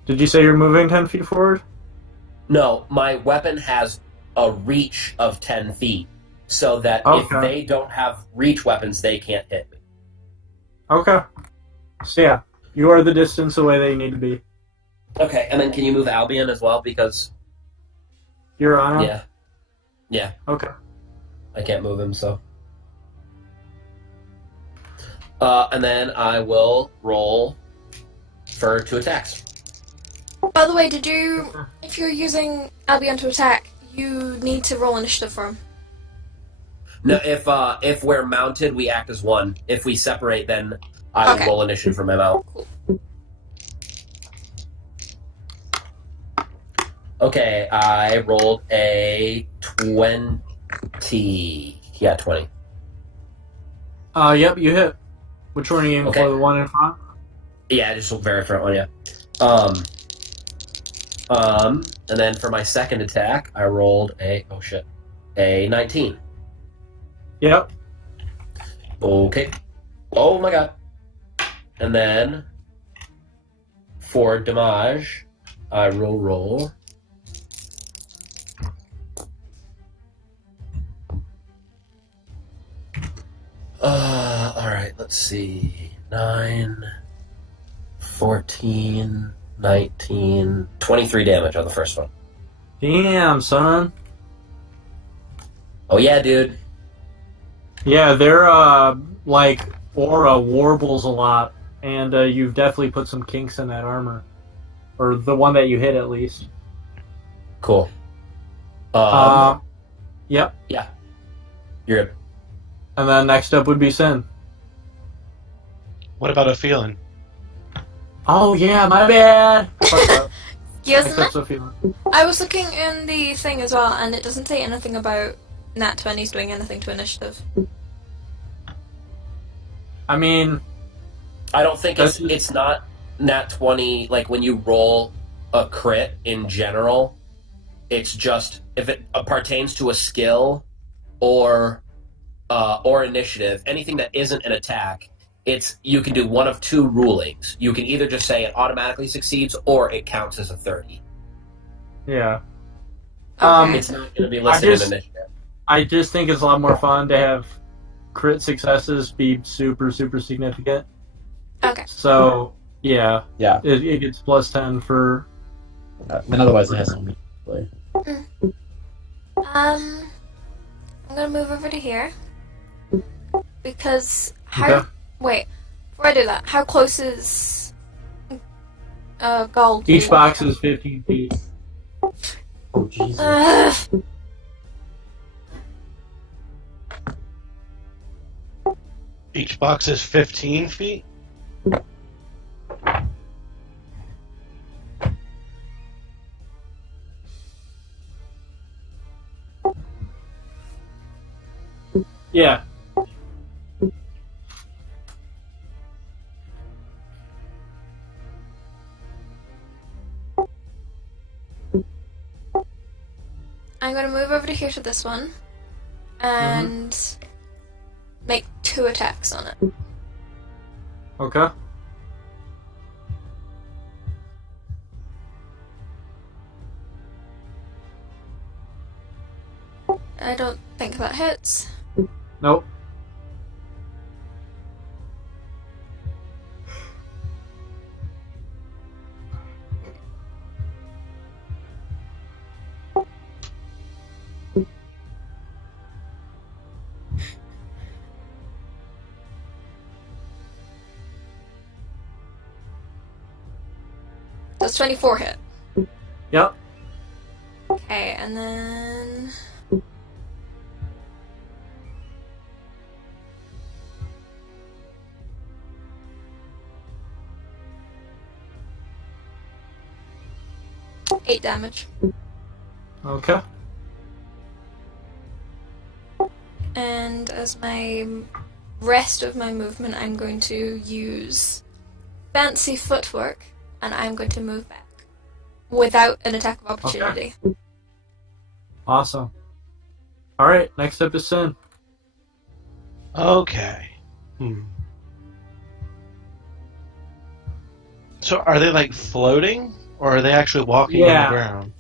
Did you say you're moving 10 feet forward? No, my weapon has a reach of 10 feet, so that if Okay. they don't have reach weapons, they can't hit me. Okay. So yeah, you are the distance away they need to be. Okay, and then can you move Albion as well? Because, You're on him? yeah. Yeah, Okay. I can't move him, so. And then I will roll for 2 attacks. By the way, if you're using Albion to attack, you need to roll initiative for him. No, if we're mounted, we act as one. If we separate, then I will Okay. roll initiative from him out. Okay, I rolled a 20. Yeah, 20. Yep, you hit. Which one are you aiming Okay. for? The one in front? Yeah, just a very front one, yeah. And then for my second attack, I rolled a 19. Yep. Okay. Oh my god. And then for damage, I will roll. Alright, let's see. 9, 14, 19, 23 damage on the first one. Damn, son. Oh yeah, dude. Yeah, their aura warbles a lot, and you've definitely put some kinks in that armor, or the one that you hit at least. Cool. Yep. Yeah. You're good. And then next up would be Sin. What about a feeling? Oh yeah, my bad. Fuck up. Yes, Next up's a feeling. I was looking in the thing as well, and it doesn't say anything about Nat 20s doing anything to initiative. I mean, I don't think it's not nat 20, like when you roll a crit in general, it's just if it pertains to a skill or initiative, anything that isn't an attack, you can do one of 2 rulings. You can either just say it automatically succeeds or it counts as a 30. yeah. Okay. It's not going to be listed in initiative. I just think it's a lot more fun to have crit successes be super, super significant. Okay. So, yeah. Yeah. It gets plus 10 for... And otherwise it has no meaning. basically. I'm gonna move over to here. Because how Okay. wait, before I do that, how close is gold? Each box is 15 feet. Oh Jesus! Ugh. Each box is 15 feet. Yeah. I'm gonna move over to here to this one and make 2 attacks on it. Okay. I don't think that hits. Nope. Does 24 hit? Yep. Okay, and then eight damage. Okay. And as my rest of my movement, I'm going to use fancy footwork, and I'm going to move back without an attack of opportunity. Awesome. All right. Next up is Sin. Okay. So are they like floating, or are they actually walking on Yeah. the ground?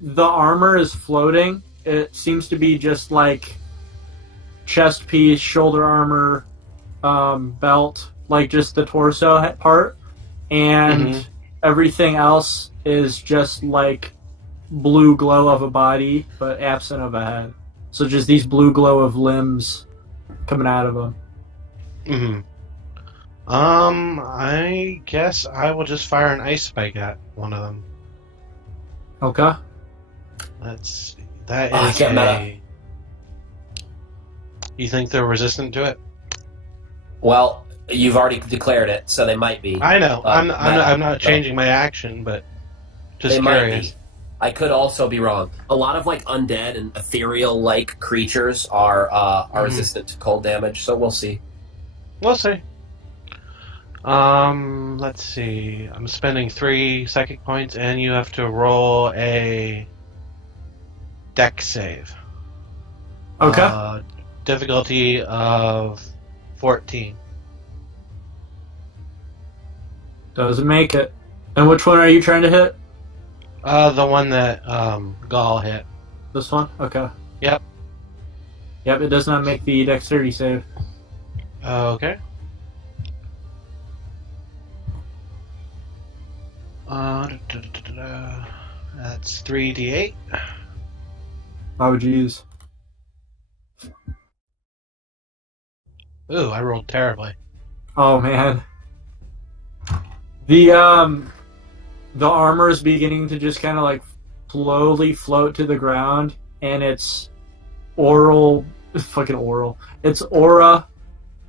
The armor is floating. It seems to be just like chest piece, shoulder armor, belt, like just the torso part, and everything else is just like blue glow of a body, but absent of a head. So just these blue glow of limbs coming out of them. I guess I will just fire an ice spike at one of them. Okay. Let's see. That Ah, is get meta. a... You think they're resistant to it? Well, you've already declared it, so they might be. I know. I'm meta, not so changing my action, but just they might curious. be. I could also be wrong. A lot of like undead and ethereal-like creatures are resistant to cold damage, so we'll see. We'll see. Let's see. I'm spending 3 psychic points, and you have to roll a dex save. Okay. Difficulty of 14. Doesn't make it. And which one are you trying to hit? The one that Gall hit. This one? Okay. Yep. Yep, it does not make the dexterity save. Okay. That's 3d8. Oh, jeez. Ooh, I rolled terribly. Oh, man. The armor is beginning to just kind of like slowly float to the ground, and its its aura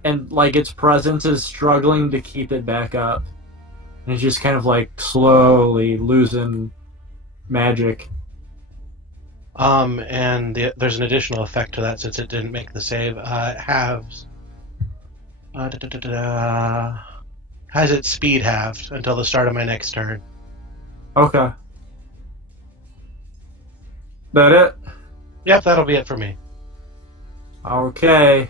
and like its presence is struggling to keep it back up. And it's just kind of like slowly losing magic. And there's an additional effect to that since it didn't make the save. It halves. Has its speed halved until the start of my next turn. Okay. That it? Yep, that'll be it for me. Okay.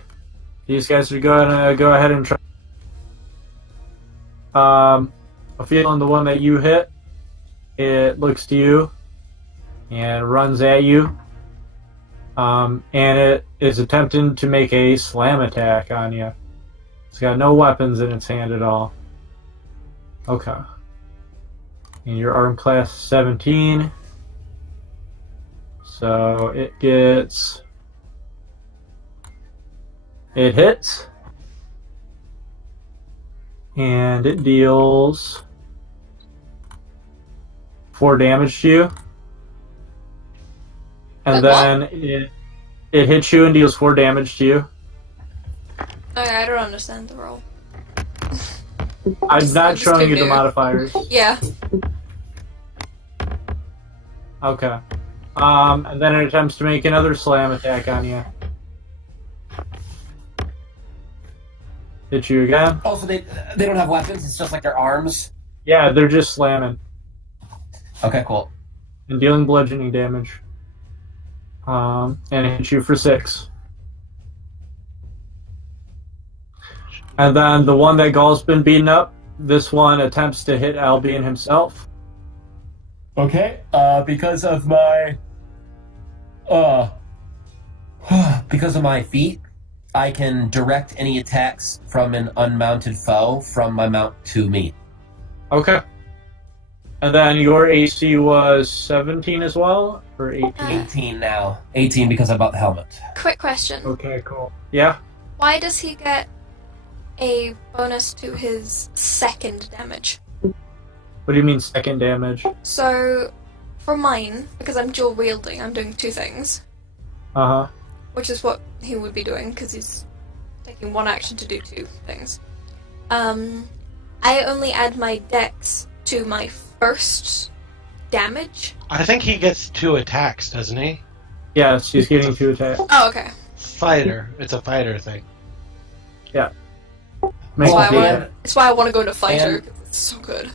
These guys are gonna go ahead and try. A feeling the one that you hit, it looks to you and runs at you. And it is attempting to make a slam attack on you. It's got no weapons in its hand at all. Okay. And your arm class is 17. So it gets... It hits. And it deals 4 damage to you. And then it hits you and deals 4 damage to you. Okay, I don't understand the roll. I'm not just showing you the new. modifiers. Yeah. Okay. And then it attempts to make another slam attack on you. Hit you again. Oh, so they don't have weapons. It's just like their arms. Yeah, they're just slamming Okay, cool. and dealing bludgeoning damage. And it hits you for 6. And then the one that Gall's been beaten up, this one attempts to hit Albion himself. Okay, because of my feet, I can direct any attacks from an unmounted foe from my mount to me. Okay. And then your AC was 17 as well? Or 18? 18 now. 18 because I bought the helmet. Quick question. Okay, cool. Yeah? Why does he get a bonus to his second damage? What do you mean second damage? So, for mine, because I'm dual wielding, I'm doing 2 things, Uh-huh. which is what he would be doing because he's taking 1 action to do 2 things. I only add my dex to my first damage. I think he gets 2 attacks, doesn't he? Yes, he's getting 2 attacks. Oh, okay. Fighter. It's a fighter thing. Make That's why, it and- it's why I want to go into fighter, and- 'cause it's so good.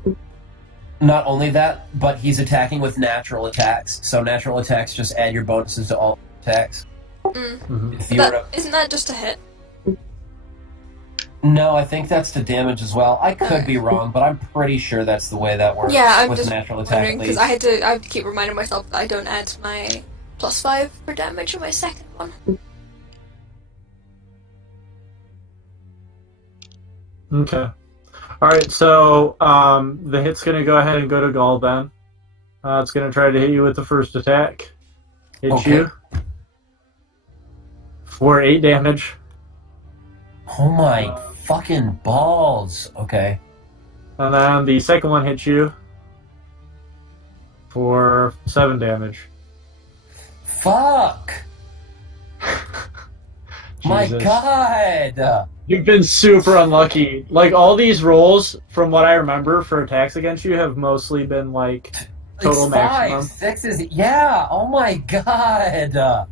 Not only that, but he's attacking with natural attacks. So natural attacks just add your bonuses to all attacks. Mhm. If you were to... Isn't that just a hit? No, I think that's the damage as well. I could be wrong, but I'm pretty sure that's the way that works. Yeah, I'm with just natural attack. wondering, At because least. I have to keep reminding myself that I don't add my +5 for damage on my second one. Okay. Alright, so the hit's going to go ahead and go to Gall then. It's going to try to hit you with the first attack. Hits Okay. you for 8 damage. Oh my fucking balls. Okay. And then the second one hits you for 7 damage. Fuck! My Jesus. god! You've been super unlucky. Like, all these rolls, from what I remember, for attacks against you have mostly been, like, total It's maximum. 5, 6 is... Yeah! Oh my god! Okay,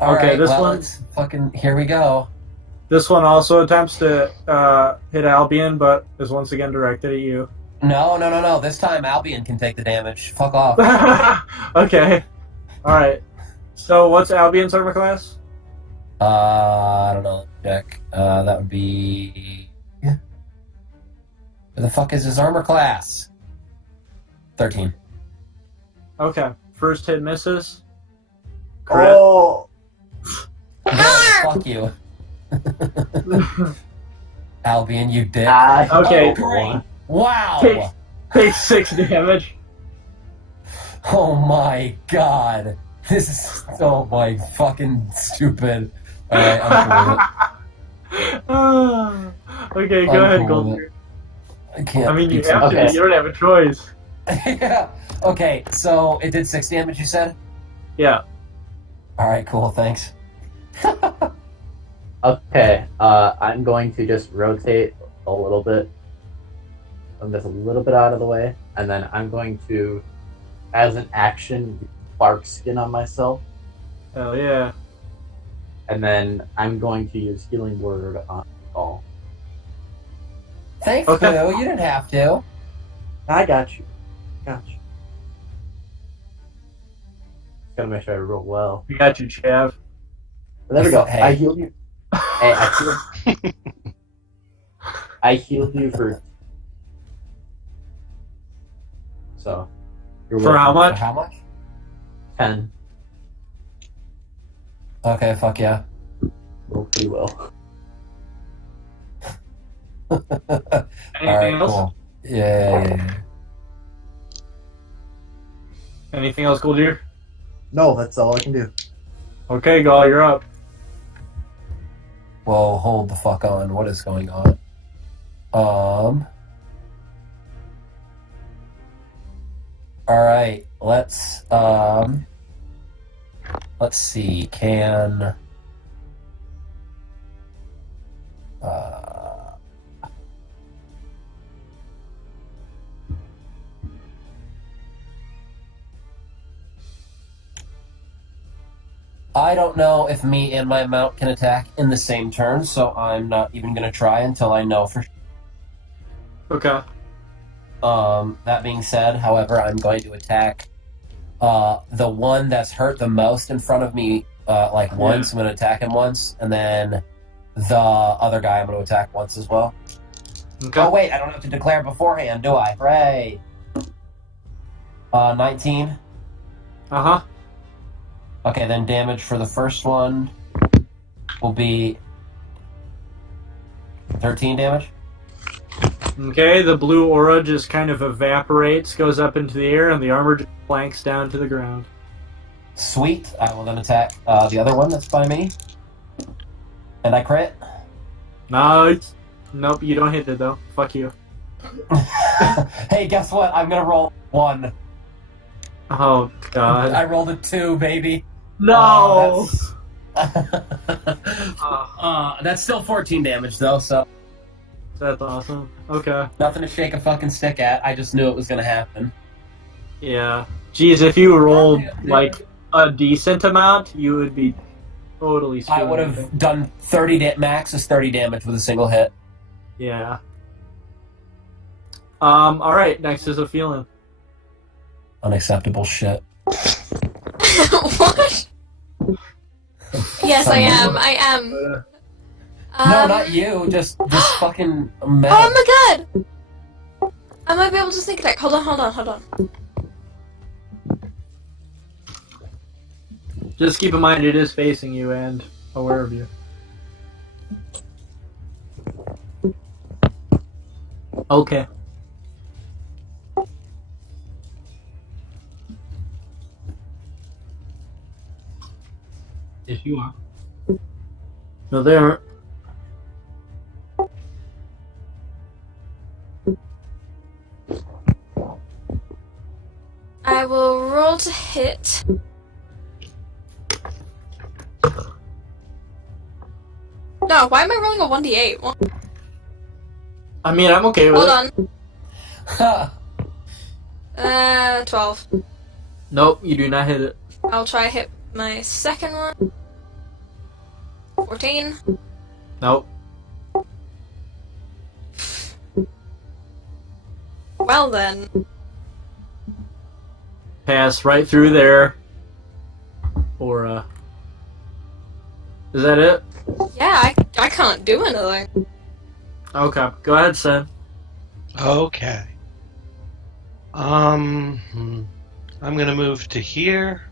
Alright, this well, one- it's fucking... Here we go. This one also attempts to hit Albion, but is once again directed at you. No. This time Albion can take the damage. Fuck off. Okay. Alright. So, what's Albion's armor class? I don't know. Check. That would be... Where the fuck is his armor class? 13. Okay. First hit misses. Crit. Oh! Yeah, fuck you. Albion, you dick. Okay. Oh, great. Wow! Take- Takes 6 damage. Oh my god. This is so my fucking stupid. Alright, I'm cool Okay, go I'm ahead, cool Gold. with it. I can't. I mean, you beat have somebody. to. You don't have a choice. Yeah. Okay, so it did 6 damage, you said? Yeah. Alright, cool, thanks. Okay, I'm going to just rotate a little bit. I'm just a little bit out of the way, and then I'm going to, as an action, bark skin on myself, Hell yeah. and then I'm going to use healing word on all. Thank Okay. you, you didn't have to. I got you. Got you. Gotta make sure I roll well. We got you, Chav. But there we go. Hey. I healed you. Hey, I healed you for. So. You're For how welcome. much? How much? 10. Okay, fuck yeah. Roll pretty well. Anything Alright, else? cool. Yeah. Anything else, Goldier? No, that's all I can do. Okay, Gaul, you're up. Well, hold the fuck on. What is going on? Alright, let's see, can... I don't know if me and my mount can attack in the same turn, so I'm not even going to try until I know for sure. Okay. That being said, however, I'm going to attack the one that's hurt the most in front of me, once. I'm going to attack him once, and then the other guy I'm going to attack once as well. Okay. Oh, wait, I don't have to declare beforehand, do I? Hooray! 19. Uh-huh. Okay, then damage for the first one will be 13 damage. Okay, the blue aura just kind of evaporates, goes up into the air, and the armor just planks down to the ground. Sweet. I will then attack the other one that's by me. And I crit. Nice. Nope, you don't hit it, though. Fuck you. Hey, guess what? I'm gonna roll 1. Oh, God. I rolled a 2, baby. No! That's still 14 damage, though, so That's awesome. Okay. nothing to shake a fucking stick at. I just knew it was gonna happen. Yeah. Geez, if you rolled, Yeah, dude. like, a decent amount, you would be totally screwed. I would have done 30 max is 30 damage with a single hit. Yeah. Alright, next is a feeling. Unacceptable shit. What? Yes, I am. I am. No, not you. Just fucking mad. Oh my god! I might be able to sneak attack. Hold on. Just keep in mind it is facing you and aware of you. Okay. Yes, you are. No, they aren't. I will roll to hit. No, why am I rolling a 1d8? Well, I mean, I'm okay with hold it. on. 12. Nope, you do not hit it. I'll try hit my second one. 14. Nope. Well then. Pass right through there. Or, is that it? Yeah, I can't do anything. Okay, go ahead, Sen. Okay. I'm gonna move to here,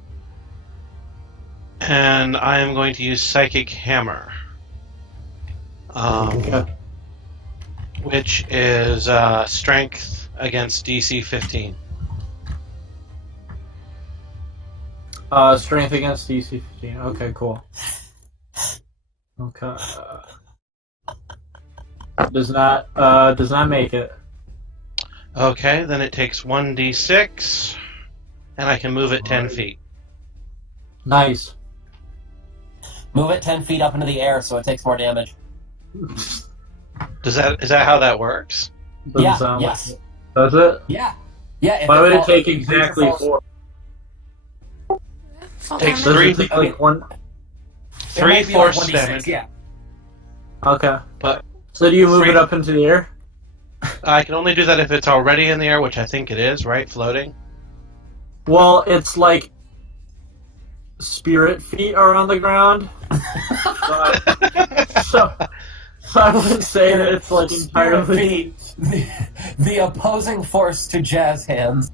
and I am going to use Psychic Hammer, Okay. which is Strength against DC 15. Strength against DC 15. Okay, cool. Okay. Does not make it. Okay, then it takes 1d6, and I can move it 10 feet. Nice. Move it 10 feet up into the air so it takes more damage. Is that how that works? Doesn't Yeah, sound yes. like it. Does it? Yeah. Yeah. Why would it take exactly 4? Fall Takes damage. Does three- it take like 1? 3 force damage. Yeah. Okay. But So do you move three- it up into the air? I can only do that if it's already in the air, which I think it is, right? Floating? Well, it's like spirit feet are on the ground. so I wouldn't say that it's like entirely. The opposing force to jazz hands.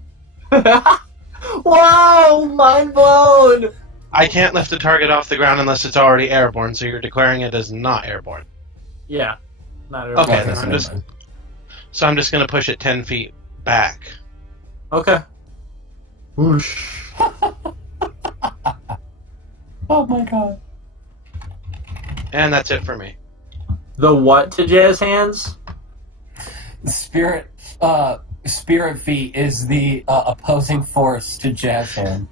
Wow! Mind blown! I can't lift a target off the ground unless it's already airborne, so you're declaring it as not airborne. Yeah. Not Okay, airborne. then I'm just gonna push it 10 feet back. Okay. Whoosh. Oh my god. And that's it for me. The what to Jazz Hands? Spirit Feet is the opposing force to Jazz Hand.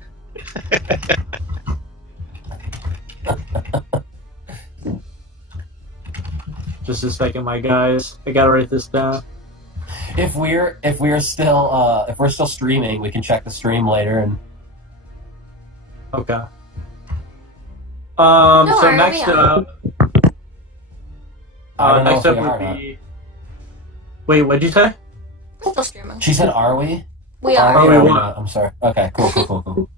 Just a second, my guys. I gotta write this down. If we're still streaming, we can check the stream later and Okay. No, So I next already up, I don't know next if up we would are or not. be. Wait, what'd you say? We're still streaming. She said, "Are we? We Are are. we? we Are we what? not? I'm sorry. Okay, cool.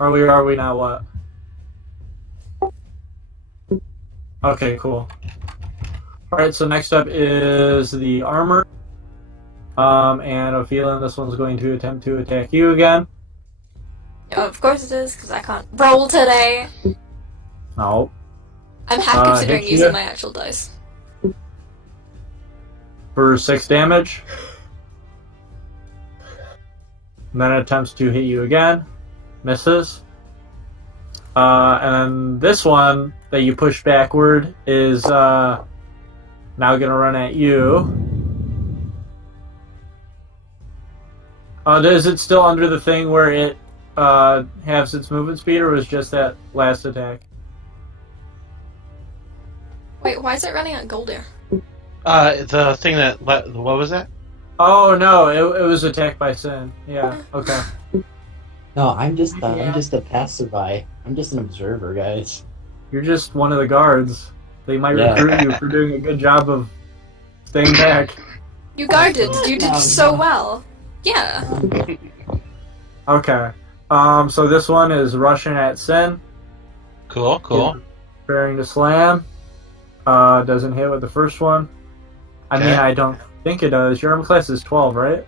Are we not what? Okay, cool. Alright, so next up is the armor. And I'm feeling this one's going to attempt to attack you again. No, of course it is, because I can't roll today. No. I'm half considering hit you. using my actual dice. For 6 damage. And then it attempts to hit you again. Misses. And then this one that you push backward is now gonna run at you. Is it still under the thing where it has its movement speed, or was just that last attack? Wait, why is it running at Goldir? The thing that what was that? Oh no, it was attacked by Sin. Yeah, okay. No, I'm just a passerby. I'm just an observer, guys. You're just one of the guards. They might Yeah. recruit you for doing a good job of staying back. You guarded. You did so well. Yeah. Okay. So this one is rushing at Sin, Cool. preparing to slam. Doesn't hit with the first one. I mean, Okay. I don't think it does. Your armor class is 12, right?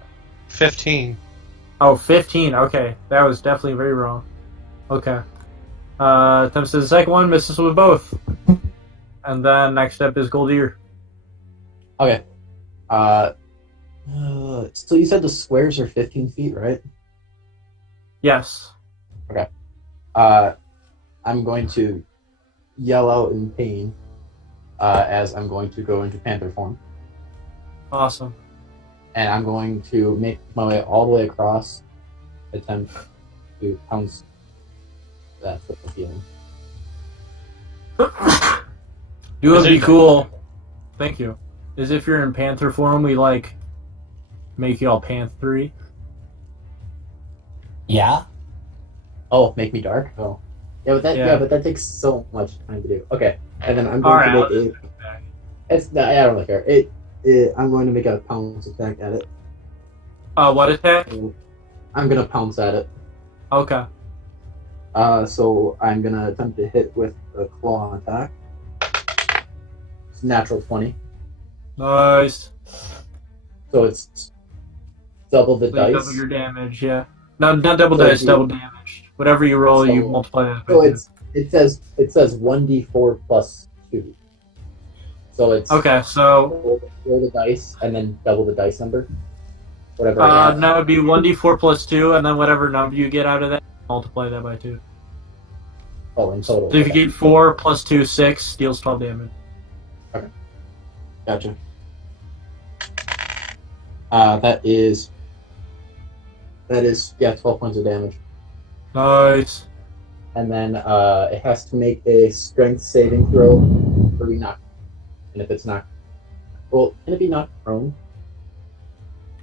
15. Oh, 15. Okay. That was definitely very wrong. Okay. Attempts to the second one, misses with both. And then next up is Goldir. Okay. So you said the squares are 15 feet, right? Yes. I'm going to yell out in pain as I'm going to go into panther form, Awesome. and I'm going to make my way all the way across, attempt to pounce that with the feeling. You would Is be it- cool. Thank you. Is if you're in panther form, we like make you all panthery. Yeah. Oh, make me dark? Oh. Yeah. But that takes so much time to do. Okay. And then I'm All going right. to make I don't really care. I'm going to make a pounce attack at it. What attack? I'm gonna pounce at it. Okay. So I'm gonna attempt to hit with the claw attack. It's natural 20. Nice. So it's double the So you dice. double your damage, yeah. No, not double So dice, you- double damage. Whatever you roll, you So- multiply that by So two. it says 1d4 plus 2. So it's Okay, so roll the dice and then double the dice number. Whatever. I add. that would be 1d4 plus 2, and then whatever number you get out of that, multiply that by 2. Oh, in total. So if you Okay. get 4 plus 2, 6, deals 12 damage. Gotcha. That is 12 points of damage. Nice. And then it has to make a strength saving throw or be knocked. And if it's knocked, well, can it be knocked prone?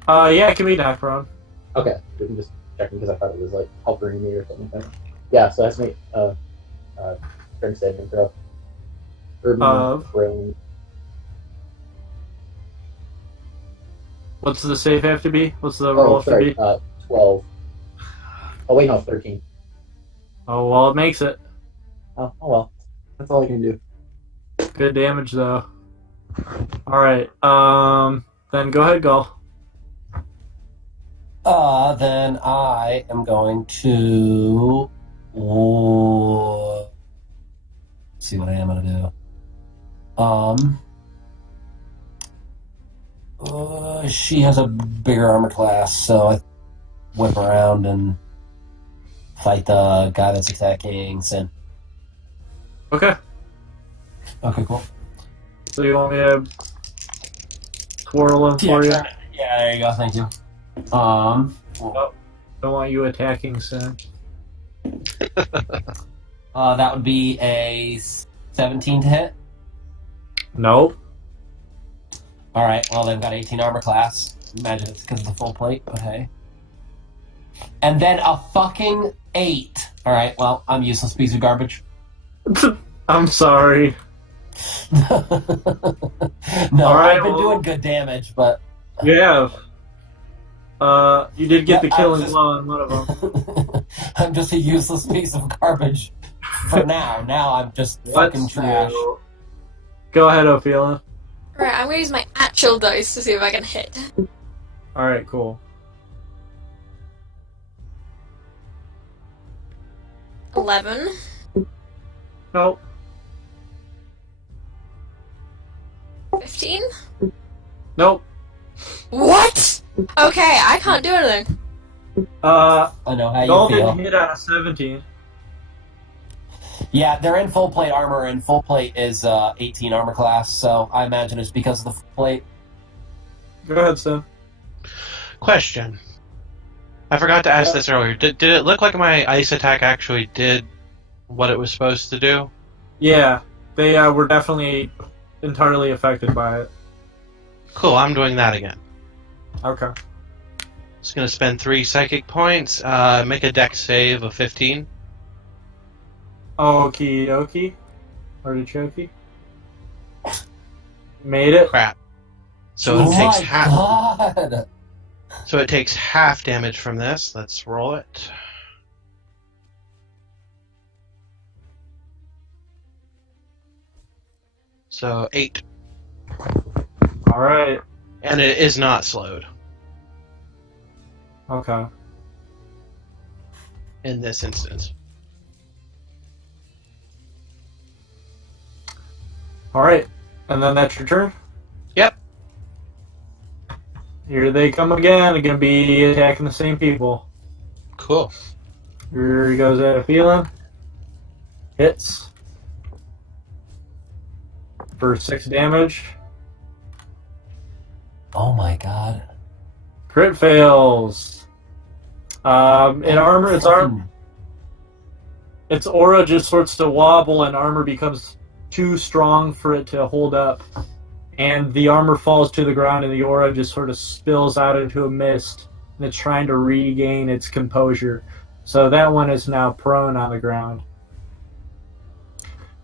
Yeah, it can be knocked prone. Okay, we can just check because I thought it was like hovering me or something like that. Yeah, so it has to make strength saving throw. Or be knocked Of? prone. What's the save have to be? What's the roll Oh, have to sorry, be? 12. Oh wait, no, 13. Oh, well, it makes it. Oh well, that's all I can do. Good damage, though. Alright, then go ahead, Gull. Then I am going to see what I am gonna do. She has a bigger armor class, so I whip around and fight the guy that's attacking Sin. Okay. Okay, cool. So you want me to twirl him for you? Yeah, there you go. Thank you. Don't want you attacking Sin. That would be a 17 to hit. Nope. All right. Well, they've got 18 armor class. Imagine it's because of the full plate, but hey. And then a fucking 8. All right. Well, I'm a useless piece of garbage. I'm sorry. No, All right, I've been well- doing good damage, but You have. You did get Yeah, the killing blow on one of them. I'm just a useless piece of garbage for now. Now I'm just fucking Let's trash. do- Go ahead, Ophelia. Right, I'm gonna use my actual dice to see if I can hit. Alright, cool. 11. Nope. 15? Nope. What? Okay, I can't do anything. I know how you Golden feel. hit on a 17. Yeah, they're in full plate armor, and full plate is 18 armor class, so I imagine it's because of the full plate. Go ahead, Sim. Question. I forgot to ask this earlier. Did it look like my ice attack actually did what it was supposed to do? Yeah, they were definitely entirely affected by it. Cool, I'm doing that again. Okay. Just gonna spend 3 psychic points, make a dex save of 15. Okie dokie. Artichoke. Made it. Crap. So Oh it takes my half. god! So it takes half damage from this. Let's roll it. So 8. Alright. And it is not slowed Okay. in this instance. Alright. And then that's your turn? Yep. Here they come again. They're gonna be attacking the same people. Cool. Here he goes at a feeling. Hits. For 6 damage. Oh my god. Crit fails. In armor, its aura just starts to wobble and armor becomes too strong for it to hold up. And the armor falls to the ground and the aura just sort of spills out into a mist. And it's trying to regain its composure. So that one is now prone on the ground.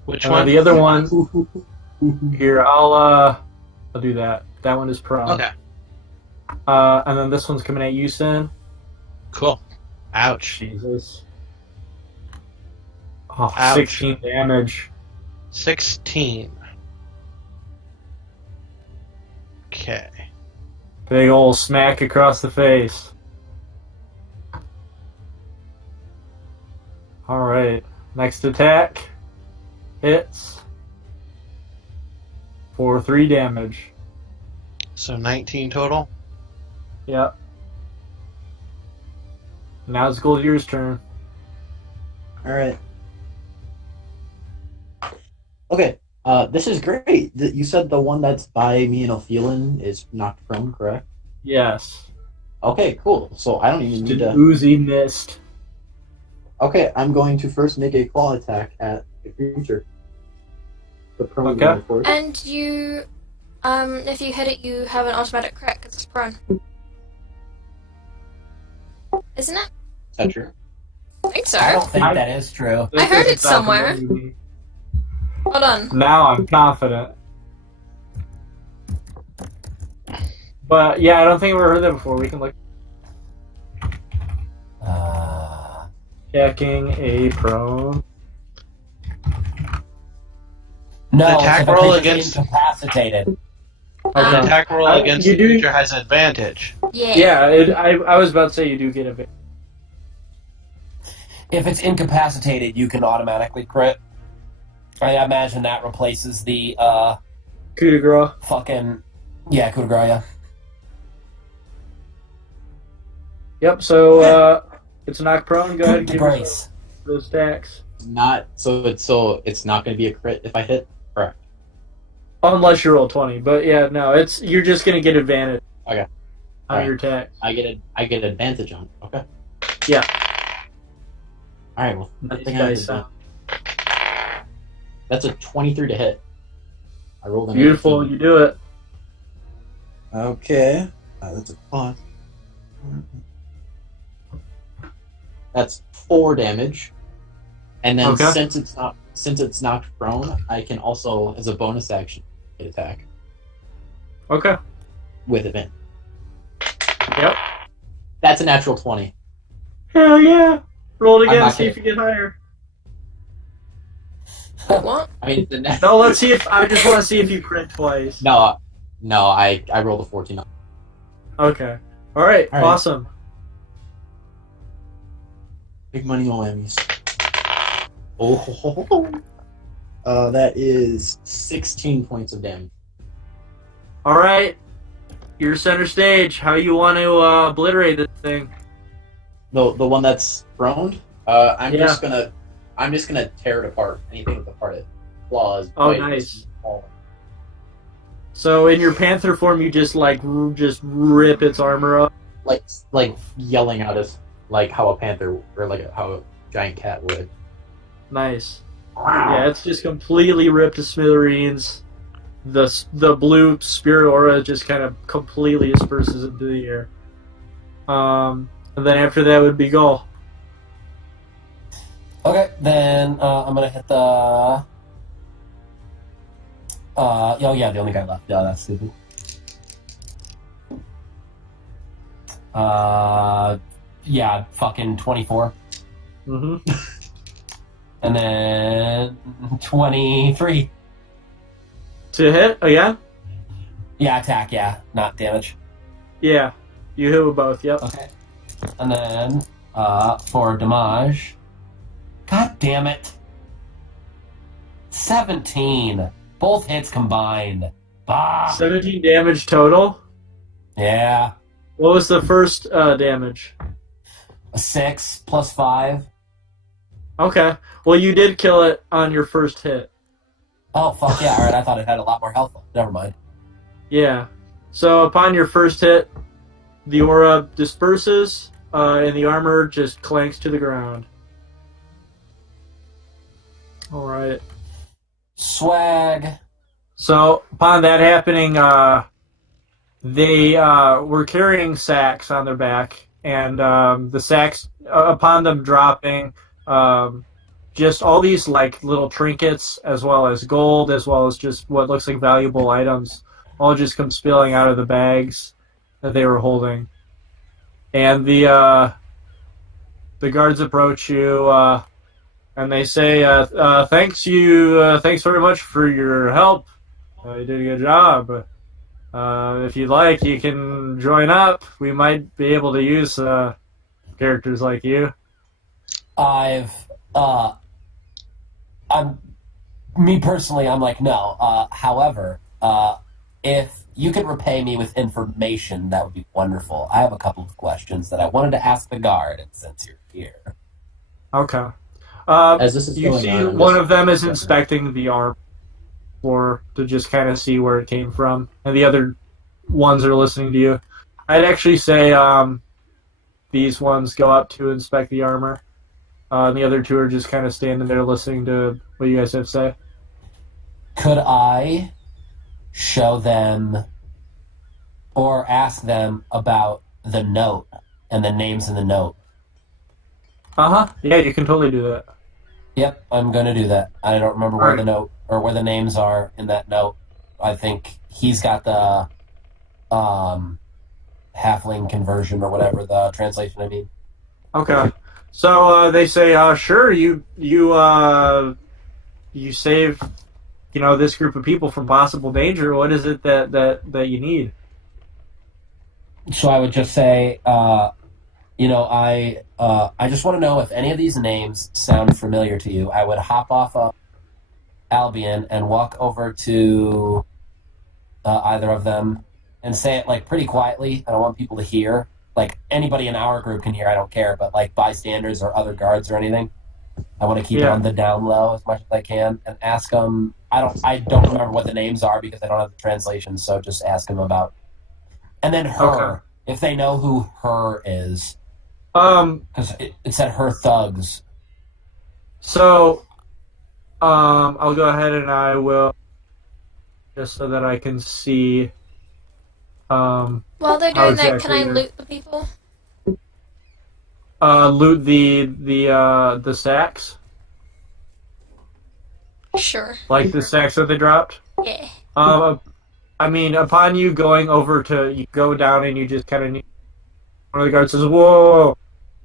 Which one? The other one, here, I'll do that. That one is prone. Okay. And then this one's coming at you, Sin. Cool. Ouch. Jesus. Oh, Ouch. 16 damage. 16. Okay. Big ol' smack across the face. Alright. Next attack. Hits. For 3 damage. So 19 total. Yep. Now it's Goldier's turn. Alright. Okay, this is great. You said the one that's by me and Ophelin is knocked prone, correct? Yes. Okay, cool. So I don't even need Just to... oozy mist. Okay, I'm going to first make a claw attack at the creature. The prone Okay. one, of course. And you, if you hit it, you have an automatic crit because it's prone. Isn't it? Is that true? I think so. I don't think that is true. I heard it somewhere. Hold on. Now I'm confident. But yeah, I don't think we've heard that before. We can look. Checking a prone. No, Attack it's if a roll creature's against- incapacitated. Okay. Attack roll I- against you the do- creature has advantage. Yeah. Yeah, I was about to say you do get a bit. If it's incapacitated, you can automatically crit. I imagine that replaces the Coup de grace. fucking coup de grace. Yeah. Yep, so it's knocked prone. Go ahead and The give brace. those stacks. Not so it's not going to be a crit if I hit. Correct. Unless you roll 20. But yeah, no, you're just going to get advantage. Okay. On Alright. your attack. I get advantage on it. Okay. Yeah. All right. Well, Nice thing I dice did, sound. that's a 23 to hit. I rolled an Beautiful, 18. you do it. Okay. That's a plus. That's 4 damage. And then Okay. since it's knocked prone, I can also, as a bonus action, attack Okay. with advantage. Yep. That's a natural 20. Hell yeah. Roll it I'm again, not see if you kidding. get higher. What? I mean, No, let's see if I just want to see if you crit twice. no, I rolled a 14. Okay. All right. All right. Awesome. Big money on Emmys. Oh, that is 16 points of damage. All right. You're center stage. How you want to obliterate this thing? The one that's prone. I'm Yeah. just gonna tear it apart. Anything with the part of claws. Oh, bites, nice. all. So in your panther form, you just rip its armor up. Like yelling out as like how a panther or like how a giant cat would. Nice. Yeah, it's just completely ripped to smithereens. The blue spirit aura just kind of completely disperses into the air. And then after that would be Gull. Okay, then I'm gonna hit the. Oh yeah, the only guy left. Yeah, that's stupid. Yeah, fucking 24, Mm-hmm. and then 23. To hit again? Yeah, attack. Yeah, not damage. Yeah. You hit with both. Yep. Okay, and then for damage. God damn it! 17. Both hits combined. Bah. 17 damage total. Yeah. What was the first damage? A 6 plus 5. Okay. Well, you did kill it on your first hit. Oh, fuck yeah. Alright, I thought it had a lot more health. Never mind. Yeah. So upon your first hit, the aura disperses, and the armor just clanks to the ground. All right. Swag. So upon that happening, they were carrying sacks on their back, and the sacks, upon them dropping, just all these like little trinkets, as well as gold, as well as just what looks like valuable items, all just come spilling out of the bags that they were holding. And the guards approach you, and they say, "Thanks very much for your help. You did a good job. If you'd like, you can join up. We might be able to use characters like you." Me personally, I'm like, no. However, if you could repay me with information, that would be wonderful. I have a couple of questions that I wanted to ask the guard, and since you're here. Okay. As this is You going see, on, I'm one just- of them is inspecting the arm floor to just kind of see where it came from, and the other ones are listening to you. I'd actually say these ones go up to inspect the armor, and the other two are just kind of standing there listening to what you guys have to say. Could I show them or ask them about the note and the names in the note? Yeah, you can totally do that. Yep, I'm going to do that. I don't remember where Alright. the note or where the names are in that note. I think he's got the halfling conversion or whatever, the translation, I mean. Okay. So they say, sure, you saved, this group of people from possible danger. What is it that you need? So I would just say, I just want to know if any of these names sound familiar to you. I would hop off of Albion and walk over to either of them and say it like pretty quietly. I don't want people to hear. Like anybody in our group can hear. I don't care, but like bystanders or other guards or anything. I want to keep it Yeah. on the down low as much as I can, and ask them. I don't remember what the names are because I don't have the translation. So just ask them about, and then her, Okay. if they know who her is, Um. because it said her thugs. So, I'll go ahead and I will just so that I can see. While they're How doing that, can exactly I you're- loot the people? Loot the sacks, Sure. like the sacks that they dropped. Yeah. I mean, upon you going over you go down and you just kind of need. One of the guards says, "Whoa,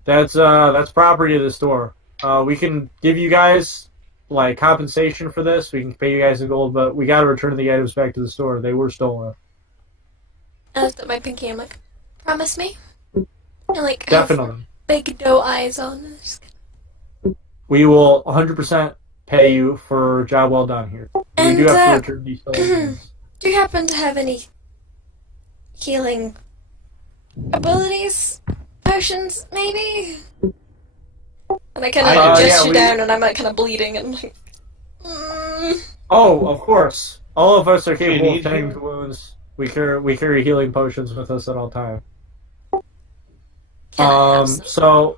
that's property of the store. We can give you guys like compensation for this. We can pay you guys in gold, but we got to return the items back to the store. They were stolen." I looked at my pinky and I'm like, promise me? And like, have Definitely, big doe eyes on us. we will 100% pay you for a job well done here. We And, do have to return these stolen. Do you happen to have any healing abilities? Potions, maybe? And I kind I of do. gesture Yeah, down and I'm like kind of bleeding and like, Oh, of course. All of us are Do you capable need of tending to wounds. We carry healing potions with us at all times. Can I have some? So,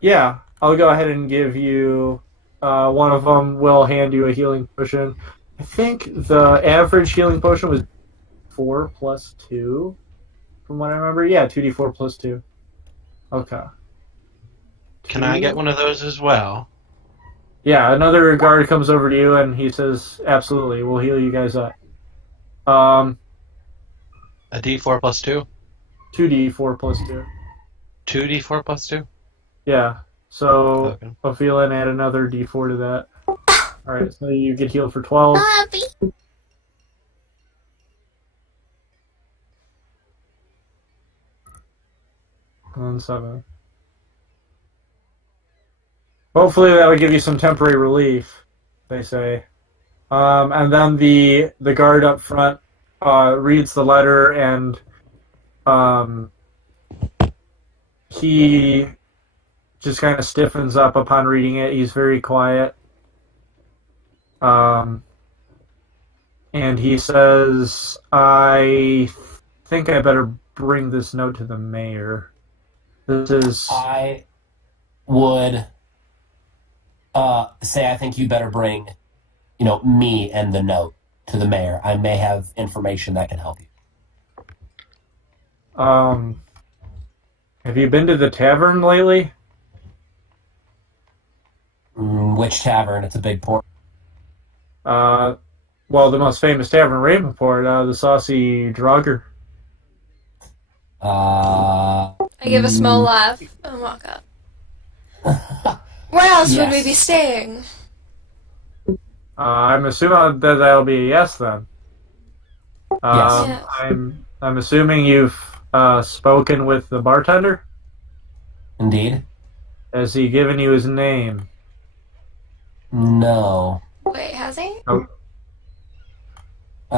yeah, I'll go ahead and give you. One of them will hand you a healing potion. I think the average healing potion was 4 plus 2, from what I remember. Yeah, 2d4 plus 2. Okay. Can I get one of those as well? Yeah, another guard comes over to you and he says, "Absolutely, we'll heal you guys up." A D4 plus 2? 2d4 plus 2. 2D4 plus 2? Yeah. So Okay. I'll feel and add another d4 to that. Alright, so you get healed for 12. Bobby. And 7. Hopefully that'll give you some temporary relief, they say. And then the guard up front reads the letter, and he just kind of stiffens up upon reading it. He's very quiet. And he says, "I think I better bring this note to the mayor. This is..." I would say I think you better bring, me and the note to the mayor. I may have information that can help you. Have you been to the tavern lately? Which tavern? It's a big port. Well, the most famous tavern in Ravenport, the Saucy Drugger. I give a small laugh and walk up. Where else would we Yes. be staying? I'm assuming that that'll be a yes then. Yes. Yes. I'm assuming you've spoken with the bartender. Indeed. Has he given you his name? No, Wait, has he? I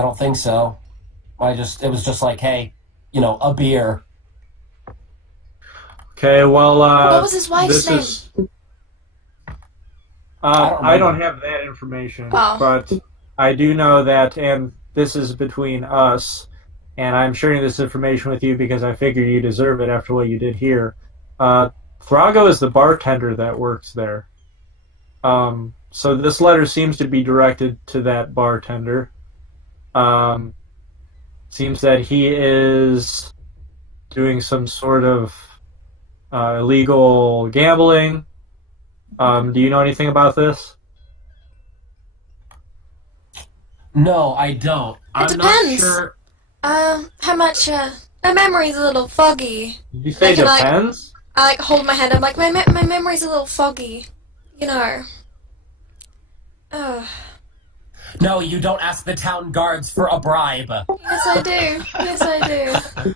don't think so. It was just like, hey, a beer. Okay, well, What was his wife's this name? is. don't I don't remember. have that information, Oh. but I do know that, and this is between us, and I'm sharing this information with you because I figure you deserve it after what you did here. Thrago is the bartender that works there. So this letter seems to be directed to that bartender. Seems that he is doing some sort of illegal gambling. Do you know anything about this? No, I don't. I'm depends. not sure. How much, my memory's a little foggy. Did you say Like, like- depends? I like hold my head, I'm like, my memory's a little foggy. No, you don't ask the town guards for a bribe. Yes I do. Yes I do.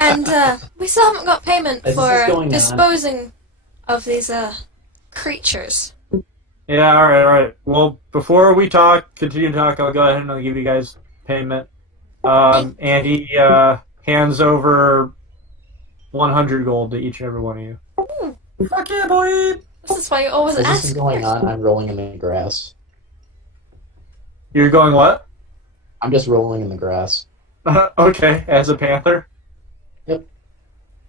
And, we still haven't got payment Is this for going on? disposing of these, creatures. Yeah, alright. Well, before we continue to talk, I'll go ahead and I'll give you guys payment. And he hands over 100 gold to each and every one of you. Fuck yeah, boy! This is why you always As ask. this is going on, I'm rolling in the grass. You're going what? I'm just rolling in the grass. Okay, as a panther? Yep.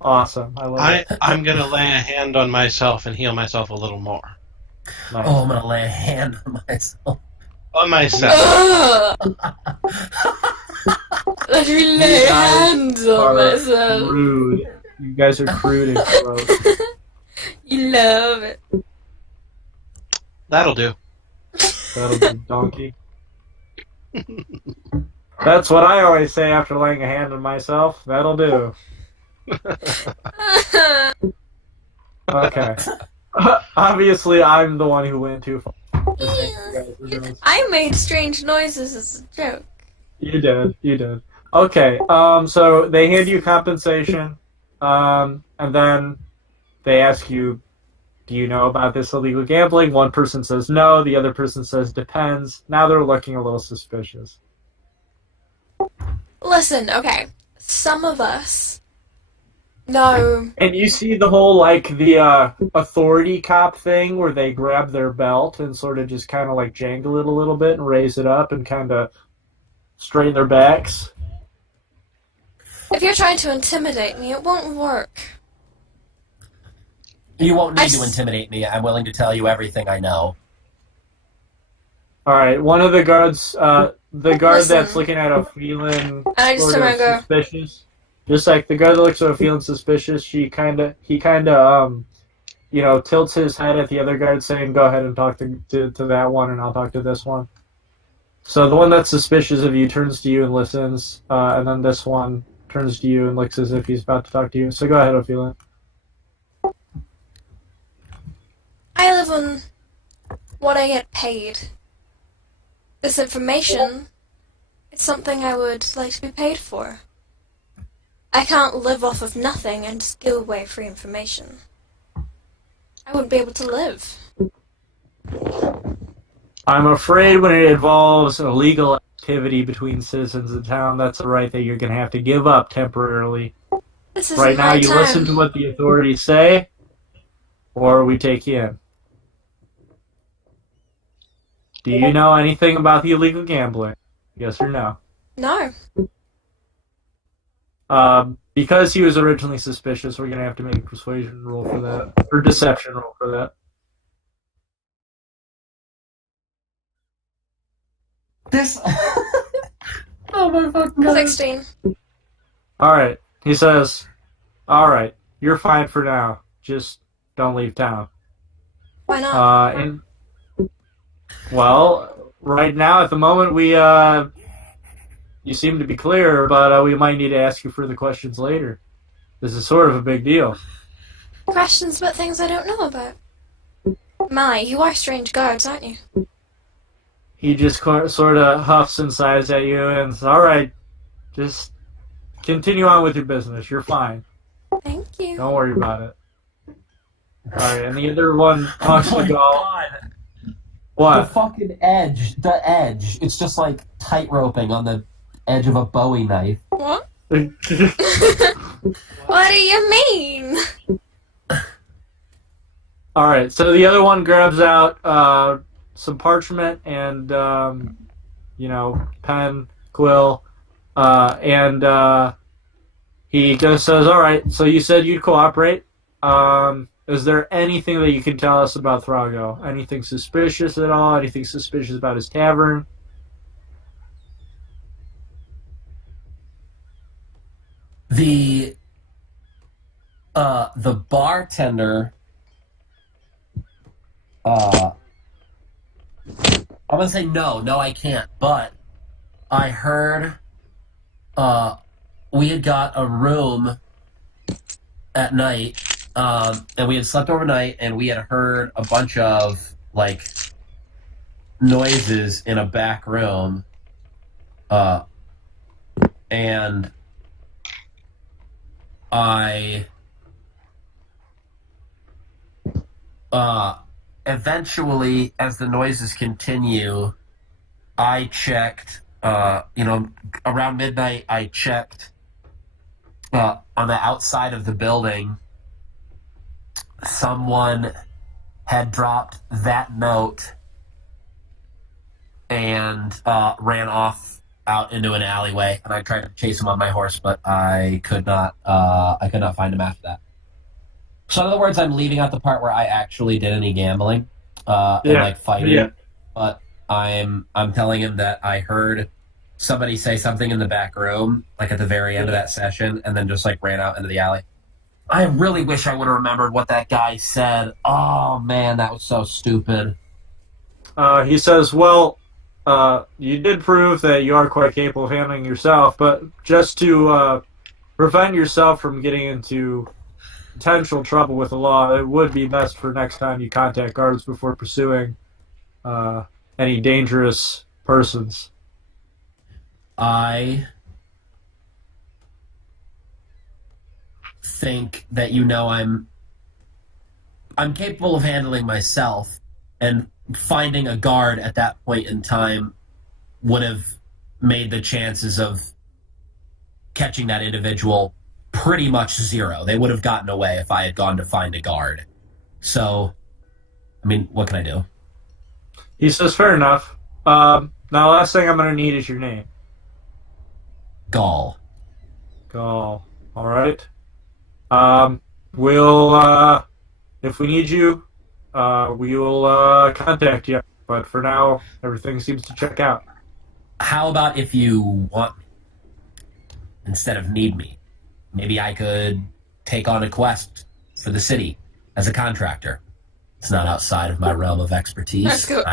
Awesome. I love it. I'm gonna lay a hand on myself and heal myself a little more. Nice. Oh, I'm gonna lay a hand on myself. On myself. Ugh! Let me lay hands on myself. Rude. You guys are crude and gross. You love it. That'll do. That'll be donkey. That's what I always say after laying a hand on myself. That'll do. Okay. Obviously, I'm the one who went too far. I made strange noises as a joke. You did. You did. Okay. So they hand you compensation, and then they ask you, "Do you know about this illegal gambling?" One person says no. The other person says depends. Now they're looking a little suspicious. Listen, okay. Some of us know. And you see the whole, like, the authority cop thing where they grab their belt and sort of just kind of, like, jangle it a little bit and raise it up and kind of straighten their backs. If you're trying to intimidate me, it won't work. You won't need to intimidate me. I'm willing to tell you everything I know. All right, one of the guards, the guard Listen. that's looking at a feeling I just sort turn of around and go, suspicious, just like the guard that looks at a feeling suspicious, he kind of, tilts his head at the other guard, saying, "Go ahead and talk to that one, and I'll talk to this one." So the one that's suspicious of you turns to you and listens, and then this one turns to you and looks as if he's about to talk to you. So go ahead, Ophelia. I live on what I get paid. This information is something I would like to be paid for. I can't live off of nothing and just give away free information. I wouldn't be able to live. I'm afraid when it involves illegal activity between citizens of town, that's a right that you're going to have to give up temporarily. This isn't Right now, my you time. listen to what the authorities say, or we take you in. Do you know anything about the illegal gambling? Yes or no? No. Because he was originally suspicious, we're going to have to make a persuasion roll for that, or deception roll for that. This. Oh my fucking god. 16. Alright, he says, "Alright, you're fine for now. Just don't leave town." Why not? Well, right now, at the moment, you seem to be clear, but we might need to ask you further questions later. This is sort of a big deal. Questions about things I don't know about. My, you are strange guards, aren't you? He just sort of huffs and sighs at you and says, "Alright, just continue on with your business. You're fine. Thank you. Don't worry about it." Alright, and the other one talks to Gall. The What? fucking edge. The edge. It's just like tight roping on the edge of a Bowie knife. What? What do you mean? Alright, so the other one grabs out some parchment and, pen, quill, and he just says, "Alright, so you said you'd cooperate. Is there anything that you can tell us about Thrago? Anything suspicious at all? Anything suspicious about his tavern?" The bartender. I'm gonna say no, I can't. But I heard we had got a room at night, and we had slept overnight, and we had heard a bunch of like noises in a back room, and I eventually, as the noises continue, I checked, around midnight, I checked on the outside of the building. Someone had dropped that note and ran off out into an alleyway. And I tried to chase him on my horse, but I could not. I could not find him after that. So in other words, I'm leaving out the part where I actually did any gambling and like fighting. Yeah. But I'm telling him that I heard somebody say something in the back room, like at the very end of that session, and then just like ran out into the alley. I really wish I would have remembered what that guy said. Oh man, that was so stupid. He says, well, you did prove that you are quite capable of handling yourself, but just to prevent yourself from getting into potential trouble with the law, it would be best for next time you contact guards before pursuing any dangerous persons. I think that I'm capable of handling myself, and finding a guard at that point in time would have made the chances of catching that individual pretty much zero. They would have gotten away if I had gone to find a guard. So, I mean, what can I do? He says, fair enough. Now, last thing I'm going to need is your name. Gall. All right. We'll, if we need you, we will contact you. But for now, everything seems to check out. How about if you want me instead of need me? Maybe I could take on a quest for the city as a contractor. It's not outside of my realm of expertise. Let's go.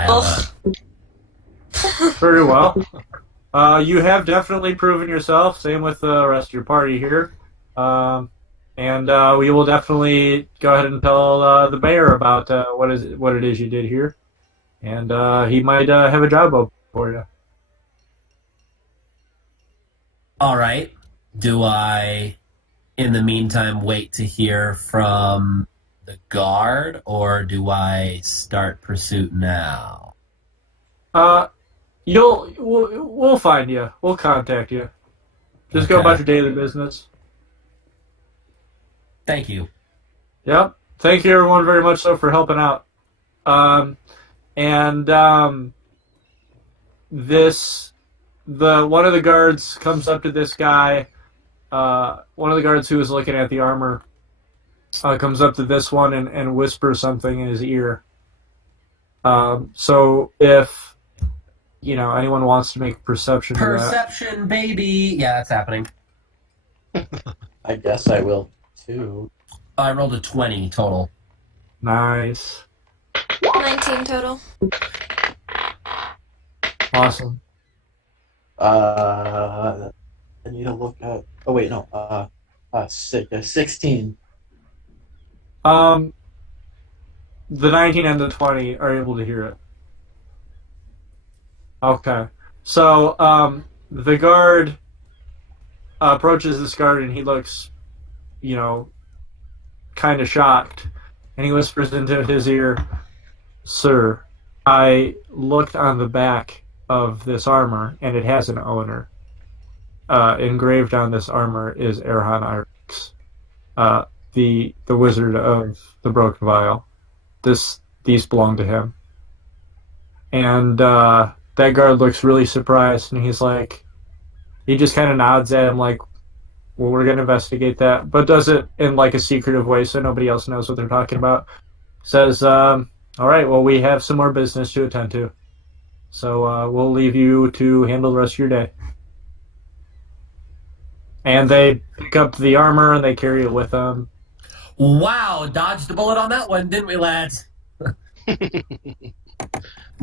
Very well. You have definitely proven yourself. Same with the rest of your party here. And we will definitely go ahead and tell the mayor about what it is you did here. And he might have a job open for you. All right. Do I, in the meantime, wait to hear from the guard, or do I start pursuit now? We'll find you. We'll contact you. Just go Okay. about your daily business. Thank you. Yep. Thank you, everyone, very much so for helping out. One of the guards comes up to this guy. One of the guards who was looking at the armor comes up to this one and whispers something in his ear. So if anyone wants to make a perception. Perception, baby. Yeah, that's happening. I guess I will too. I rolled a 20 total. Nice. 19 total. Awesome. I need to look at. Oh wait, no. 16. The 19 and the 20 are able to hear it. Okay. So, the guard approaches this guard and he looks, kind of shocked. And he whispers into his ear, "Sir, I looked on the back of this armor and it has an owner. Engraved on this armor is Erhan Irix, the wizard of the Broken Vial. These belong to him." And that guard looks really surprised, and he just kind of nods at him like, well, we're going to investigate that, but does it in like a secretive way so nobody else knows what they're talking about. Says, all right, well, we have some more business to attend to, so we'll leave you to handle the rest of your day. And they pick up the armor and they carry it with them. Wow, dodged a bullet on that one, didn't we, lads?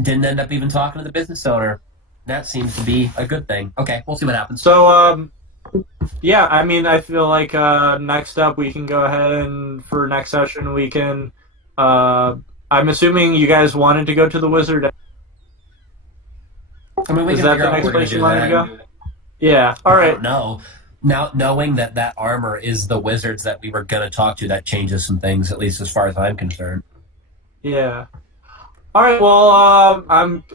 Didn't end up even talking to the business owner. That seems to be a good thing. Okay, we'll see what happens. So, yeah, I mean, I feel like next up we can go ahead and for next session we can. I'm assuming you guys wanted to go to the wizard. I mean, we Is can that figure the out next what we're place you gonna wanted do to then. go? Yeah. All right. No. Now, knowing that armor is the wizards that we were going to talk to, that changes some things, at least as far as I'm concerned. Yeah. All right. Well,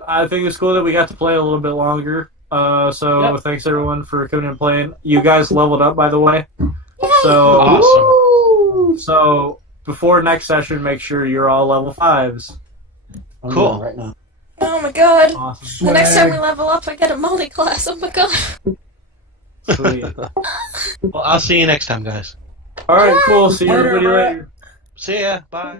I think it's cool that we got to play a little bit longer. So Yep. thanks everyone for coming and playing. You guys leveled up, by the way. So Awesome. So before next session, make sure you're all level 5s. I'm Cool. doing it right now. Oh my god. Awesome. The next time we level up, I get a multi-class. Oh my god. Sweet. Well, I'll see you next time, guys. Alright, cool. See everybody later. See ya. Bye.